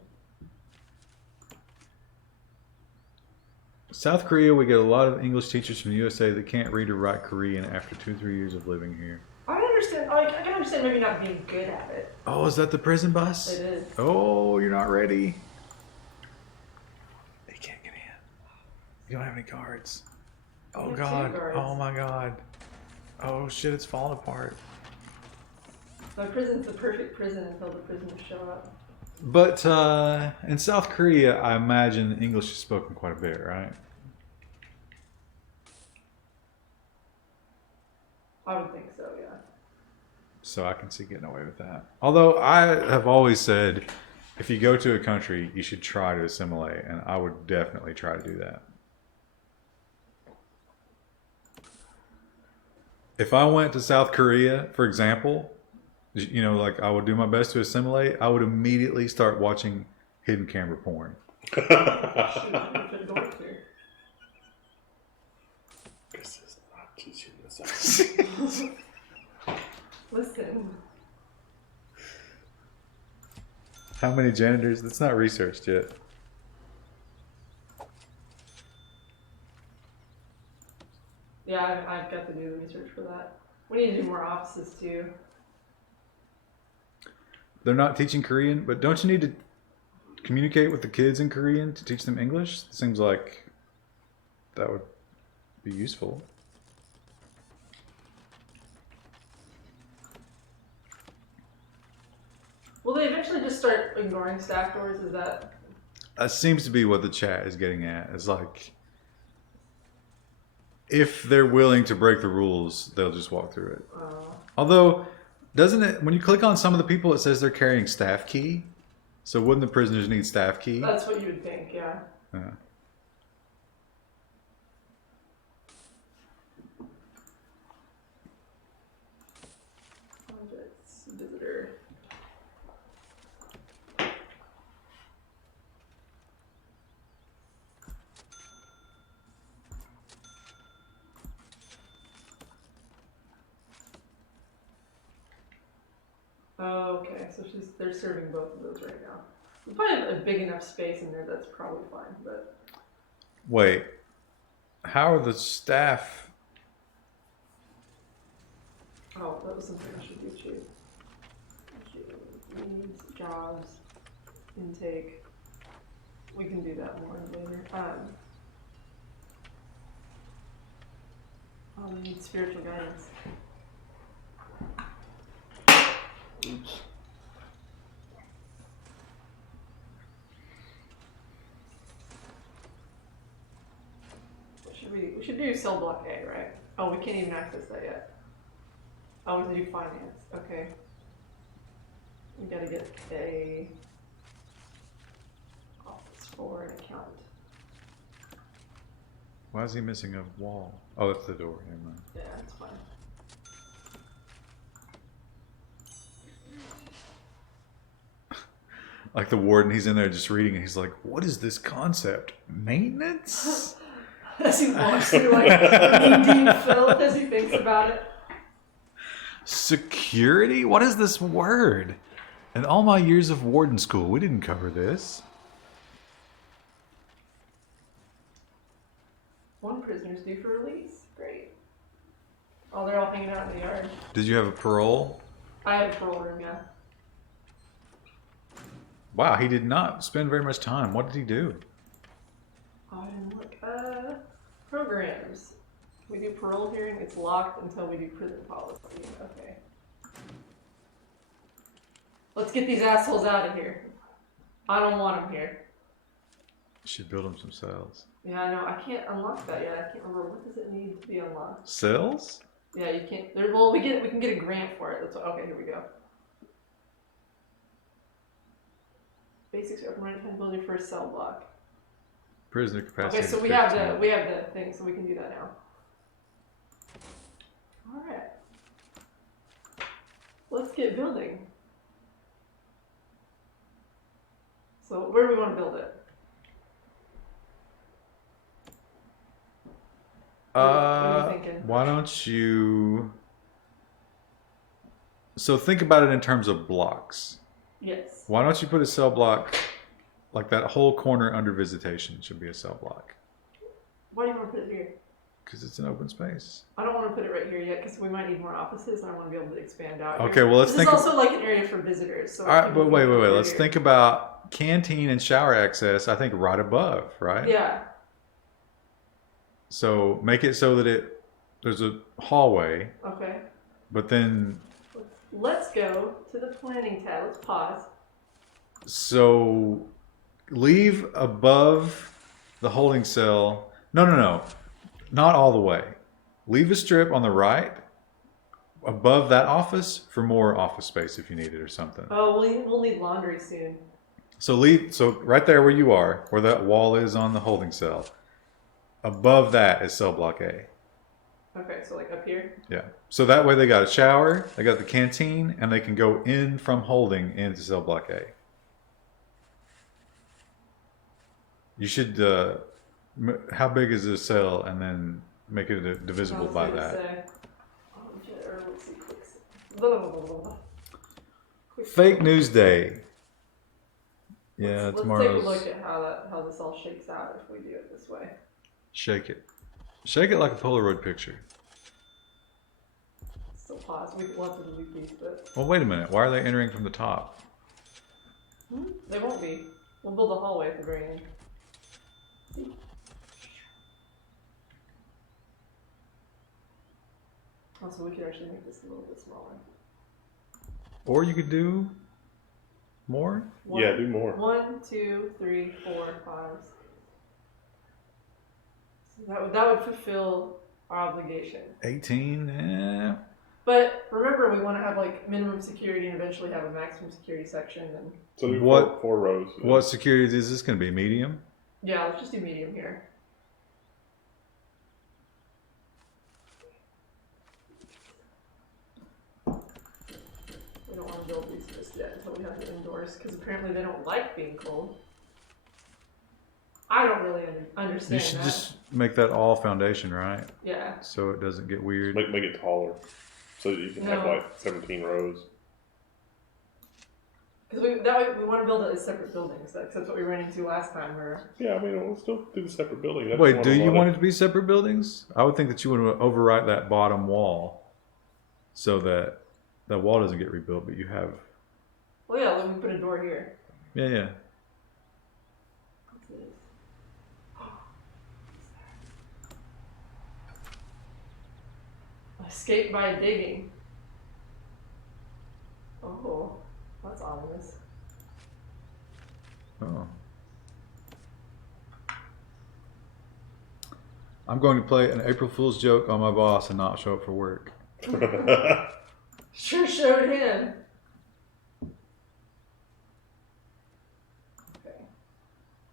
South Korea, we get a lot of English teachers from the USA that can't read or write Korean after 2-3 years of living here. I understand. I can understand maybe not being good at it. Oh, is that the prison bus? It is. Oh, you're not ready. They can't get in. You don't have any cards. Oh You have god. 2 guards. Oh my god. Oh shit, it's falling apart. My prison's the perfect prison until the prisoners show up. But in South Korea, I imagine English is spoken quite a bit, right? I would think so, yeah. So I can see getting away with that. Although I have always said, if you go to a country, you should try to assimilate, and I would definitely try to do that. If I went to South Korea, for example, you know, like I would do my best to assimilate, I would immediately start watching hidden camera porn. Shoot, we've been going through. This is not teaching this. Listen. How many janitors? That's not researched yet. Yeah, I've got to do the research for that. We need to do more offices too. They're not teaching Korean, but don't you need to communicate with the kids in Korean to teach them English? It seems like that would be useful. Will they eventually just start ignoring staff doors? Is that... That seems to be what the chat is getting at. It's like, if they're willing to break the rules, they'll just walk through it. Although, doesn't it, when you click on some of the people, it says they're carrying staff key? So wouldn't the prisoners need staff key? That's what you would think, yeah. Yeah. Projects, visitor. Oh, okay, so they're serving both of those right now. We probably have a big enough space in there that's probably fine, but Wait, how are the staff? oh, that was something I should do too. Needs, jobs, intake. We can do that more later. We need spiritual guidance. Oops. We should do cell block A, right? Oh, we can't even access that yet. Oh, we have to do finance. Okay. We gotta get a office for an accountant. Why is he missing a wall? Oh, that's the door. Never mind. Yeah, that's fine. Like the warden, he's in there just reading, and he's like, "What is this concept? Maintenance?" As he walks through like knee-deep filth as he thinks about it. Security? What is this word? In all my years of warden school, we didn't cover this. One prisoner's due for release. Great. Oh, they're all hanging out in the yard. Did you have a parole? I have a parole room, yeah. Wow, he did not spend very much time. What did he do? Oh, I didn't look. Programs. We do parole hearing. It's locked until we do prison policy. Okay. Let's get these assholes out of here. I don't want them here. Should build him some cells. Yeah, I know. I can't unlock that yet. I can't remember. What does it need to be unlocked? Cells? Yeah, you can't. Well, we can get a grant for it. That's what, okay. Here we go. Basics open right accountability for a cell block. Prisoner capacity. Okay, so is we have 15. the thing, so we can do that now. All right. Let's get building. So where do we want to build it? What are you thinking? Why don't you? So think about it in terms of blocks. Yes. Why don't you put a cell block, like that whole corner under visitation should be a cell block? Why do you want to put it here? Because it's an open space. I don't want to put it right here yet because we might need more offices and I want to be able to expand out. Okay, here. well let's this think. is also like an area for visitors. So All right, but wait. Let's here. think about canteen and shower access. I think right above, right? Yeah. So make it so that there's a hallway, Okay. but then Let's go to the planning tab. Let's pause. so leave above the holding cell. No, not all the way. Leave a strip on the right above that office for more office space if you need it or something. Oh, we'll need laundry soon. So right there where you are, where that wall is on the holding cell. Above that is cell block A. Okay, so like up here. Yeah. So that way they got a shower, they got the canteen, and they can go in from holding into cell block A. You should, how big is this cell, and then make it divisible by that. Let's see, quick. Fake news day. Yeah, let's tomorrow's. take a look at how this all shakes out if we do it this way. Shake it. Shake it like a Polaroid picture. Still pause. We'll have to delete these, but Well, wait a minute. Why are they entering from the top? they won't be. We'll build a hallway at the very end. See? Also, we could actually make this a little bit smaller. Or you could do more? Yeah, do more. 1, 2, 3, 4, 5. So that would fulfill our obligation. 18? But remember, we want to have like minimum security and eventually have a maximum security section. And So do What- four rows. What security is this going to be? Medium? yeah, let's just do medium here. We don't want to build these just yet until we have the indoors because apparently they don't like being cold. I don't really understand You should that. just make that all foundation, right? Yeah. So it doesn't get weird. Make it taller, so that you can have No. like 17 rows. Because that way we want to build it as separate buildings. That's what we ran into last time. Where Yeah, I mean, we'll still do the separate building. That's Wait, one do of you the- want it to be separate buildings? I would think that you would overwrite that bottom wall so that that wall doesn't get rebuilt, but you have. well, yeah, then we put a door here. Yeah. What's this? Escape by digging. Oh, that's ominous. Oh. I'm going to play an April Fool's joke on my boss and not show up for work. Sure showed him. Okay.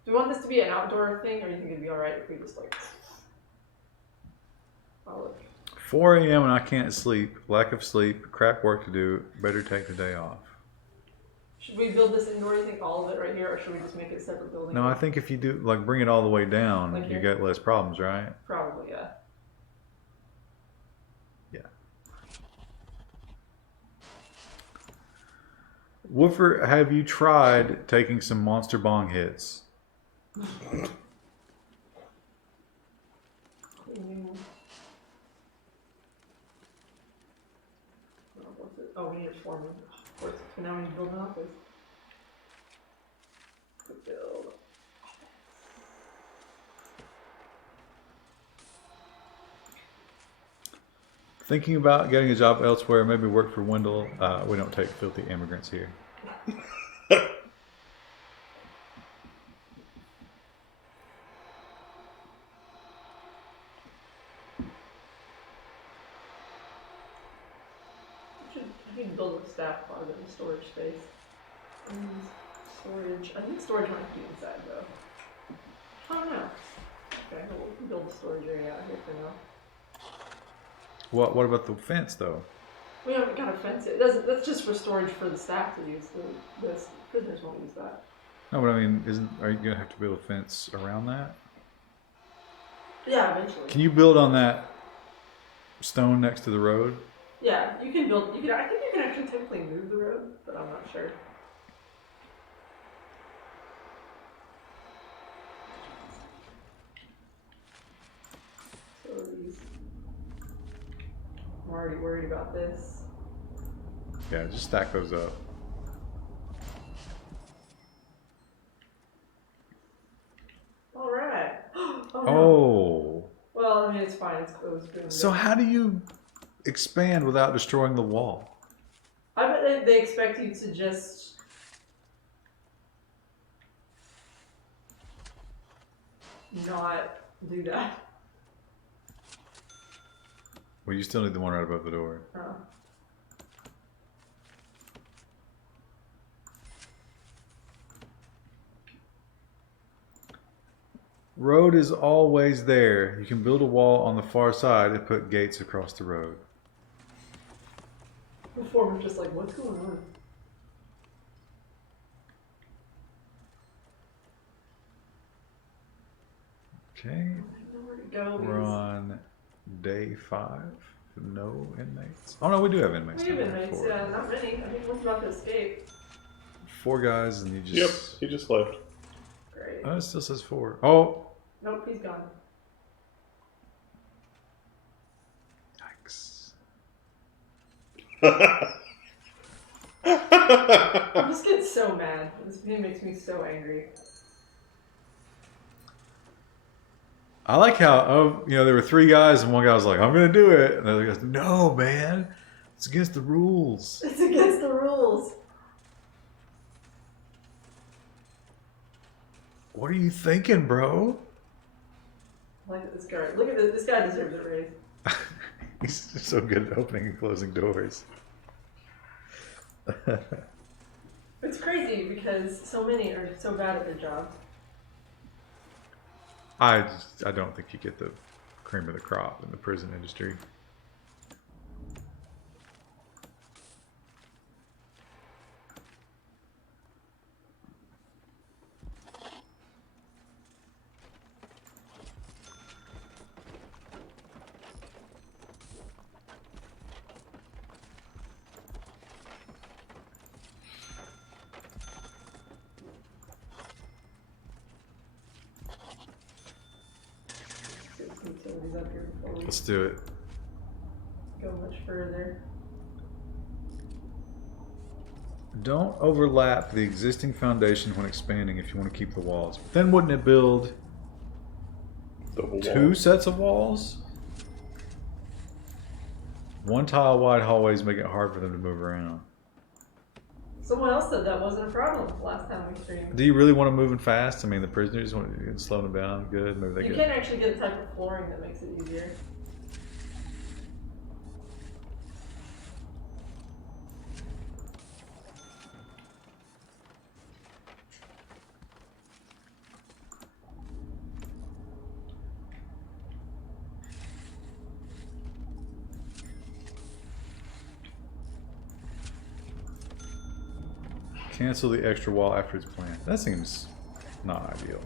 Do we want this to be an outdoor thing, or do you think it'd be alright if we just like... Oh, look. 4 a.m. and I can't sleep. Lack of sleep. Crap work to do. Better take the day off. Should we build this indoor, you think, all of it right here, or should we just make it a separate building? No, I think if you do, like, bring it all the way down, Like you here? get less problems, right? Probably, yeah. Woofer, have you tried taking some monster bong hits? Oh, we need a foreman. Of course, so now we need to build an office. Build. Thinking about getting a job elsewhere, maybe work for Wendell. We don't take filthy immigrants here. I can build a staff pod in the storage space. Storage. I think storage might be inside though. Oh no. Okay, well, we can build a storage area out here for now. What about the fence though? We haven't got a fence. It doesn't. That's just for storage for the staff to use. The prisoners won't use that. No, but I mean, are you gonna have to build a fence around that? Yeah, eventually. Can you build on that stone next to the road? Yeah, you can build. I think you can actually technically move the road, but I'm not sure. So these. I'm already worried about this. Yeah, just stack those up. All right. Oh. No. Oh. Well, I mean, it's fine. It was good. So how do you expand without destroying the wall? I bet they expect you to just. Not do that. Well, you still need the one right above the door. Oh. Road is always there. You can build a wall on the far side and put gates across the road. Before we're just like, what's going on? Okay. I don't know where to go. We're on day 5. No inmates. Oh no, we do have inmates. We have Not inmates, 4. yeah, not many. I think one's about to escape. 4 guys, and you just. Yep, he just left. Great. Oh, it still says 4. Oh. Nope, he's gone. Yikes. I'm just getting so mad. This game makes me so angry. I like how, there were 3 guys, and one guy was like, I'm going to do it. And the other guy goes, no, man. It's against the rules. It's against the rules. What are you thinking, bro? Look at this guy. Look at this. This guy deserves a raise. He's so good at opening and closing doors. It's crazy because so many are so bad at their job. I don't think you get the cream of the crop in the prison industry. Utilities up here before we Let's do it. go much further. Don't overlap the existing foundation when expanding if you want to keep the walls. But then wouldn't it build Double 2 wall. sets of walls? 1 tile wide hallways make it hard for them to move around. Someone else said that wasn't a problem last time we streamed. Do you really want to move in fast? I mean, the prisoners want to slow them down. Good. Maybe they You get. can actually get a type of flooring that makes it easier. Cancel the extra wall after it's planned. That seems not ideal.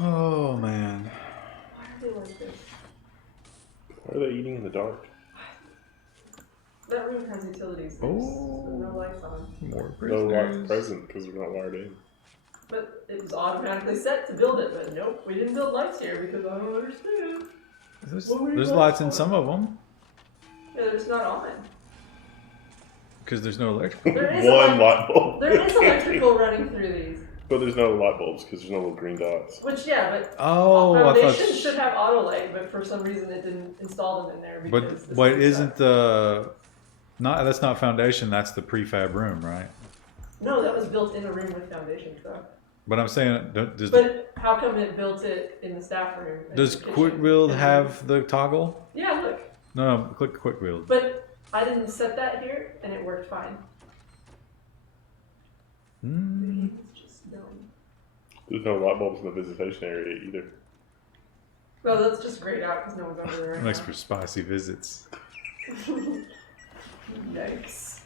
Oh man. Why are they like this? Why are they eating in the dark? That room has utilities. Oh. There's no lights on. More No lights prisoners. present because they're not wired in. But it was automatically set to build it, but nope, we didn't build lights here because I don't understand. There's, What were you there's lights lights in on? some of them Yeah, they're just not on. because there's no electrical. There is One light bulb. There is electrical running through these. But there's no light bulbs because there's no little green dots. Which, yeah, but Oh, I Foundation thought. should have auto light, but for some reason it didn't install them in there because But this thing isn't sucks. the That's not foundation. That's the prefab room, right? No, that was built in a room with foundation stuff. But I'm saying, But how come it built it in the staff room? does in the quick kitchen? build In the- have the toggle? Yeah, look. No, click quick build. But I didn't set that here, and it worked fine. Mm. It's just dumb. There's no light bulbs in the visitation area either. Well, that's just grayed out because no one's over there right Makes now. for spicy visits. Yikes.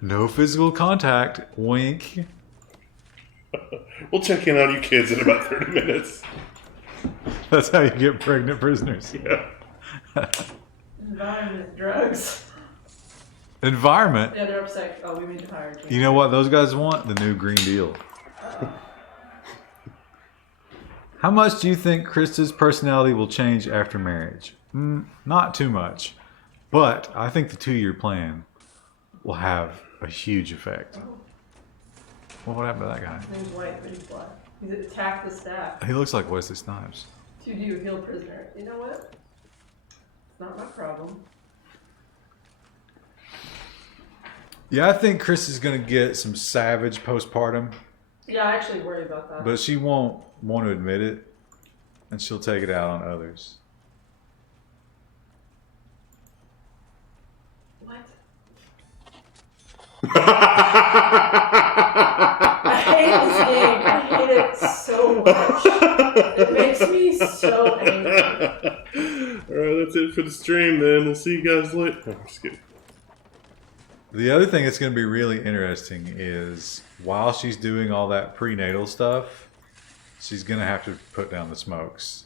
No physical contact. Wink. We'll check in on you kids in about 30 minutes. That's how you get pregnant prisoners. Yeah. Environment, drugs. Environment. Yeah, they're upset. Oh, we made the hire change. You know what those guys want? The new Green Deal. How much do you think Krista's personality will change after marriage? Not too much. But I think the 2-year plan will have a huge effect. Oh, Well, what happened to that guy? his name's White, but he's black. He's attacked the staff. He looks like Wesley Snipes. 2D healed prisoner. You know what? It's not my problem. Yeah, I think Chris is going to get some savage postpartum, Yeah, I actually worry about that. but she won't want to admit it, and she'll take it out on others. What? I hate this game. I hate it so much. It makes me so angry. Alright, that's it for the stream then. We'll see you guys later. No, I'm just kidding. The other thing that's going to be really interesting is while she's doing all that prenatal stuff, she's going to have to put down the smokes.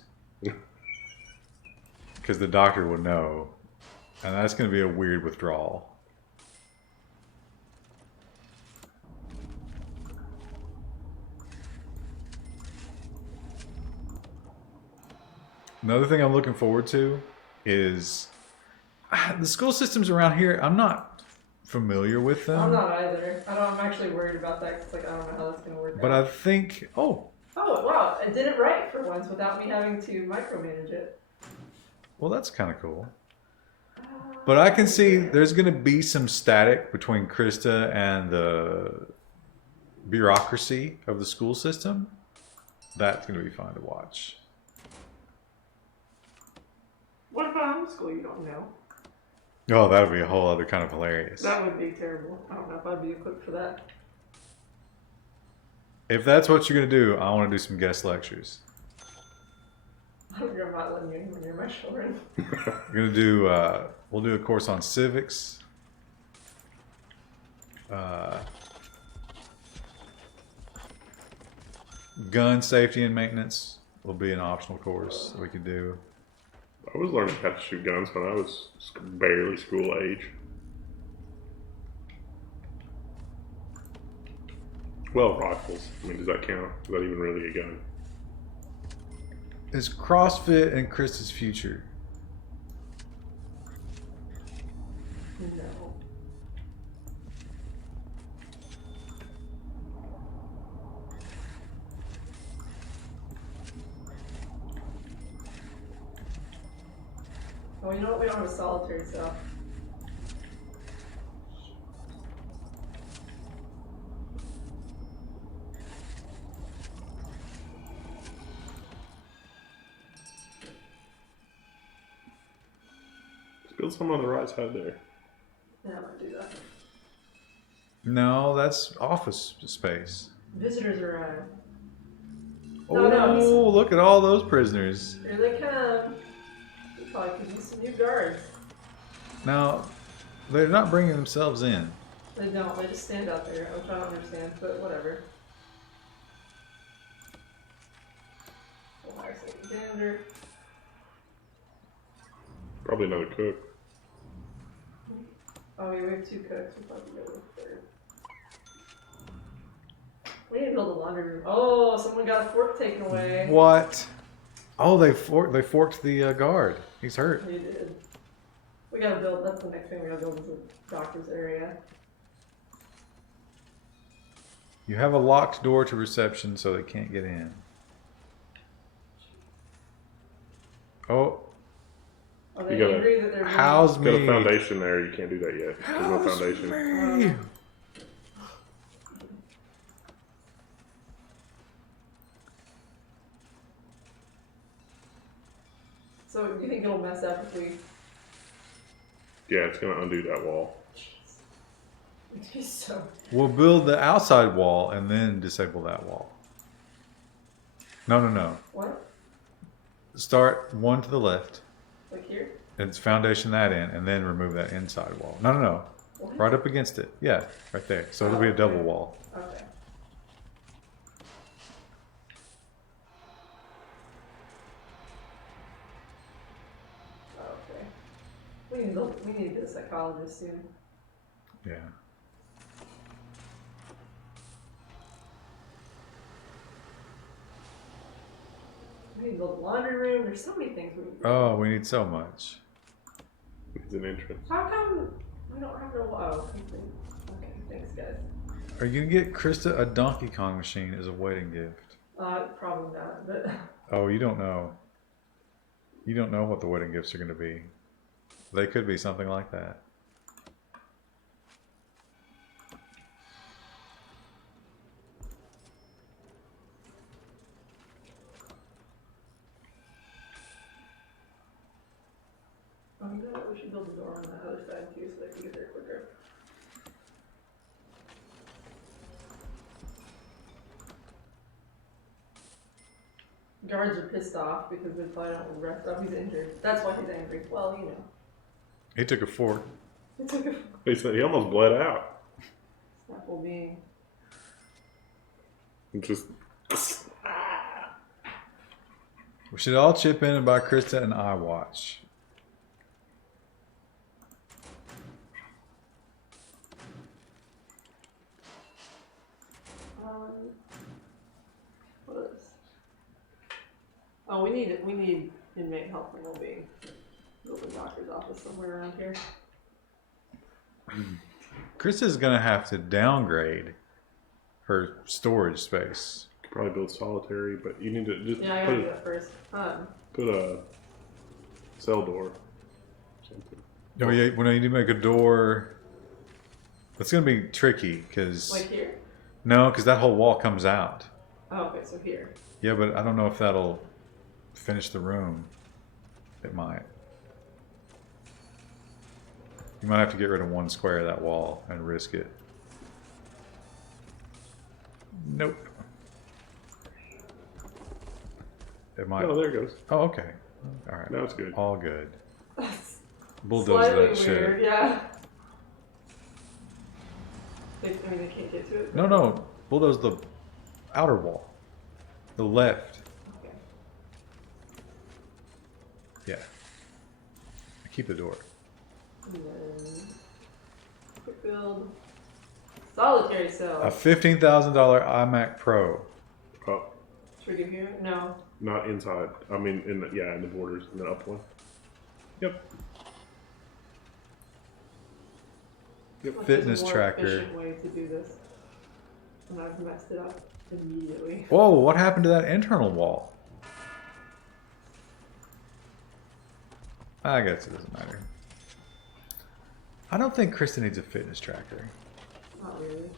Because the doctor will know. And that's going to be a weird withdrawal. Another thing I'm looking forward to is the school systems around here. I'm not familiar with them. I'm not either. I'm actually worried about that because I don't know how that's going to work But out. I think, Oh, wow. I did it right for once without me having to micromanage it. well, that's kind of cool. But I can see there's going to be some static between Krista and the bureaucracy of the school system. That's going to be fun to watch. What about homeschool? You don't know. Oh, that would be a whole other kind of hilarious. That would be terrible. I don't know if I'd be equipped for that. If that's what you're going to do, I want to do some guest lectures. I'm not letting you anywhere near my children. We're going to do, we'll do a course on civics. Gun safety and maintenance will be an optional course that we could do. I was learning how to shoot guns when I was barely school age. Well, rifles. I mean, does that count? Is that even really a gun? Is CrossFit in Krista's future? No. Oh, you know what? We don't have a solitary cell. Let's build some on the right side there. Yeah, I'm gonna do that. No, that's office space. Visitors arrive. Oh, No, he's- look at all those prisoners. Here they come. We probably could use some new guards. Now, they're not bringing themselves in. They don't. They just stand out there, which I don't understand, but whatever. We'll hire some janitor. Probably another cook. Oh, yeah, we have 2 cooks. We'll probably go with a 3rd. We need to build a laundry room. Oh, someone got a fork taken away. What? Oh, they forked the guard. He's hurt. We did. We gotta build. That's the next thing we gotta build is a doctor's area. You have a locked door to reception, so they can't get in. Oh, Are they You gotta- angry that they're being... How's Got a me? foundation there. You can't do that yet. There's no How's foundation. me? So do you think it'll mess up if we... Yeah, it's gonna undo that wall. It'd be so... We'll build the outside wall and then disable that wall. No. What? Start one to the left. Like here? And foundation that in, and then remove that inside wall. No. What? Right up against it. Yeah, right there. So it'll be a double wall. Okay. Okay. We need to get a psychologist soon. Yeah. We need to build a laundry room. There's so many things we need to do. Oh, we need so much. It's an entrance. How come we don't have no... Oh, okay, thanks guys. Are you gonna get Krista a Donkey Kong machine as a wedding gift? Probably not, but... Oh, you don't know. You don't know what the wedding gifts are gonna be. They could be something like that. Oh, you know what? We should build a door on the other side too so they can get there quicker. Guards are pissed off because they probably don't rest up. He's injured. That's why he's angry. Well, you know. He took a fork. It's like a He almost bled out. Snapple being. It just. We should all chip in and buy Krista an iWatch. What is? Oh, we need inmate health and well-being. Build a doctor's office somewhere around here. Krista's gonna have to downgrade her storage space. Could probably build solitary, but you need to just Yeah, I gotta do that first. put a cell door. Something. Oh yeah, well, you need to make a door. It's gonna be tricky because Like here? no, because that whole wall comes out. Oh, okay, so here. Yeah, but I don't know if that'll finish the room. It might. You might have to get rid of one square of that wall and risk it. Nope. It might. Oh, there it goes. Oh, okay. All right. Now it's good. All good. That's Bulldoze slightly that weird, shit. yeah. They can't get to it? No. Bulldoze the outer wall. The left. Okay. Yeah. Keep the door. And then quick build. Solitary cell. A $15,000 iMac Pro. Oh, Should we do here? No. not inside. I mean, in the borders, and then up one. Yep. Like, Fitness there's a more tracker. efficient way to do this. And I've messed it up immediately. Whoa, what happened to that internal wall? I guess it doesn't matter. I don't think Krista needs a fitness tracker. Not really.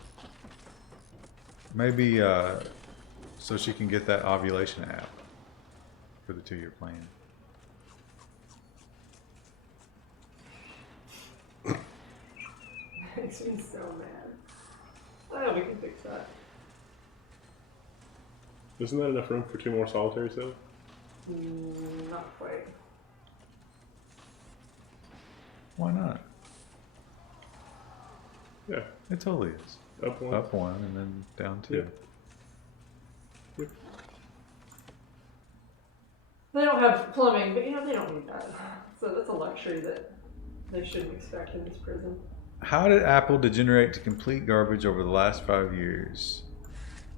Maybe so she can get that ovulation app for the 2-year plan. Makes me so mad. Oh, we can fix that. Isn't that enough room for 2 more solitary cells? Not quite. Why not? Yeah. It totally is. Up one. Up one and then down 2. Yep. They don't have plumbing, but you know, they don't need that. So that's a luxury that they shouldn't expect in this prison. How did Apple degenerate to complete garbage over the last 5 years?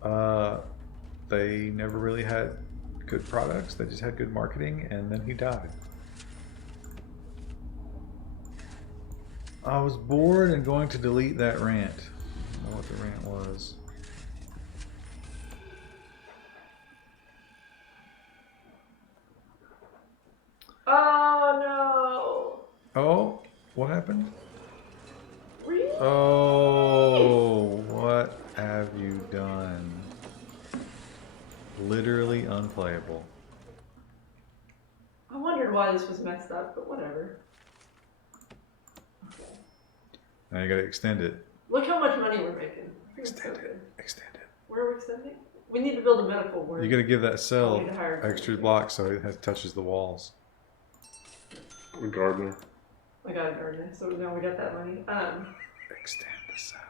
They never really had good products. They just had good marketing, and then he died. I was bored and going to delete that rant. I don't know what the rant was. Oh Oh, what happened? Really? Oh, what have you done? Literally unplayable. I wondered why this was messed up, but whatever. Okay. Now you gotta extend it. Look how much money we're making. Extend it. Extend it. Where are we extending? We need to build a medical ward. You gotta give that We cell need to hire a extra gardener. blocks so it touches the walls. A gardener. I got a gardener, so now we got that money. Extend the cell.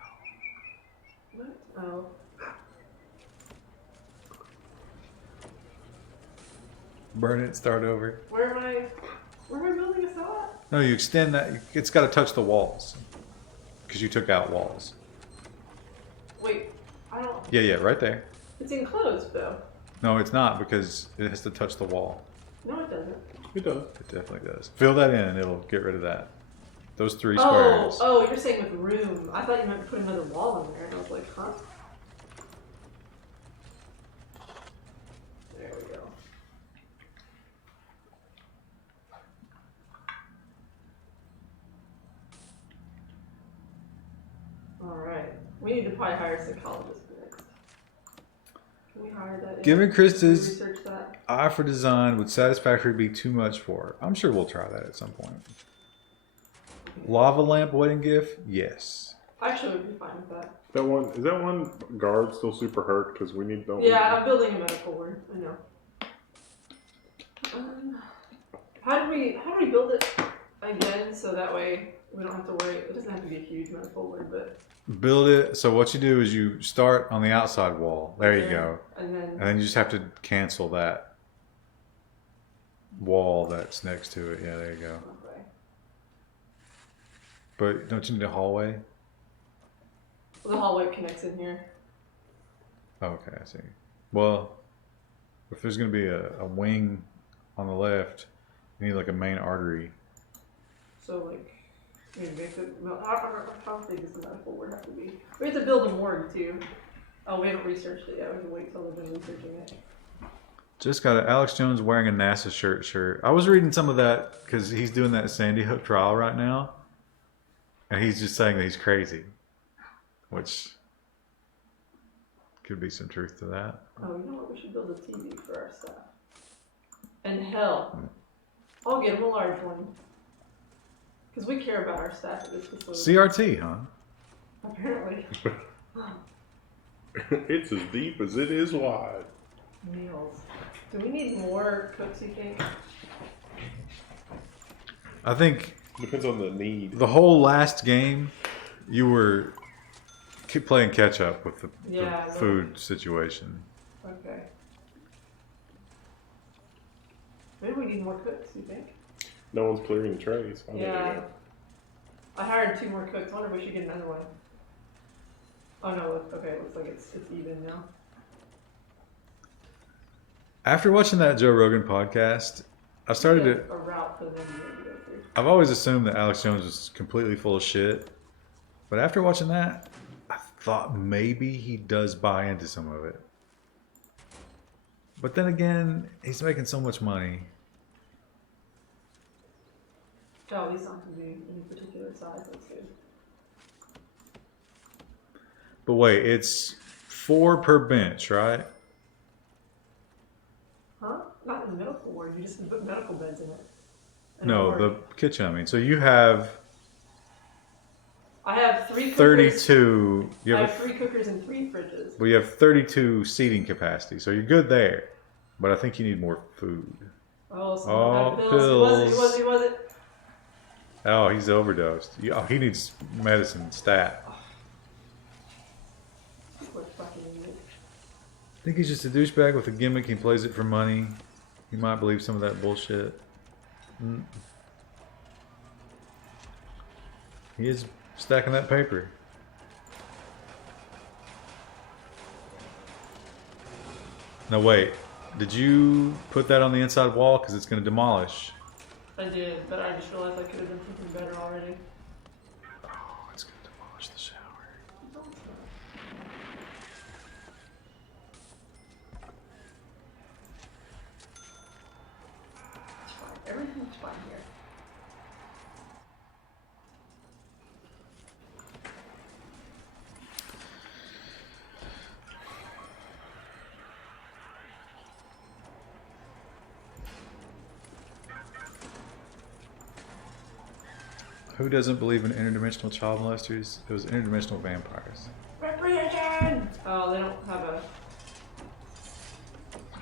What? Oh. Burn it, start over. Where am I building a cell at? No, you extend that. It's gotta touch the walls. Because you took out walls. Wait, I don't. Yeah, right there. It's enclosed though. No, it's not because it has to touch the wall. No, it doesn't. It does. It definitely does. Fill that in and it'll get rid of that. Those 3 Oh, squares. oh, you're saying with room. I thought you meant put another wall in there, and I was like, huh? There we go. Alright. We need to probably hire a psychologist next. Can we hire that? Given Krista's research that? eye for design, would satisfactory be too much for her? I'm sure we'll try that at some point. Lava lamp wedding gift? Yes. Actually, would be fine with that. Is that one guard still super hurt? Because we need. Yeah, I'm building a medical ward. I know. How do we build it again so that way we don't have to worry? It doesn't have to be a huge medical ward, but Build it. So what you do is you start on the outside wall. There you go. and And then you just have to cancel that wall that's next to it. Yeah, there you go. okay. But don't you need a hallway? Well, the hallway connects in here. Oh, okay, I see. Well, if there's going to be a wing on the left, you need like a main artery. So like, we make the how big does the medical ward have to be? We have to build a morgue too. Oh, we haven't researched it yet. We can wait till they've been researching it. Just got Alex Jones wearing a NASA shirt. I was reading some of that because he's doing that Sandy Hook trial right now. And he's just saying that he's crazy. Which could be some truth to that. Oh, you know what? We should build a TV for our staff. And hell, I'll get him a large one. Because we care about our staff at this facility. CRT, huh? Apparently. It's as deep as it is wide. Meals. Do we need more cooks, you think? I think Depends on the need. the whole last game, you were playing catch up with the food situation. Okay. Maybe we need more cooks, you think? No one's clearing the trays. Oh, there you Yeah. go. I hired 2 more cooks. I wonder if we should get another one. Oh no, okay, it looks like it's even now. After watching that Joe Rogan podcast, I started Yeah, to. a route for them to go through. I've always assumed that Alex Jones was completely full of shit, but after watching that, I thought maybe he does buy into some of it. But then again, he's making so much money. Oh, these don't have to be any particular size. That's good. But wait, it's 4 per bench, right? Huh? Not in the medical ward. You just put medical beds in it. And No, a the ward. kitchen. I mean, so you have I have 3 cookers. 32. You I have have 3 cookers and 3 fridges. well, you have 32 seating capacity, so you're good there. But I think you need more food. Oh, someone got Oh, pills. Who was it? Oh, he's overdosed. Oh, he needs medicine stat. What fucking idiot. I think he's just a douchebag with a gimmick. He plays it for money. You might believe some of that bullshit. He is stacking that paper. No, wait. Did you put that on the inside wall? Because it's going to demolish. I did, but I just realized I could have done something better already. Oh, it's going to demolish the shower. No, it's not. It's fine. Everything's fine here. Who doesn't believe in interdimensional child molesters? It was interdimensional vampires. Recreation! Oh, they don't have a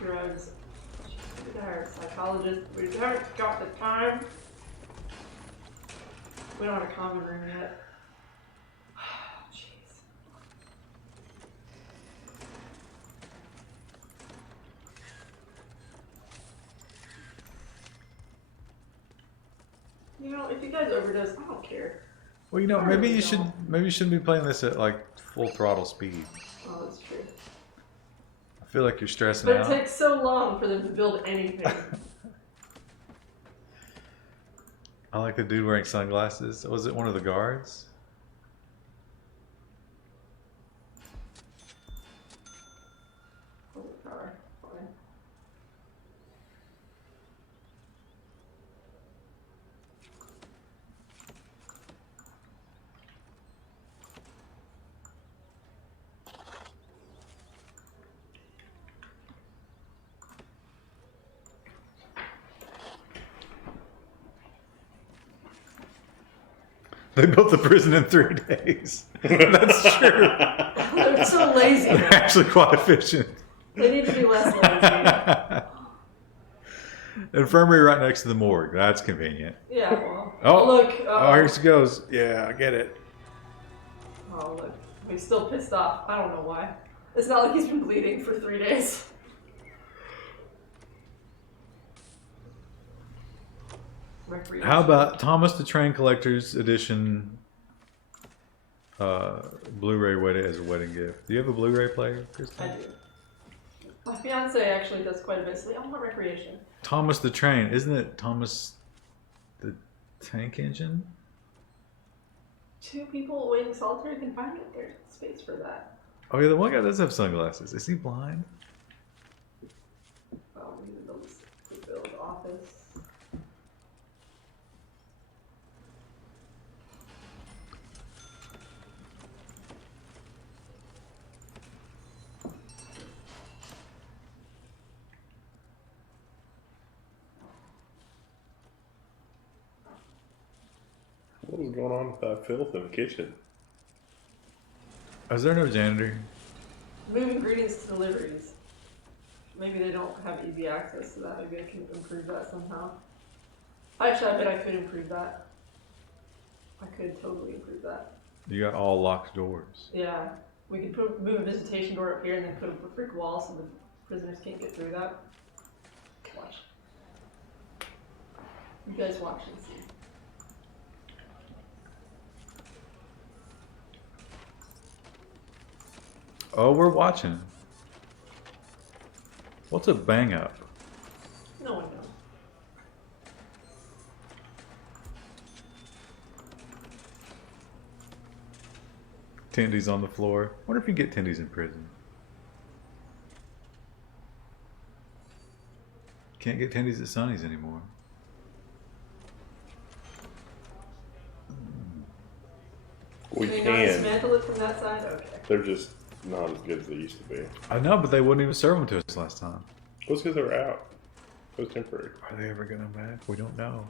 drugs. They're a psychologist. We haven't got the time. We don't have a common room yet. Jeez. You know, if you guys overdose, I don't care. Well, you know, maybe you shouldn't be playing this at like full throttle speed. Oh, that's true. I feel like you're stressing But out. it takes so long for them to build anything. I like the dude wearing sunglasses. Was it one of the guards? Holy car. Fine. They built the prison in 3 days. That's true. They're so lazy. They're actually quite efficient. They need to be less lazy. Infirmary right next to the morgue. That's convenient. Yeah, well. Oh, Look. oh, here she goes. Yeah, I get it. Oh, look. He's still pissed off. I don't know why. It's not like he's been bleeding for 3 days. Recreation. How about Thomas the Train Collector's Edition Blu-ray wedding as a wedding gift? Do you have a Blu-ray player, Kristen? I do. My fiance actually does quite a bit. So I want recreation. Thomas the Train. Isn't it Thomas the Tank Engine? 2 people waiting solitary confinement. There's space for that. Oh yeah, the one guy does have sunglasses. Is he blind? Oh, we need to build office. What was going on with that filth in the kitchen? Is there no janitor? Move ingredients to deliveries. Maybe they don't have easy access to that. Maybe I can improve that somehow. Actually, I bet I could improve that. I could totally improve that. You got all locked doors. Yeah. We could move a visitation door up here and then put a brick wall so the prisoners can't get through that. Watch. You guys watch and see. Oh, we're watching. What's a bang up? No one knows. Tendies on the floor. Wonder if you get tendies in prison. Can't get tendies at Sonny's anymore. We Can you not can. dismantle it from that side? Okay. They're just not as good as they used to be. I know, but they wouldn't even serve them to us last time. Well, it's because they were out. It was temporary. Are they ever going to come back? We don't know.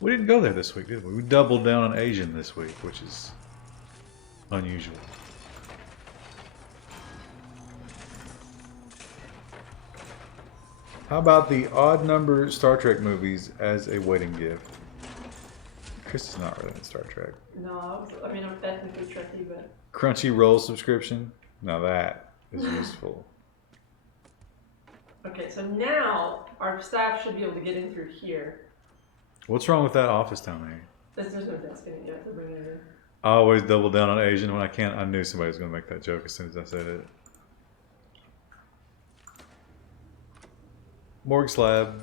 We didn't go there this week, did we? We doubled down on Asian this week, which is unusual. How about the odd number Star Trek movies as a wedding gift? Chris is not really in Star Trek. No, I mean, I'm ethnically Trekkie, but Crunchyroll subscription? Now that is useful. okay. So now our staff should be able to get in through here. What's wrong with that office down there? There's no desk in it yet. They're bringing it in. I always double down on Asian when I can. I knew somebody was going to make that joke as soon as I said it. Morgue slab.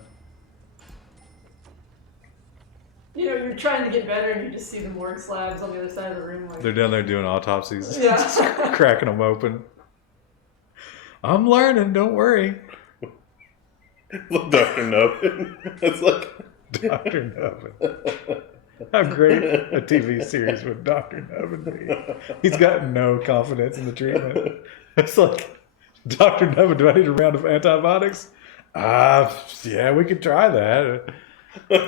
You know, you're trying to get better, and you just see the morgue slabs on the other side of the room. Like, They're down there doing autopsies. Yeah. Just cracking them open. I'm learning, don't worry. Look, Dr. Nubbin. It's like Dr. Nubbin. How great a TV series would Dr. Nubbin be? He's got no confidence in the treatment. It's like, Dr. Nubbin, do I need a round of antibiotics? Yeah, we could try that. We'll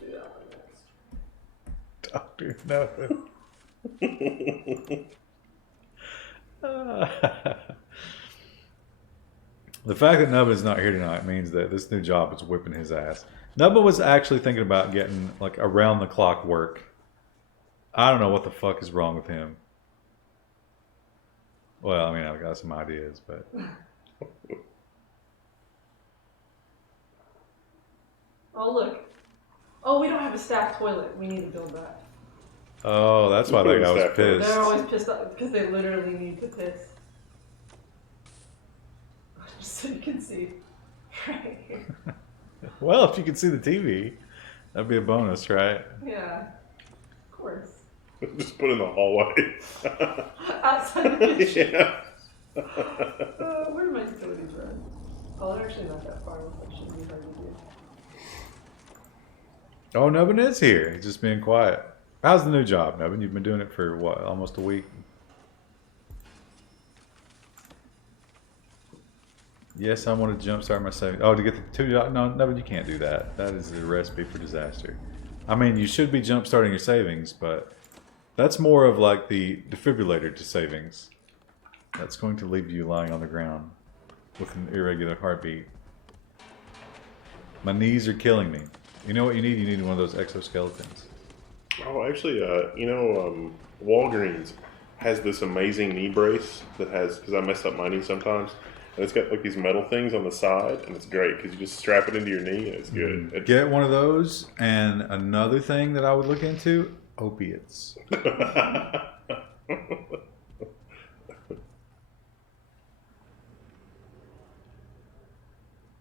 do that one next. Dr. No. The fact that Nubba's not here tonight means that this new job is whipping his ass. Nubba was actually thinking about getting like around the clock work. I don't know what the fuck is wrong with him. Well, I mean, I've got some ideas, but Oh, look. Oh, we don't have a staff toilet. We need to build that. oh, that's why that guy was pissed. They're always pissed off because they literally need to piss. Just so you can see. Right here. Well, if you could see the TV, that'd be a bonus, right? Yeah. Of course. Just put it in the hallway. Outside the kitchen. Yeah. Where are my utilities run? Oh, they're actually not that far. That shouldn't be hard to do. Oh, Nubbin is here. He's just being quiet. How's the new job, Nubbin? You've been doing it for what, almost a week? Yes, I want to jumpstart my savings. Oh, to get the two jobs? No, Nubbin, you can't do that. That is a recipe for disaster. I mean, you should be jumpstarting your savings, but that's more of like the defibrillator to savings. That's going to leave you lying on the ground with an irregular heartbeat. My knees are killing me. You know what you need? You need one of those exoskeletons. Oh, actually, Walgreens has this amazing knee brace that has, because I mess up my knee sometimes, and it's got like these metal things on the side, and it's great because you just strap it into your knee and it's good. Get one of those, and another thing that I would look into, opiates.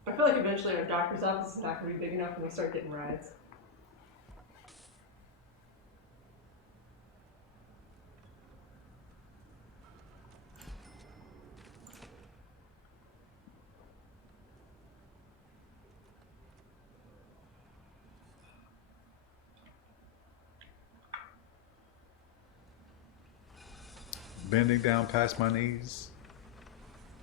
I feel like eventually our doctor's office is not going to be big enough when we start getting rides. Bending down past my knees.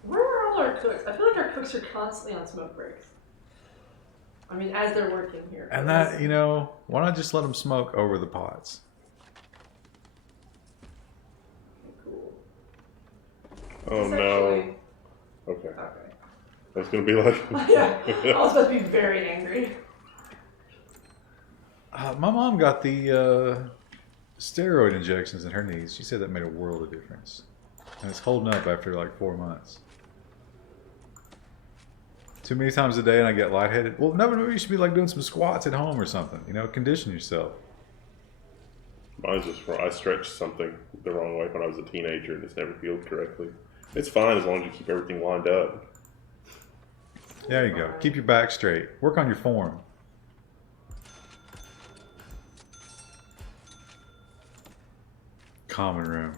Where are all our cooks? I feel like our cooks are constantly on smoke breaks. I mean, as they're working here. And that, you know, why not just let them smoke over the pots? Cool. Oh It's no. actually- Okay. Okay. That's going to be like. Yeah, I was about to be very angry. My mom got the steroid injections in her knees. She said that made a world of difference. And it's holding up after like 4 months. Too many times a day and I get lightheaded. Well, no, you should be like doing some squats at home or something. You know, condition yourself. Mine's just wrong. I stretched something the wrong way when I was a teenager and it's never healed correctly. It's fine as long as you keep everything lined up. There you go. Keep your back straight. Work on your form. Common room.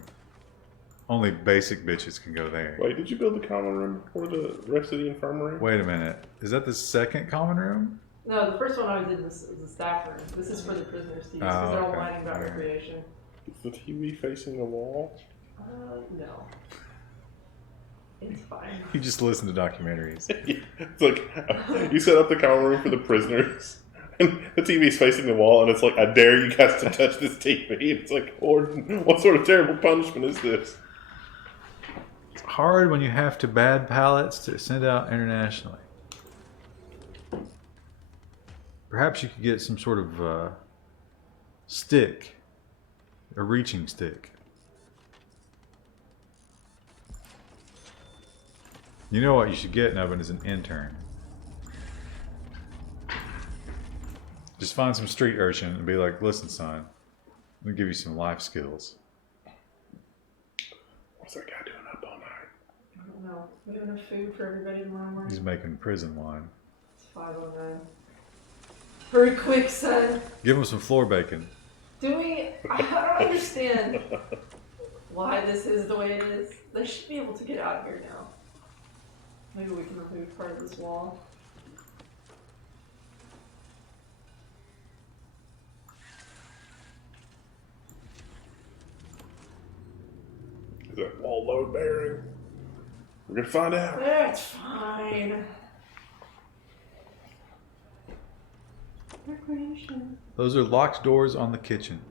Only basic bitches can go there. Wait, did you build the common room before the rest of the infirmary? Wait a minute. Is that the second common room? No, the first one I did was the staff room. This is for the prisoners to use because Oh, they're all okay. whining about Alright. recreation. Is the TV facing the wall? No. It's fine. You just listen to documentaries. It's like you set up the common room for the prisoners, and the TV's facing the wall, and it's like, I dare you guys to touch this TV. And it's like, Lord, what sort of terrible punishment is this? It's hard when you have to bad pallets to send out internationally. Perhaps you could get some sort of stick, a reaching stick. You know what you should get, Nubbin, is an intern. Just find some street urchin and be like, listen, son, let me give you some life skills. What's that guy doing up all night? I don't know. We have enough food for everybody tomorrow morning. He's making prison wine. It's 5:09. Hurry quick, son. Give him some floor bacon. Do we? I don't understand why this is the way it is. They should be able to get out of here now. Maybe we can remove part of this wall. Is that wall load bearing? We're gonna find out. That's fine. Recreation. Those are locked doors on the kitchen.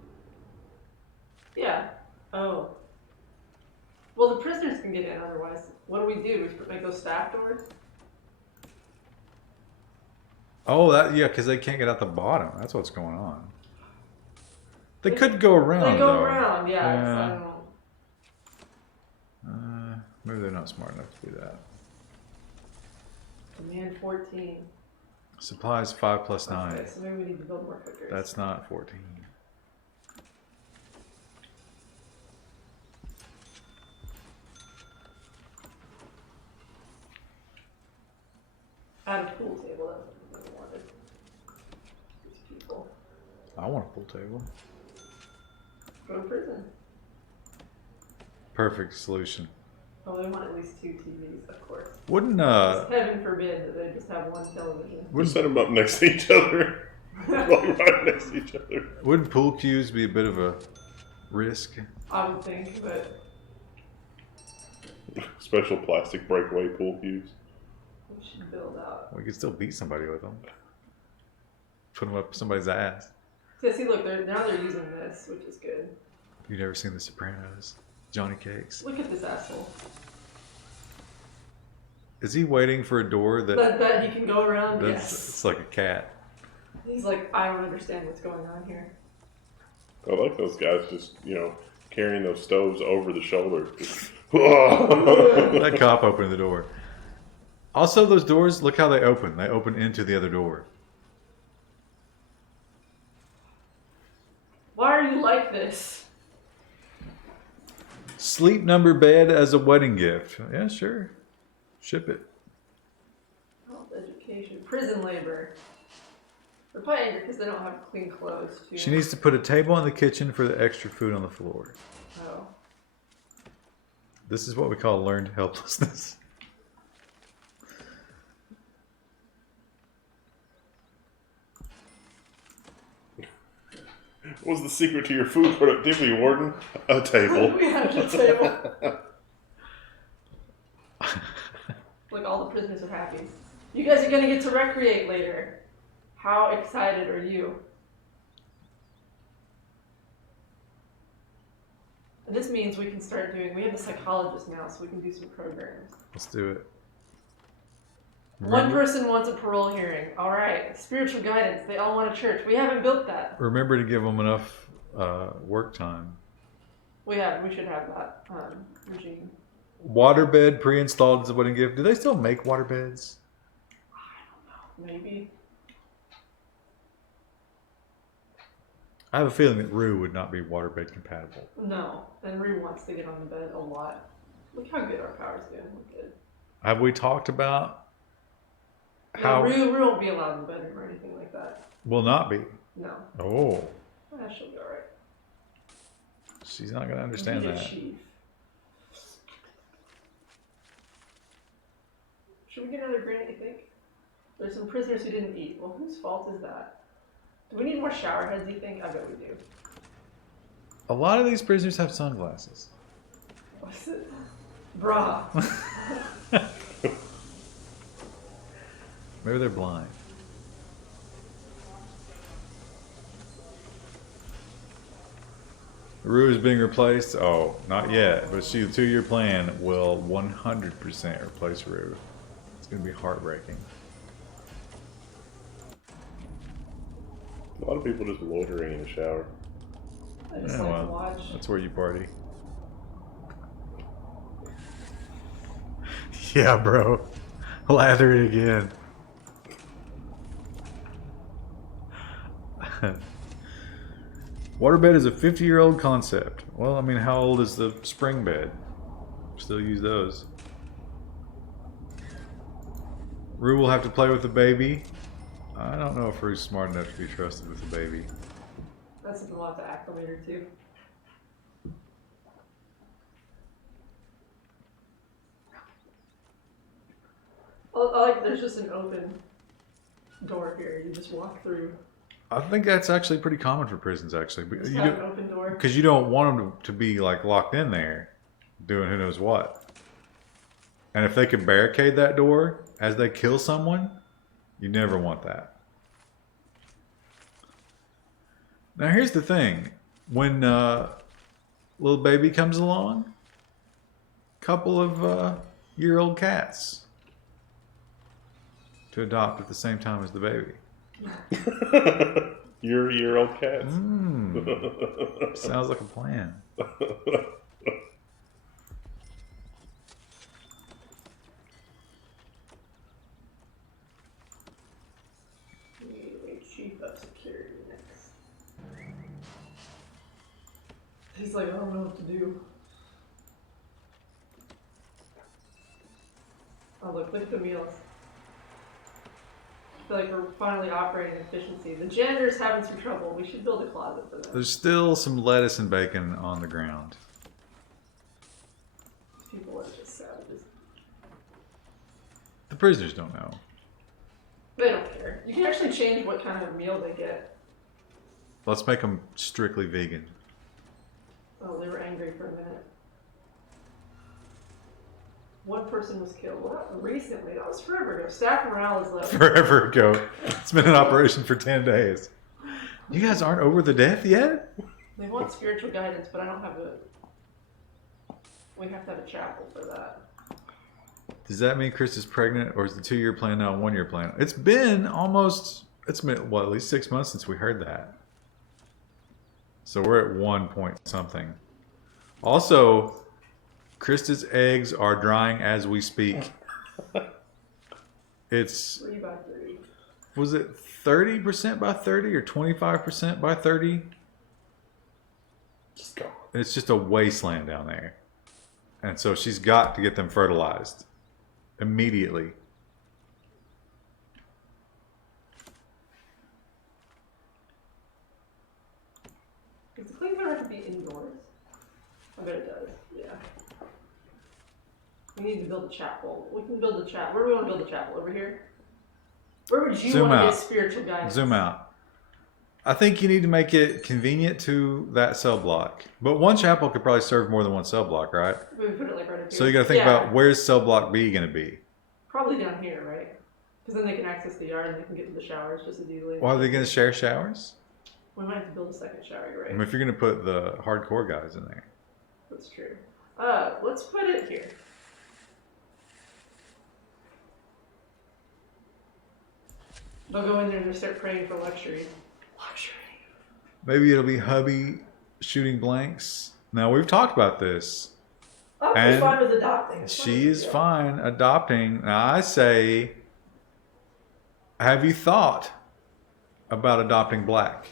Yeah. Oh. Well, the prisoners can get in otherwise. What do? We make those staff doors? Oh, yeah, because they can't get out the bottom. That's what's going on. They could go around. They go though. around, yeah. Yeah. I don't know. Maybe they're not smart enough to do that. Demand 14. Supplies 5 plus 9. Okay, so maybe we need to build more cookers. That's not 14. Add a pool table. That's what we wanted. These people. I want a pool table. Go to prison. Perfect solution. Oh, they want at least 2 TVs, of course. Wouldn't Just heaven forbid that they just have one television. We set them up next to each other. Like right next to each other. wouldn't pool cues be a bit of a risk? I would think, but Special plastic breakaway pool cues. we should build out. We could still beat somebody with them. Put them up somebody's ass. Yeah, see, look, now they're using this, which is good. You've never seen The Sopranos? Johnny Cakes. Look at this asshole. Is he waiting for a door That he can go around? that's Yes. it's like a cat? He's like, I don't understand what's going on here. I like those guys just, carrying those stoves over the shoulder. That cop opened the door. Also, those doors, look how they open. They open into the other door. Why are you like this? Sleep number bed as a wedding gift. Yeah, sure. Ship it. Health, education, prison labor. They're probably angry because they don't have clean clothes, too. She needs to put a table in the kitchen for the extra food on the floor. Oh. This is what we call learned helplessness. What's the secret to your food productivity, Warden? A table. We have a table. Look, all the prisoners are happy. You guys are going to get to recreate later. How excited are you? And this means we can start doing, we have a psychologist now, so we can do some programs. Let's do it. One person wants a parole hearing. All right. Spiritual guidance. They all want a church. We haven't built that. Remember to give them enough work time. We should have that regime. Waterbed pre-installed as a wedding gift. Do they still make waterbeds? I don't know. Maybe. I have a feeling that Rue would not be waterbed compatible. No. And Rue wants to get on the bed a lot. Look how good our power's doing. Look good. Have we talked about No, Rue won't be allowed in the bedroom or anything like that. Will not be. No. Oh. She'll be alright. She's not going to understand that. Chief. Should we get another grant, you think? There's some prisoners who didn't eat. Well, whose fault is that? Do we need more shower heads, do you think? I bet we do. A lot of these prisoners have sunglasses. What's it? Bra. Maybe they're blind. Rue is being replaced. Oh, not yet. But the 2-year plan will 100% replace Rue. It's going to be heartbreaking. A lot of people just loitering in the shower. I just Yeah, like well, to watch. that's where you party. Yeah, bro. Lather it again. Waterbed is a 50-year-old concept. Well, I mean, how old is the spring bed? Still use those. Rue will have to play with the baby. I don't know if Rue's smart enough to be trusted with the baby. That's something we'll have to acclimate her to. I like there's just an open door here. You just walk through. I think that's actually pretty common for prisons, actually. Just have an open door. Because you don't want them to be like locked in there, doing who knows what. And if they could barricade that door as they kill someone, you never want that. Now here's the thing. When little baby comes along, couple of year-old cats to adopt at the same time as the baby. Year-old cats. Sounds like a plan. Chief of security next. He's like, I don't know what to do. Oh look at the meals. I feel like we're finally operating efficiency. The janitor's having some trouble. We should build a closet for them. There's still some lettuce and bacon on the ground. People are just savages. The prisoners don't know. They don't care. You can actually change what kind of meal they get. Let's make them strictly vegan. Oh, they were angry for a minute. One person was killed. What? Recently? That was forever ago. Staff morale is low. Forever ago. It's been in operation for 10 days. You guys aren't over the death yet? They want spiritual guidance, but I don't have a... We have to have a chapel for that. Does that mean Chris is pregnant, or is the 2-year plan now a 1-year plan? It's been almost, it's been, well, at least 6 months since we heard that. So we're at 1 point something. Also, Krista's eggs are drying as we speak. It's 3 by 3. Was it 30% by 30 or 25% by 30? Just go. It's just a wasteland down there. And so she's got to get them fertilized immediately. Does the clean tower have to be indoors? I bet it does, yeah. We need to build a chapel. We can build a chapel. Where do we want to build a chapel? Over here? Where would you Zoom want to out. get spiritual guidance? Zoom out. I think you need to make it convenient to that cell block. But one chapel could probably serve more than one cell block, right? We would put it like right up here. So you got to think about where's cell block B going to be? Probably down here, right? Because then they can access the yard and they can get to the showers just as easily. Why are they going to share showers? We might have to build a second shower, you're I right? mean, if you're going to put the hardcore guys in there. That's true. Let's put it here. They'll go in there and they'll start praying for luxury. Luxury. Maybe it'll be hubby shooting blanks. Now, we've talked about this. Oh, And she's fine with adopting. It's She is fine adopting. Now, I say, have you thought about adopting black?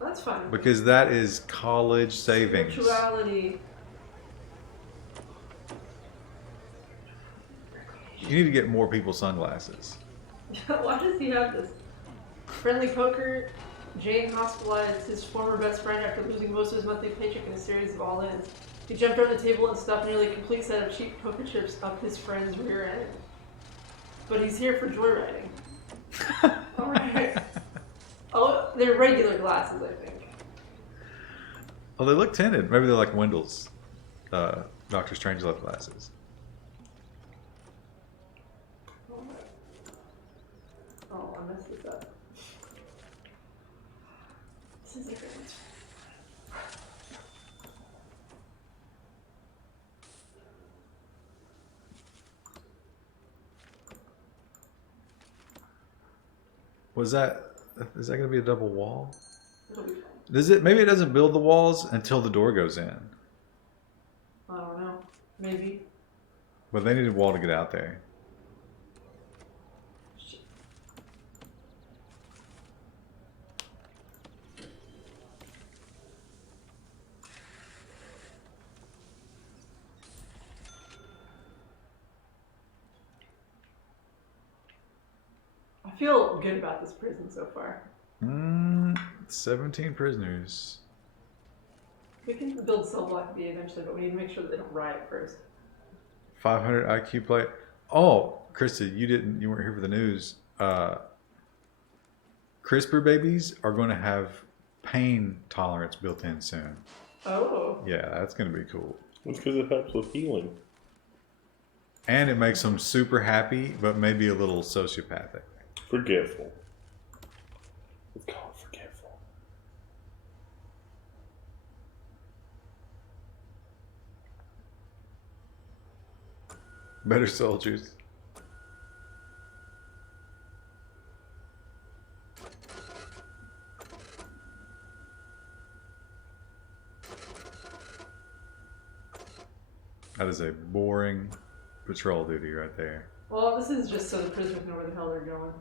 That's fine. Because that is college savings. Spirituality. You need to get more people sunglasses. Why does he have this? Friendly poker. Jane hospitalized his former best friend after losing most of his monthly paycheck in a series of all-ins. He jumped over the table and stuffed nearly a complete set of cheap poker chips up his friend's rear end. But he's here for joyriding. Alright. Oh, they're regular glasses, I think. Oh, they look tinted. Maybe they're like Wendell's Doctor Strangelove glasses. Oh, I messed this up. This is like Was that? Is that going to be a double wall? it'll be fun. Does it? Maybe it doesn't build the walls until the door goes in. I don't know. Maybe. But they need a wall to get out there. Shit. I feel good about this prison so far. 17 prisoners. We can build cell block B eventually, but we need to make sure that they don't riot first. 500 IQ play. Oh, Krista, you weren't here for the news. CRISPR babies are going to have pain tolerance built in soon. Oh. Yeah, that's going to be cool. It's because it helps with healing. And it makes them super happy, but maybe a little sociopathic. Forgetful. It's called forgetful. Better soldiers. That is a boring patrol duty right there. Well, this is just so the prisoners know where the hell they're going.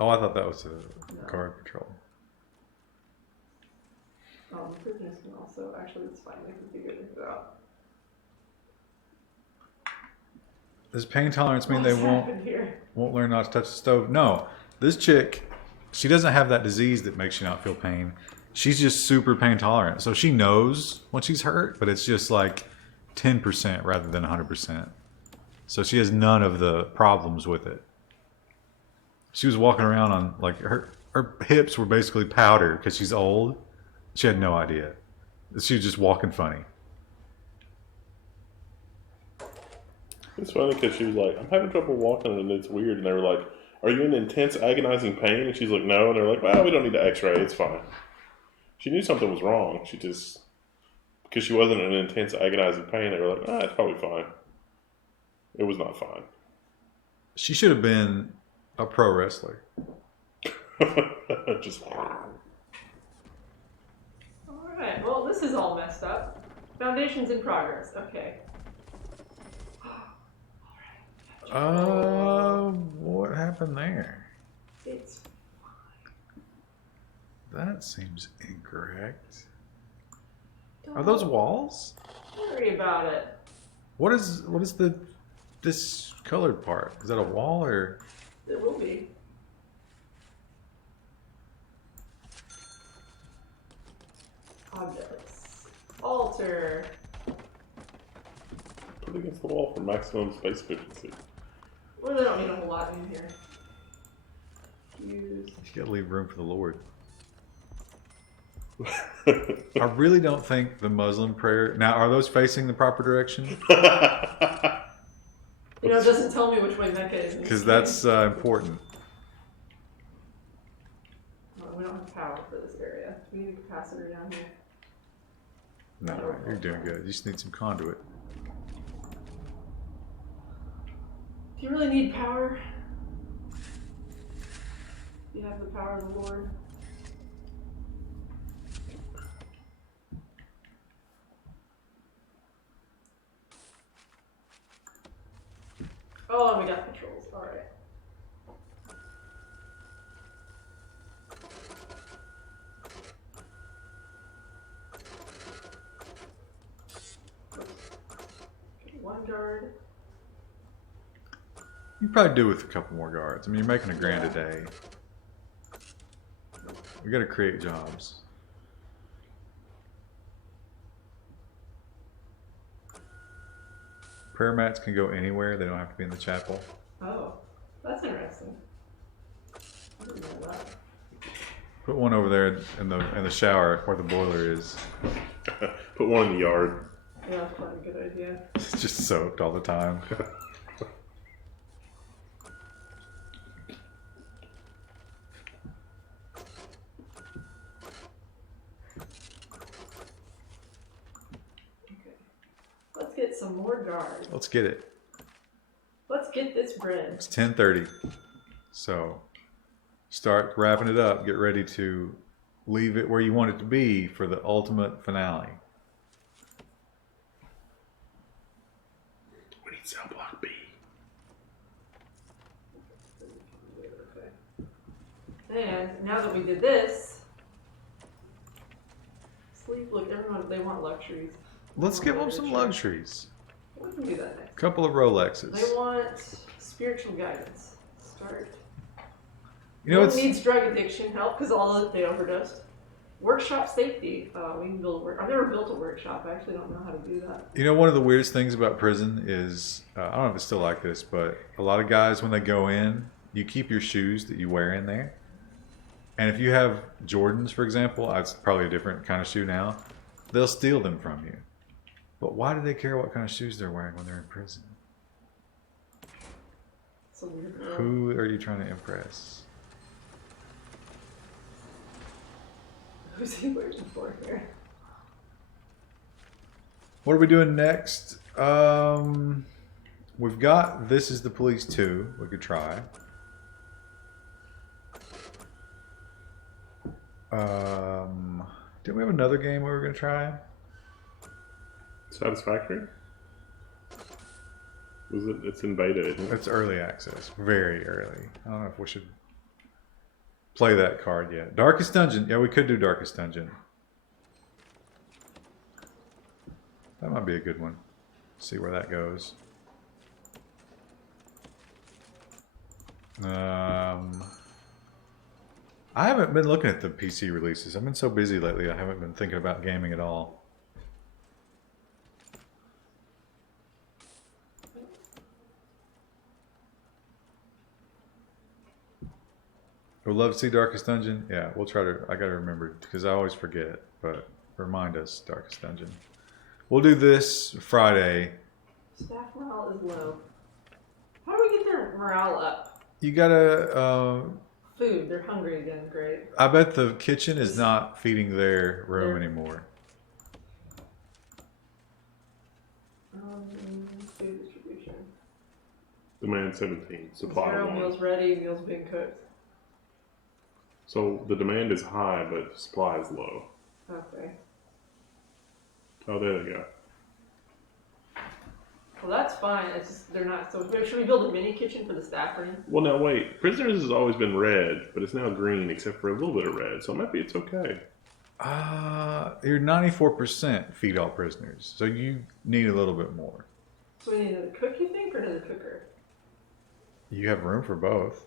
Oh, I thought that was a guard patrol. The prisoners can also, actually, it's fine, they can figure this out. Does pain tolerance mean What's they happened here? won't learn not to touch the stove? No. This chick, she doesn't have that disease that makes you not feel pain. She's just super pain tolerant. So she knows when she's hurt, but it's just like 10% rather than 100%. So she has none of the problems with it. She was walking around on, like, her hips were basically powder because she's old. She had no idea. She was just walking funny. It's funny because she was like, I'm having trouble walking and it's weird. And they were like, are you in intense agonizing pain? And she's like, no. And they're like, well, we don't need to x-ray. It's fine. She knew something was wrong. She just, because she wasn't in intense agonizing pain, they were like, it's probably fine. It was not fine. She should have been a pro wrestler. Just. Alright, well, this is all messed up. Foundation's in progress. Okay. What happened there? It's That seems incorrect. Don't Are those walls? worry about it. What is this colored part? Is that a wall or? It will be. Objects. Altar. Put it against the wall for maximum space efficiency. Well, they don't need a whole lot in here. Use. You gotta leave room for the Lord. I really don't think the Muslim prayer. Now, are those facing the proper direction? You know, it doesn't tell me which way Mecca is. Because that's important. Well, we don't have power for this area. We need a capacitor down here. No, you're doing good. You just need some conduit. Do you really need power? Do you have the power of the Lord? Oh, and we got controls. Alright. Okay, one guard. You probably do with a couple more guards. I mean, you're making a grand a day. We gotta create jobs. Prayer mats can go anywhere. They don't have to be in the chapel. Oh, that's interesting. I didn't know that. Put one over there in the shower where the boiler is. Put one in the yard. Yeah, that's probably a good idea. It's just soaked all the time. Okay. Let's get some more guards. Let's get it. Let's get this bread. It's 10:30. So start wrapping it up. Get ready to leave it where you want it to be for the ultimate finale. We need cell block B. Okay. And now that we did this, sleep. Look, everyone, they want luxuries. Let's give them some luxuries. We can do that next. Couple of Rolexes. They want spiritual guidance. Start. You know, One it's needs drug addiction help because all of they overdosed. Workshop safety. We can build a work. I've never built a workshop. I actually don't know how to do that. You know, one of the weirdest things about prison is, I don't know if it's still like this, but a lot of guys, when they go in, you keep your shoes that you wear in there. And if you have Jordans, for example, it's probably a different kind of shoe now, they'll steal them from you. But why do they care what kind of shoes they're wearing when they're in prison? It's a weird girl. Who are you trying to impress? Who's he waiting for here? What are we doing next? We've got This Is the Police 2. We could try. Didn't we have another game we were going to try? Satisfactory? Was it? It's in beta, isn't it? It's early access. Very early. I don't know if we should play that card yet. Darkest Dungeon. Yeah, we could do Darkest Dungeon. That might be a good one. See where that goes. I haven't been looking at the PC releases. I've been so busy lately, I haven't been thinking about gaming at all. Would love to see Darkest Dungeon. Yeah, we'll try to. I gotta remember because I always forget. But remind us, Darkest Dungeon. We'll do this Friday. Staff morale is low. How do we get their morale up? You gotta. Food. They're hungry again. Great. I bet the kitchen is not feeding their room anymore. Food distribution. Demand 17. Supply 0 1. meals ready. Meals being cooked. So the demand is high, but supply is low. Okay. Oh, there they go. Well, that's fine. It's just they're not. So should we build a mini kitchen for the staff room? Well, now wait. Prisoners has always been red, but it's now green, except for a little bit of red. So maybe it's okay. You're 94% feed all prisoners, so you need a little bit more. So we need another cook, you think, or another cooker? You have room for both.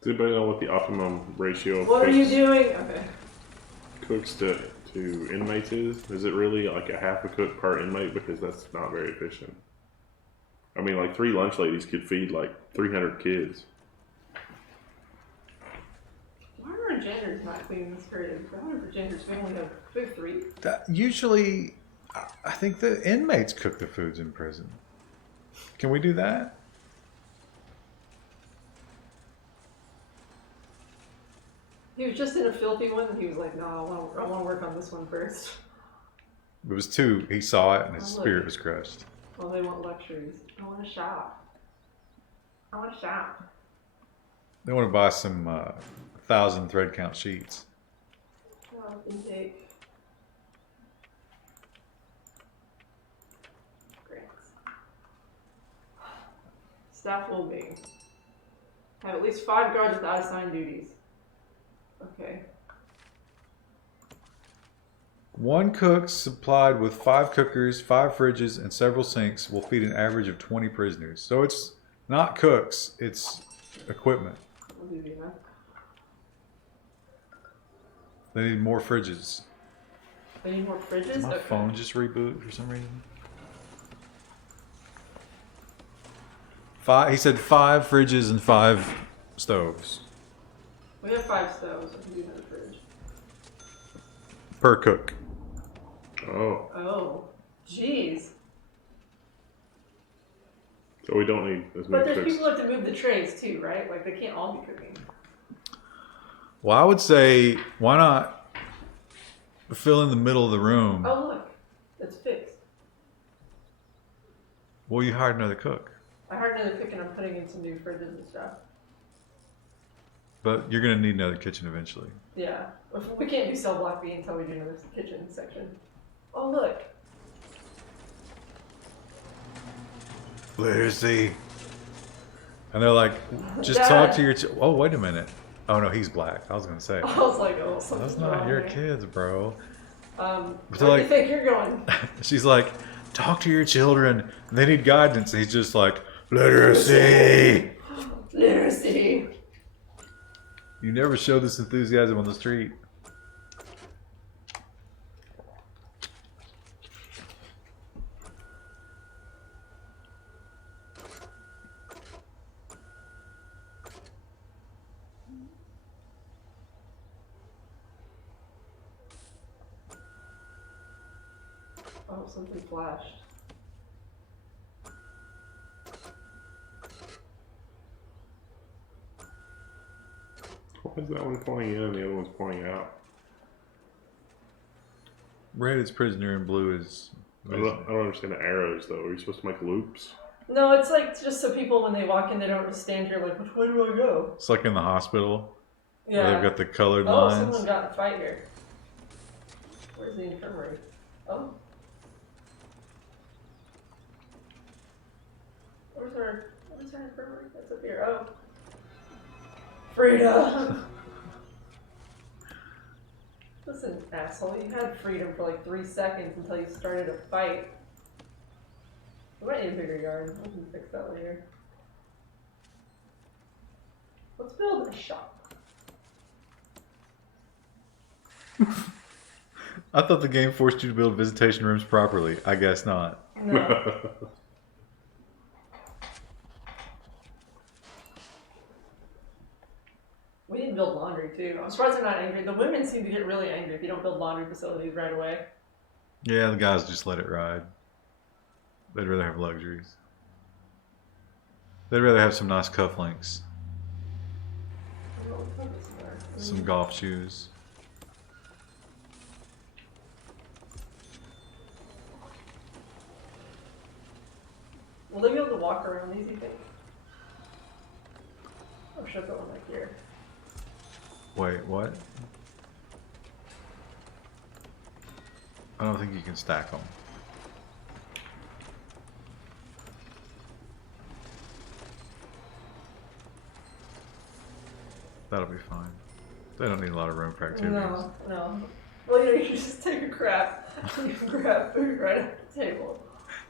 Does anybody know what the optimum ratio of What are you doing? Okay. cooks to inmates is? Is it really like a half a cook per inmate? Because that's not very efficient. I mean, like 3 lunch ladies could feed like 300 kids. Why are our genders not cleaning this period? I wonder if genders we only have 3. Usually, I think the inmates cook the foods in prison. Can we do that? He was just in a filthy one, and he was like, "No, I want to work on this one first." It was 2. He saw it, and his Oh, look. spirit was crushed. Well, they want luxuries. I want to shop. I want to shop. They want to buy some 1,000 thread count sheets. Oh, intake. Great. Staff well-being. Have at least 5 guards without assigned duties. Okay. 1 cook supplied with 5 cookers, 5 fridges, and several sinks will feed an average of 20 prisoners. So it's not cooks, it's equipment. I'll do the enough. They need more fridges. They need more fridges? Did my Okay. phone just reboot for some reason? He said 5 fridges and 5 stoves We have 5 stoves. I can do another fridge. per cook. Oh, Oh, jeez. so we don't need as But many there's cooks. people who have to move the trays too, right? Like they can't all be cooking. Well, I would say, why not fill in the middle of the room? Oh look, it's fixed. Well, you hired another cook. I hired another cook and I'm putting in some new fridges and stuff. But you're going to need another kitchen eventually. Yeah, we can't do cell block B until we do another kitchen section. Oh look, Literacy. And they're like, just Dad. talk to your... Oh, wait a minute. Oh, no, he's black. I was going to say. I was like, oh, That's something's not wrong your here. kids, bro. Where But do they're you like- think you're going? She's like, talk to your children. They need guidance. And he's just like, literacy. Literacy. You never show this enthusiasm on the street. Oh, something flashed. Why is that one pointing in and the other one's pointing out? Red is prisoner and blue is. I don't understand the arrows though. Are you supposed to make loops? No, it's like just so people when they walk in, they don't stand here like, which way do I go? It's like in the hospital. Yeah. Where they've got the colored Oh, lines. someone got in a fight here. Where's the infirmary? Oh. Where's our infirmary? That's up here. Oh. Freedom! Listen, asshole, you had freedom for like 3 seconds until you started a fight. We might need a bigger yard. We can fix that later. Let's build a shop. I thought the game forced you to build visitation rooms properly. I guess not. No. We need to build laundry too. I'm surprised they're not angry. The women seem to get really angry if you don't build laundry facilities right away. Yeah, the guys just let it ride. They'd rather have luxuries. They'd rather have some nice cufflinks, some golf shoes. Will they be able to walk around these, you think? Or should I put one like here? Wait, what? I don't think you can stack them. That'll be fine. They don't need a lot of room for activities. No. Well, you just take a crap. You can grab food right at the table.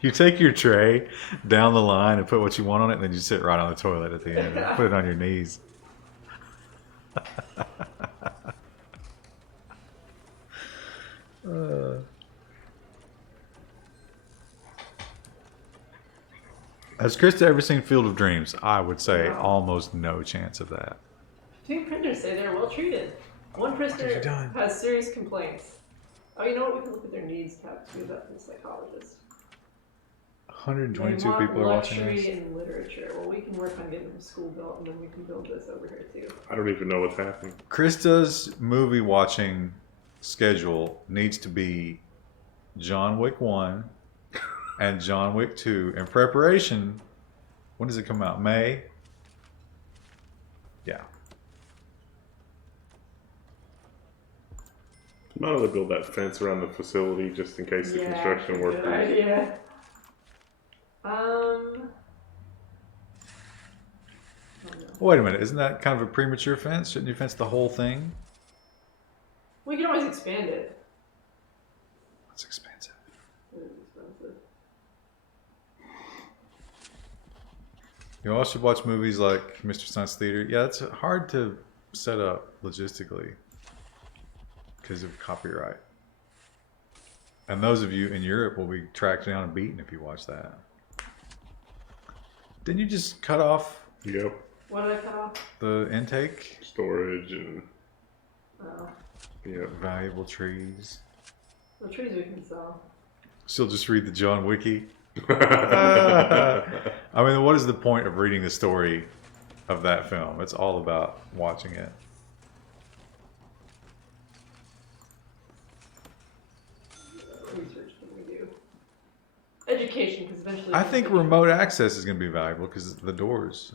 You take your tray down the line and put what you want on it, and then you sit right on the toilet at the end and put it on your knees. Has Krista ever seen Field of Dreams? I would say No. almost no chance of that. 2 printers say they're well treated. One have you prisoner done? has serious complaints. Oh, you know what? We can look at their needs tab to do that from the psychologist. 122 They want people are watching luxury this. and literature. Well, we can work on getting them school built, and then we can build this over here too. I don't even know what's happening. Krista's movie watching schedule needs to be John Wick 1 and John Wick 2 in preparation. When does it come out? May? Yeah. Might ought to build that fence around the facility just in case the construction good workers. idea. Wait a minute. Isn't that kind of a premature fence? Shouldn't you fence the whole thing? We can always expand it. It's expensive. It is expensive. You all should watch movies like Mr. Science Theater. Yeah, it's hard to set up logistically because of copyright. And those of you in Europe will be tracked down and beaten if you watch that. Didn't you just cut off Yep. What did I cut off? the intake? Storage and Oh, yep. Valuable trees. the trees we can sell. She'll just read the John Wiki. I mean, what is the point of reading the story of that film? It's all about watching it. Research can we do? Education, because eventually. I think remote access is going to be valuable because the doors.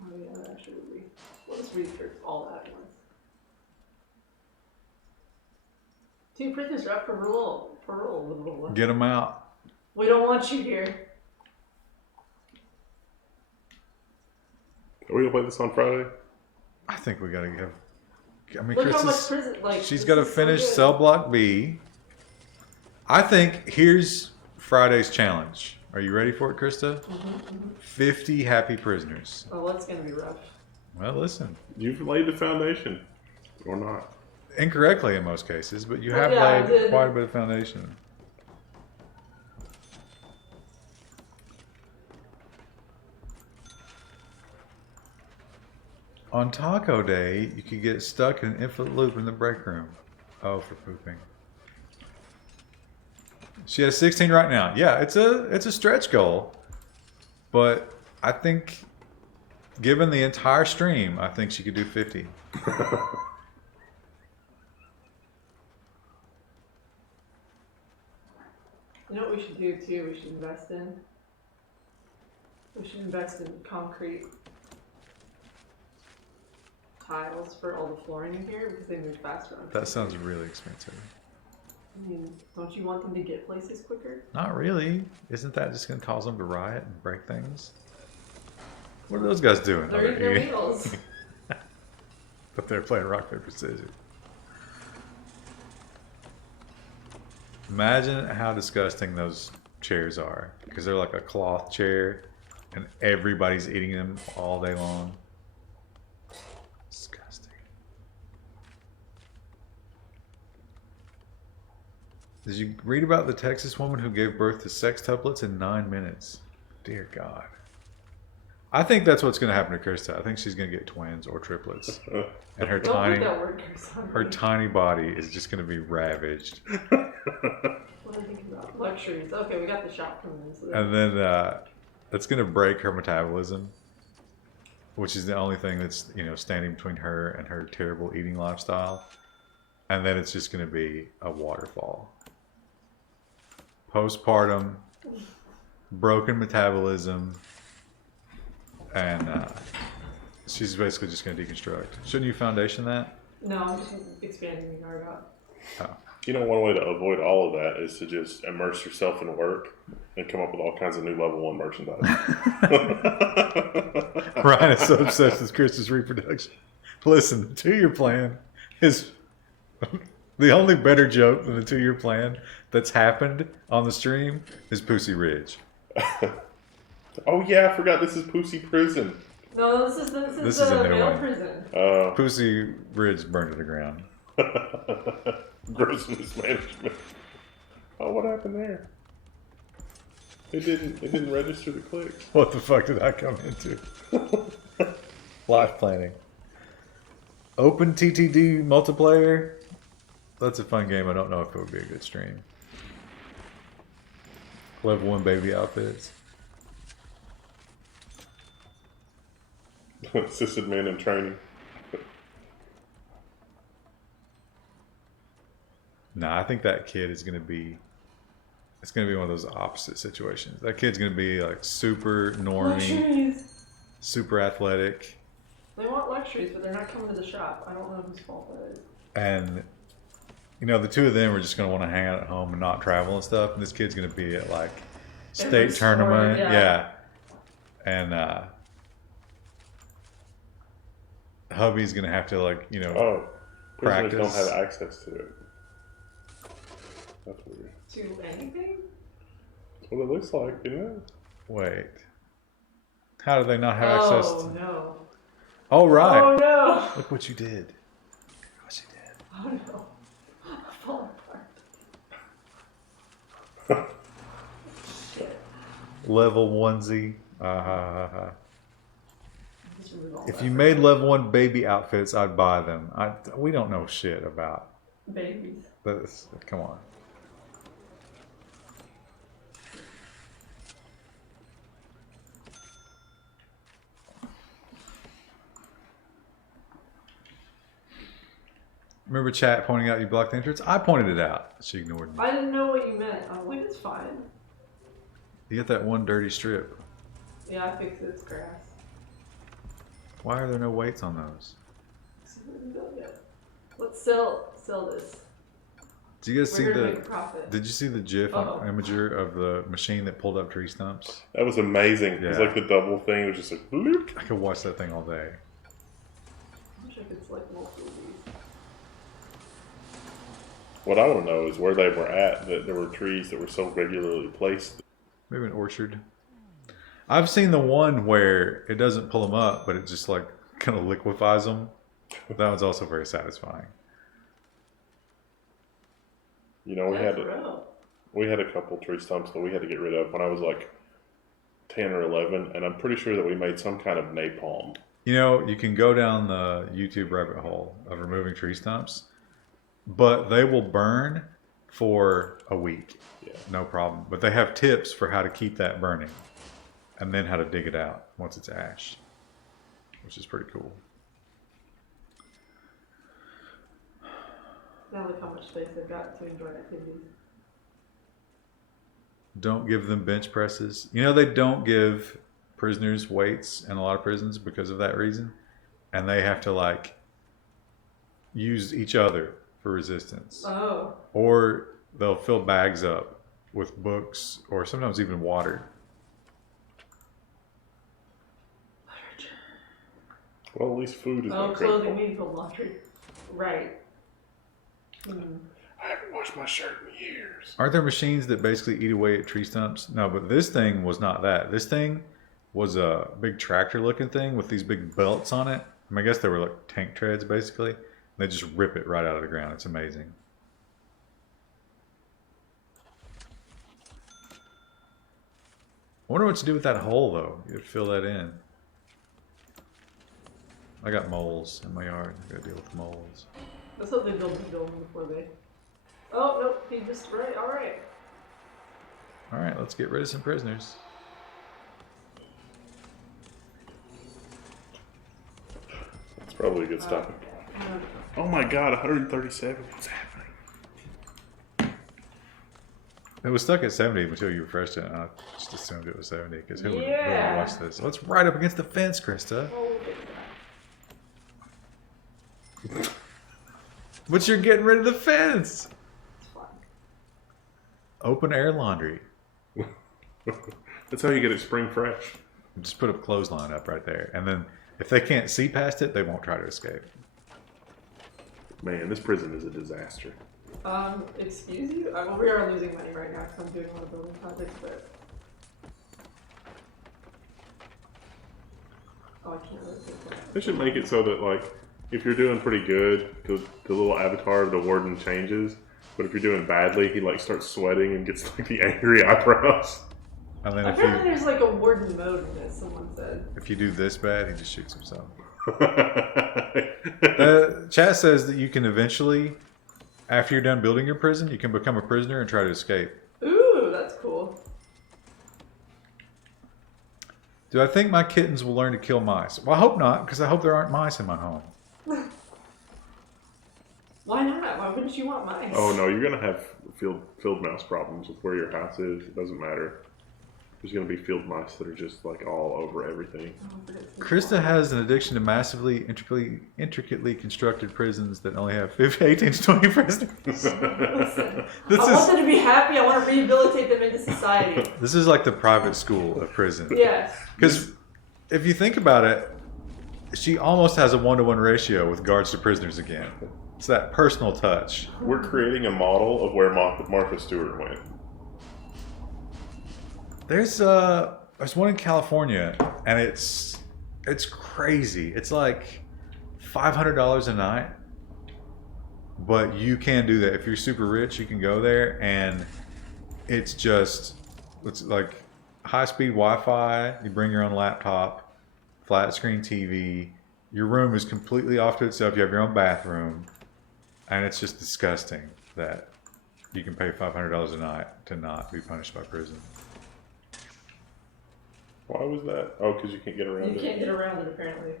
Oh yeah, that actually would be. We'll just research all that at once. 2 prisoners are up for parole. Get them out. We don't want you here. Are we gonna play this on Friday? I think we got to give. I mean, Look Chris how much is, prison. Like she's this got to is so finish good. cell block B. I think here's Friday's challenge. Are you ready for it, Krista? 50 happy prisoners. Oh, that's gonna be rough. Well, listen. You've laid the foundation, or not? Incorrectly in most cases, but you Well, have yeah, I laid did. quite a bit of foundation. On Taco Day, you could get stuck in an infinite loop in the break room. Oh, for pooping. She has 16 right now. Yeah, it's a stretch goal, but I think given the entire stream, I think she could do 50. You know what we should do too? We should invest in. We should invest in concrete tiles for all the flooring in here because they move faster. That sounds really expensive. I mean, don't you want them to get places quicker? Not really. Isn't that just going to cause them to riot and break things? What are those guys doing? They're in their wheels. But they're playing rock, paper, scissors. Imagine how disgusting those chairs are. Because they're like a cloth chair and everybody's eating them all day long. Disgusting. Did you read about the Texas woman who gave birth to sextuplets in 9 minutes? Dear God. I think that's what's going to happen to Krista. I think she's going to get twins or triplets. And her her tiny body is just going to be ravaged. What are I thinking about? Luxuries. Okay, we got the shop coming in. So And then that's going to break her metabolism, which is the only thing that's, standing between her and her terrible eating lifestyle. And then it's just going to be a waterfall. Postpartum, broken metabolism, and she's basically just going to deconstruct. Shouldn't you foundation that? No, I'm just expanding the yard out. Oh. One way to avoid all of that is to just immerse yourself in work and come up with all kinds of new level 1 merchandise. Ryan is so obsessed with Krista's reproduction. Listen, the 2-year plan is the only better joke than the 2-year plan that's happened on the stream is Pussy Ridge. Oh yeah, I forgot this is Pussy Prison. No, this is a the new male one. prison. Pussy Ridge burned to the ground. Gross mismanagement. Oh, what happened there? It didn't register the clicks. What the fuck did I come into? Life planning. Open TTD multiplayer. That's a fun game. I don't know if it would be a good stream. Level 1 baby outfits. Assisted man in training. Nah, I think that kid is going to be... It's going to be one of those opposite situations. That kid's going to be like super normie, Luxuries. super athletic. They want luxuries, but they're not coming to the shop. I don't know whose fault that is. And, the 2 of them are just going to want to hang out at home and not travel and stuff. And this kid's going to be at like state Every sport, tournament. yeah. And hubby's going to have to Oh, prisoners practice. don't have access to it. That's weird. To anything? That's what it looks like, isn't it? Wait. How do they not have access Oh, to... no. Oh, right. Oh, no. Look what you did. What you did. Oh, no. I'm falling apart. Shit. Level 1Z. Just remove all If that you for made now. level 1 baby outfits, I'd buy them. We don't know shit about Babies. this. Come on. Remember chat pointing out you blocked the entrance? I pointed it out. She ignored me. I didn't know what you meant. I'm like, it's fine. You get that one dirty strip. Yeah, I fixed it. It's grass. Why are there no weights on those? Let's sell this. Did you guys see We're gonna the... make a profit. Did you see the GIF Uh-oh. on Imager of the machine that pulled up tree stumps? That was amazing. It was Yeah. like the double thing. It was just like, bloop. I could watch that thing all day. I wish I could select multiple of these. What I want to know is where they were at, that there were trees that were so regularly placed. Maybe an orchard. I've seen the one where it doesn't pull them up, but it just like kind of liquefies them. That one's also very satisfying. We Yeah, had for real. we had a couple tree stumps that we had to get rid of when I was like 10 or 11, and I'm pretty sure that we made some kind of napalm. You can go down the YouTube rabbit hole of removing tree stumps, but they will burn for a week. Yeah. No problem. But they have tips for how to keep that burning and then how to dig it out once it's ash, which is pretty cool. Now look how much space they've got to enjoy activities. Don't give them bench presses. You know, they don't give prisoners weights in a lot of prisons because of that reason. And they have to like use each other for resistance. Oh. Or they'll fill bags up with books or sometimes even water. Well, at least food is Oh, not clothing, critical. meaningful laundry. Right. I haven't washed my shirt in years. Aren't there machines that basically eat away at tree stumps? No, but this thing was not that. This thing was a big tractor looking thing with these big belts on it. I mean, I guess they were like tank treads basically. They just rip it right out of the ground. It's amazing. I wonder what to do with that hole though. You'd fill that in. I got moles in my yard. I gotta deal with moles. Let's hope they build the building before they. Oh, no, he just. Right, alright. Alright, let's get rid of some prisoners. That's probably a good stopping point. Oh my god, 137. What's happening? It was stuck at 70 until you refreshed it, and I just assumed it was 70 because who would Yeah. watch this? Oh, it's right up against the fence, Krista. Oh, But you're getting rid of the fence. it's fine. Open air laundry. That's how you get it spring fresh. Just put a clothesline up right there, and then if they can't see past it, they won't try to escape. Man, this prison is a disaster. Excuse you? Well, we are losing money right now because I'm doing a lot of building projects, but. Oh, I can't really take that. They should make it so that, like, if you're doing pretty good, the little avatar of the warden changes. But if you're doing badly, he, like, starts sweating and gets, like, the angry eyebrows. And then Apparently there's like a warden mode in this, someone said. if you do this bad, he just shoots himself. Chat says that you can eventually, after you're done building your prison, you can become a prisoner and try to escape. Ooh, that's cool. Do I think my kittens will learn to kill mice? Well, I hope not, because I hope there aren't mice in my home. Why not? Why wouldn't you want mice? Oh, no, you're going to have field mouse problems with where your house is. It doesn't matter. There's going to be field mice that are just, like, all over everything. Krista has an addiction to massively, intricately constructed prisons that only have 18 to 20 prisoners. Listen, I want them to be happy. I want to rehabilitate them into society. This is like the private school of prison. Yes. Because if you think about it, she almost has a 1-to-1 ratio with guards to prisoners again. It's that personal touch. We're creating a model of where Martha Stewart went. There's one in California, and it's crazy. It's like $500 a night, but you can do that if you're super rich. You can go there, and it's like high-speed Wi-Fi. You bring your own laptop, flat screen TV. Your room is completely off to itself. You have your own bathroom, and it's just disgusting that you can pay $500 a night to not be punished by prison. Why was that? Oh, because you can't get around You it. can't get around it, apparently.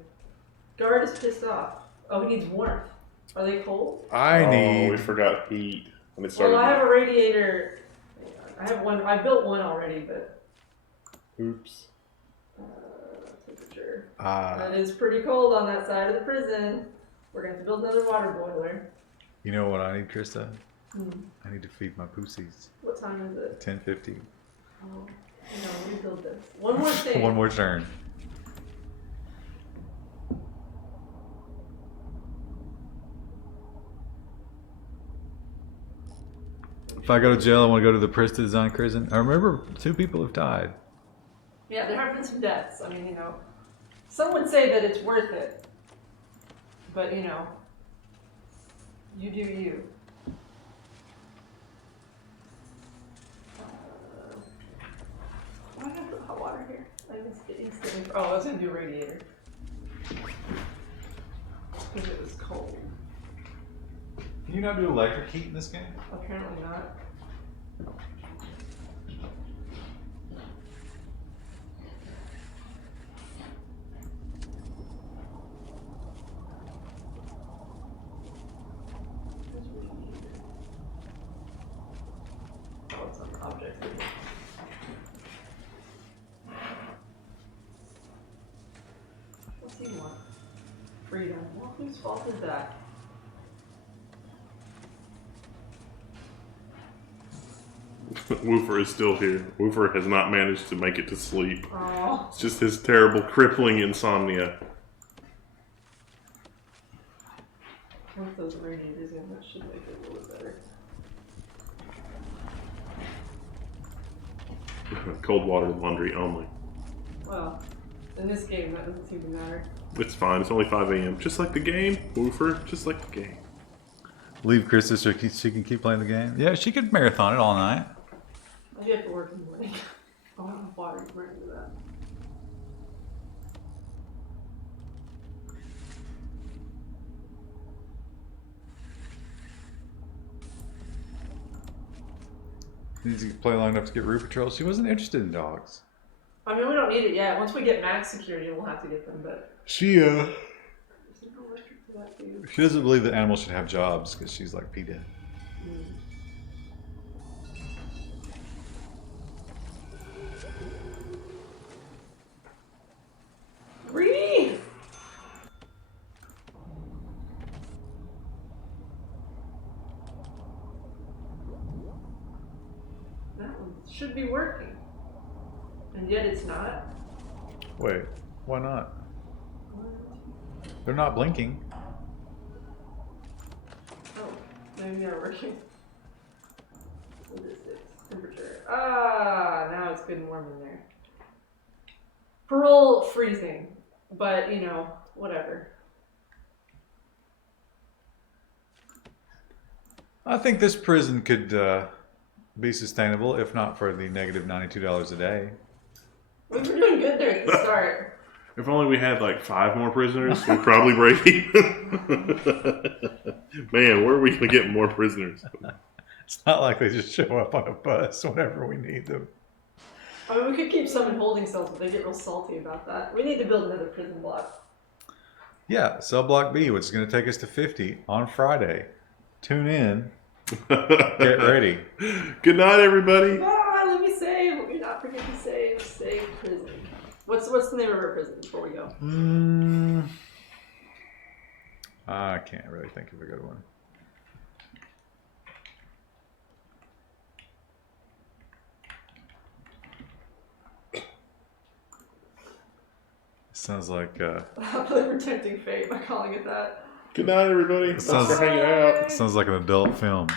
Guard is pissed off. Oh, he needs warmth. Are they cold? We forgot heat when it started. Well, I have a radiator. I have one. I built one already, but. Oops. Temperature. It is pretty cold on that side of the prison. We're going to have to build another water boiler. You know what I need, Krista? I need to feed my pussies. What time is it? 10:50. Oh, no, rebuild this. One more thing. One more turn. If I go to jail, I want to go to the Prista Design Prison. I remember 2 people have died. Yeah, there have been some deaths. I mean, some would say that it's worth it. But, you do you. Why did I put hot water here? I was instantly. Oh, I was going to do radiator. Because it was cold. Can you not do electric heat in this game? Apparently not. Oh, it's on objects. What's he want? Freedom. Well, whose fault is that? Woofer is still here. Woofer has not managed to make it to sleep. Oh. It's just his terrible, crippling insomnia. Put those radiators in, that should make it a little better. Cold water laundry only. Well, in this game, that doesn't seem to matter. It's fine. It's only 5 a.m. Just like the game, Woofer. Just like the game. Leave Krista so she can keep playing the game. Yeah, she could marathon it all night. I do have to work in the morning. I don't have water to burn into that. Needs to play long enough to get Root Patrol. She wasn't interested in dogs. I mean, we don't need it yet. Once we get max security, we'll have to get them, but... She There's no electric to that, dude. she doesn't believe that animals should have jobs because she's like PETA. Breathe! That one should be working. And yet it's not. Wait, why not? They're not blinking. Oh, maybe they're working. What is it? Temperature. Ah, now it's good and warm in there. Parole freezing, but you know, whatever. I think this prison could be sustainable if not for the negative $92 a day. We were doing good there at the start. If only we had like 5 more prisoners, we'd probably break even. Man, where are we going to get more prisoners? It's not like they just show up on a bus whenever we need them. I mean, we could keep some in holding cells, but they get real salty about that. We need to build another prison block. Yeah, cell block B, which is going to take us to 50 on Friday. Tune in. Get ready. Good night, everybody. Ah, let me save. Let me not forget to save. Save prison. What's the name of our prison before we go? I can't really think of a good one. Sounds like We're tempting fate by calling it that. Good night, everybody. Thanks for hanging out. sounds like an adult film.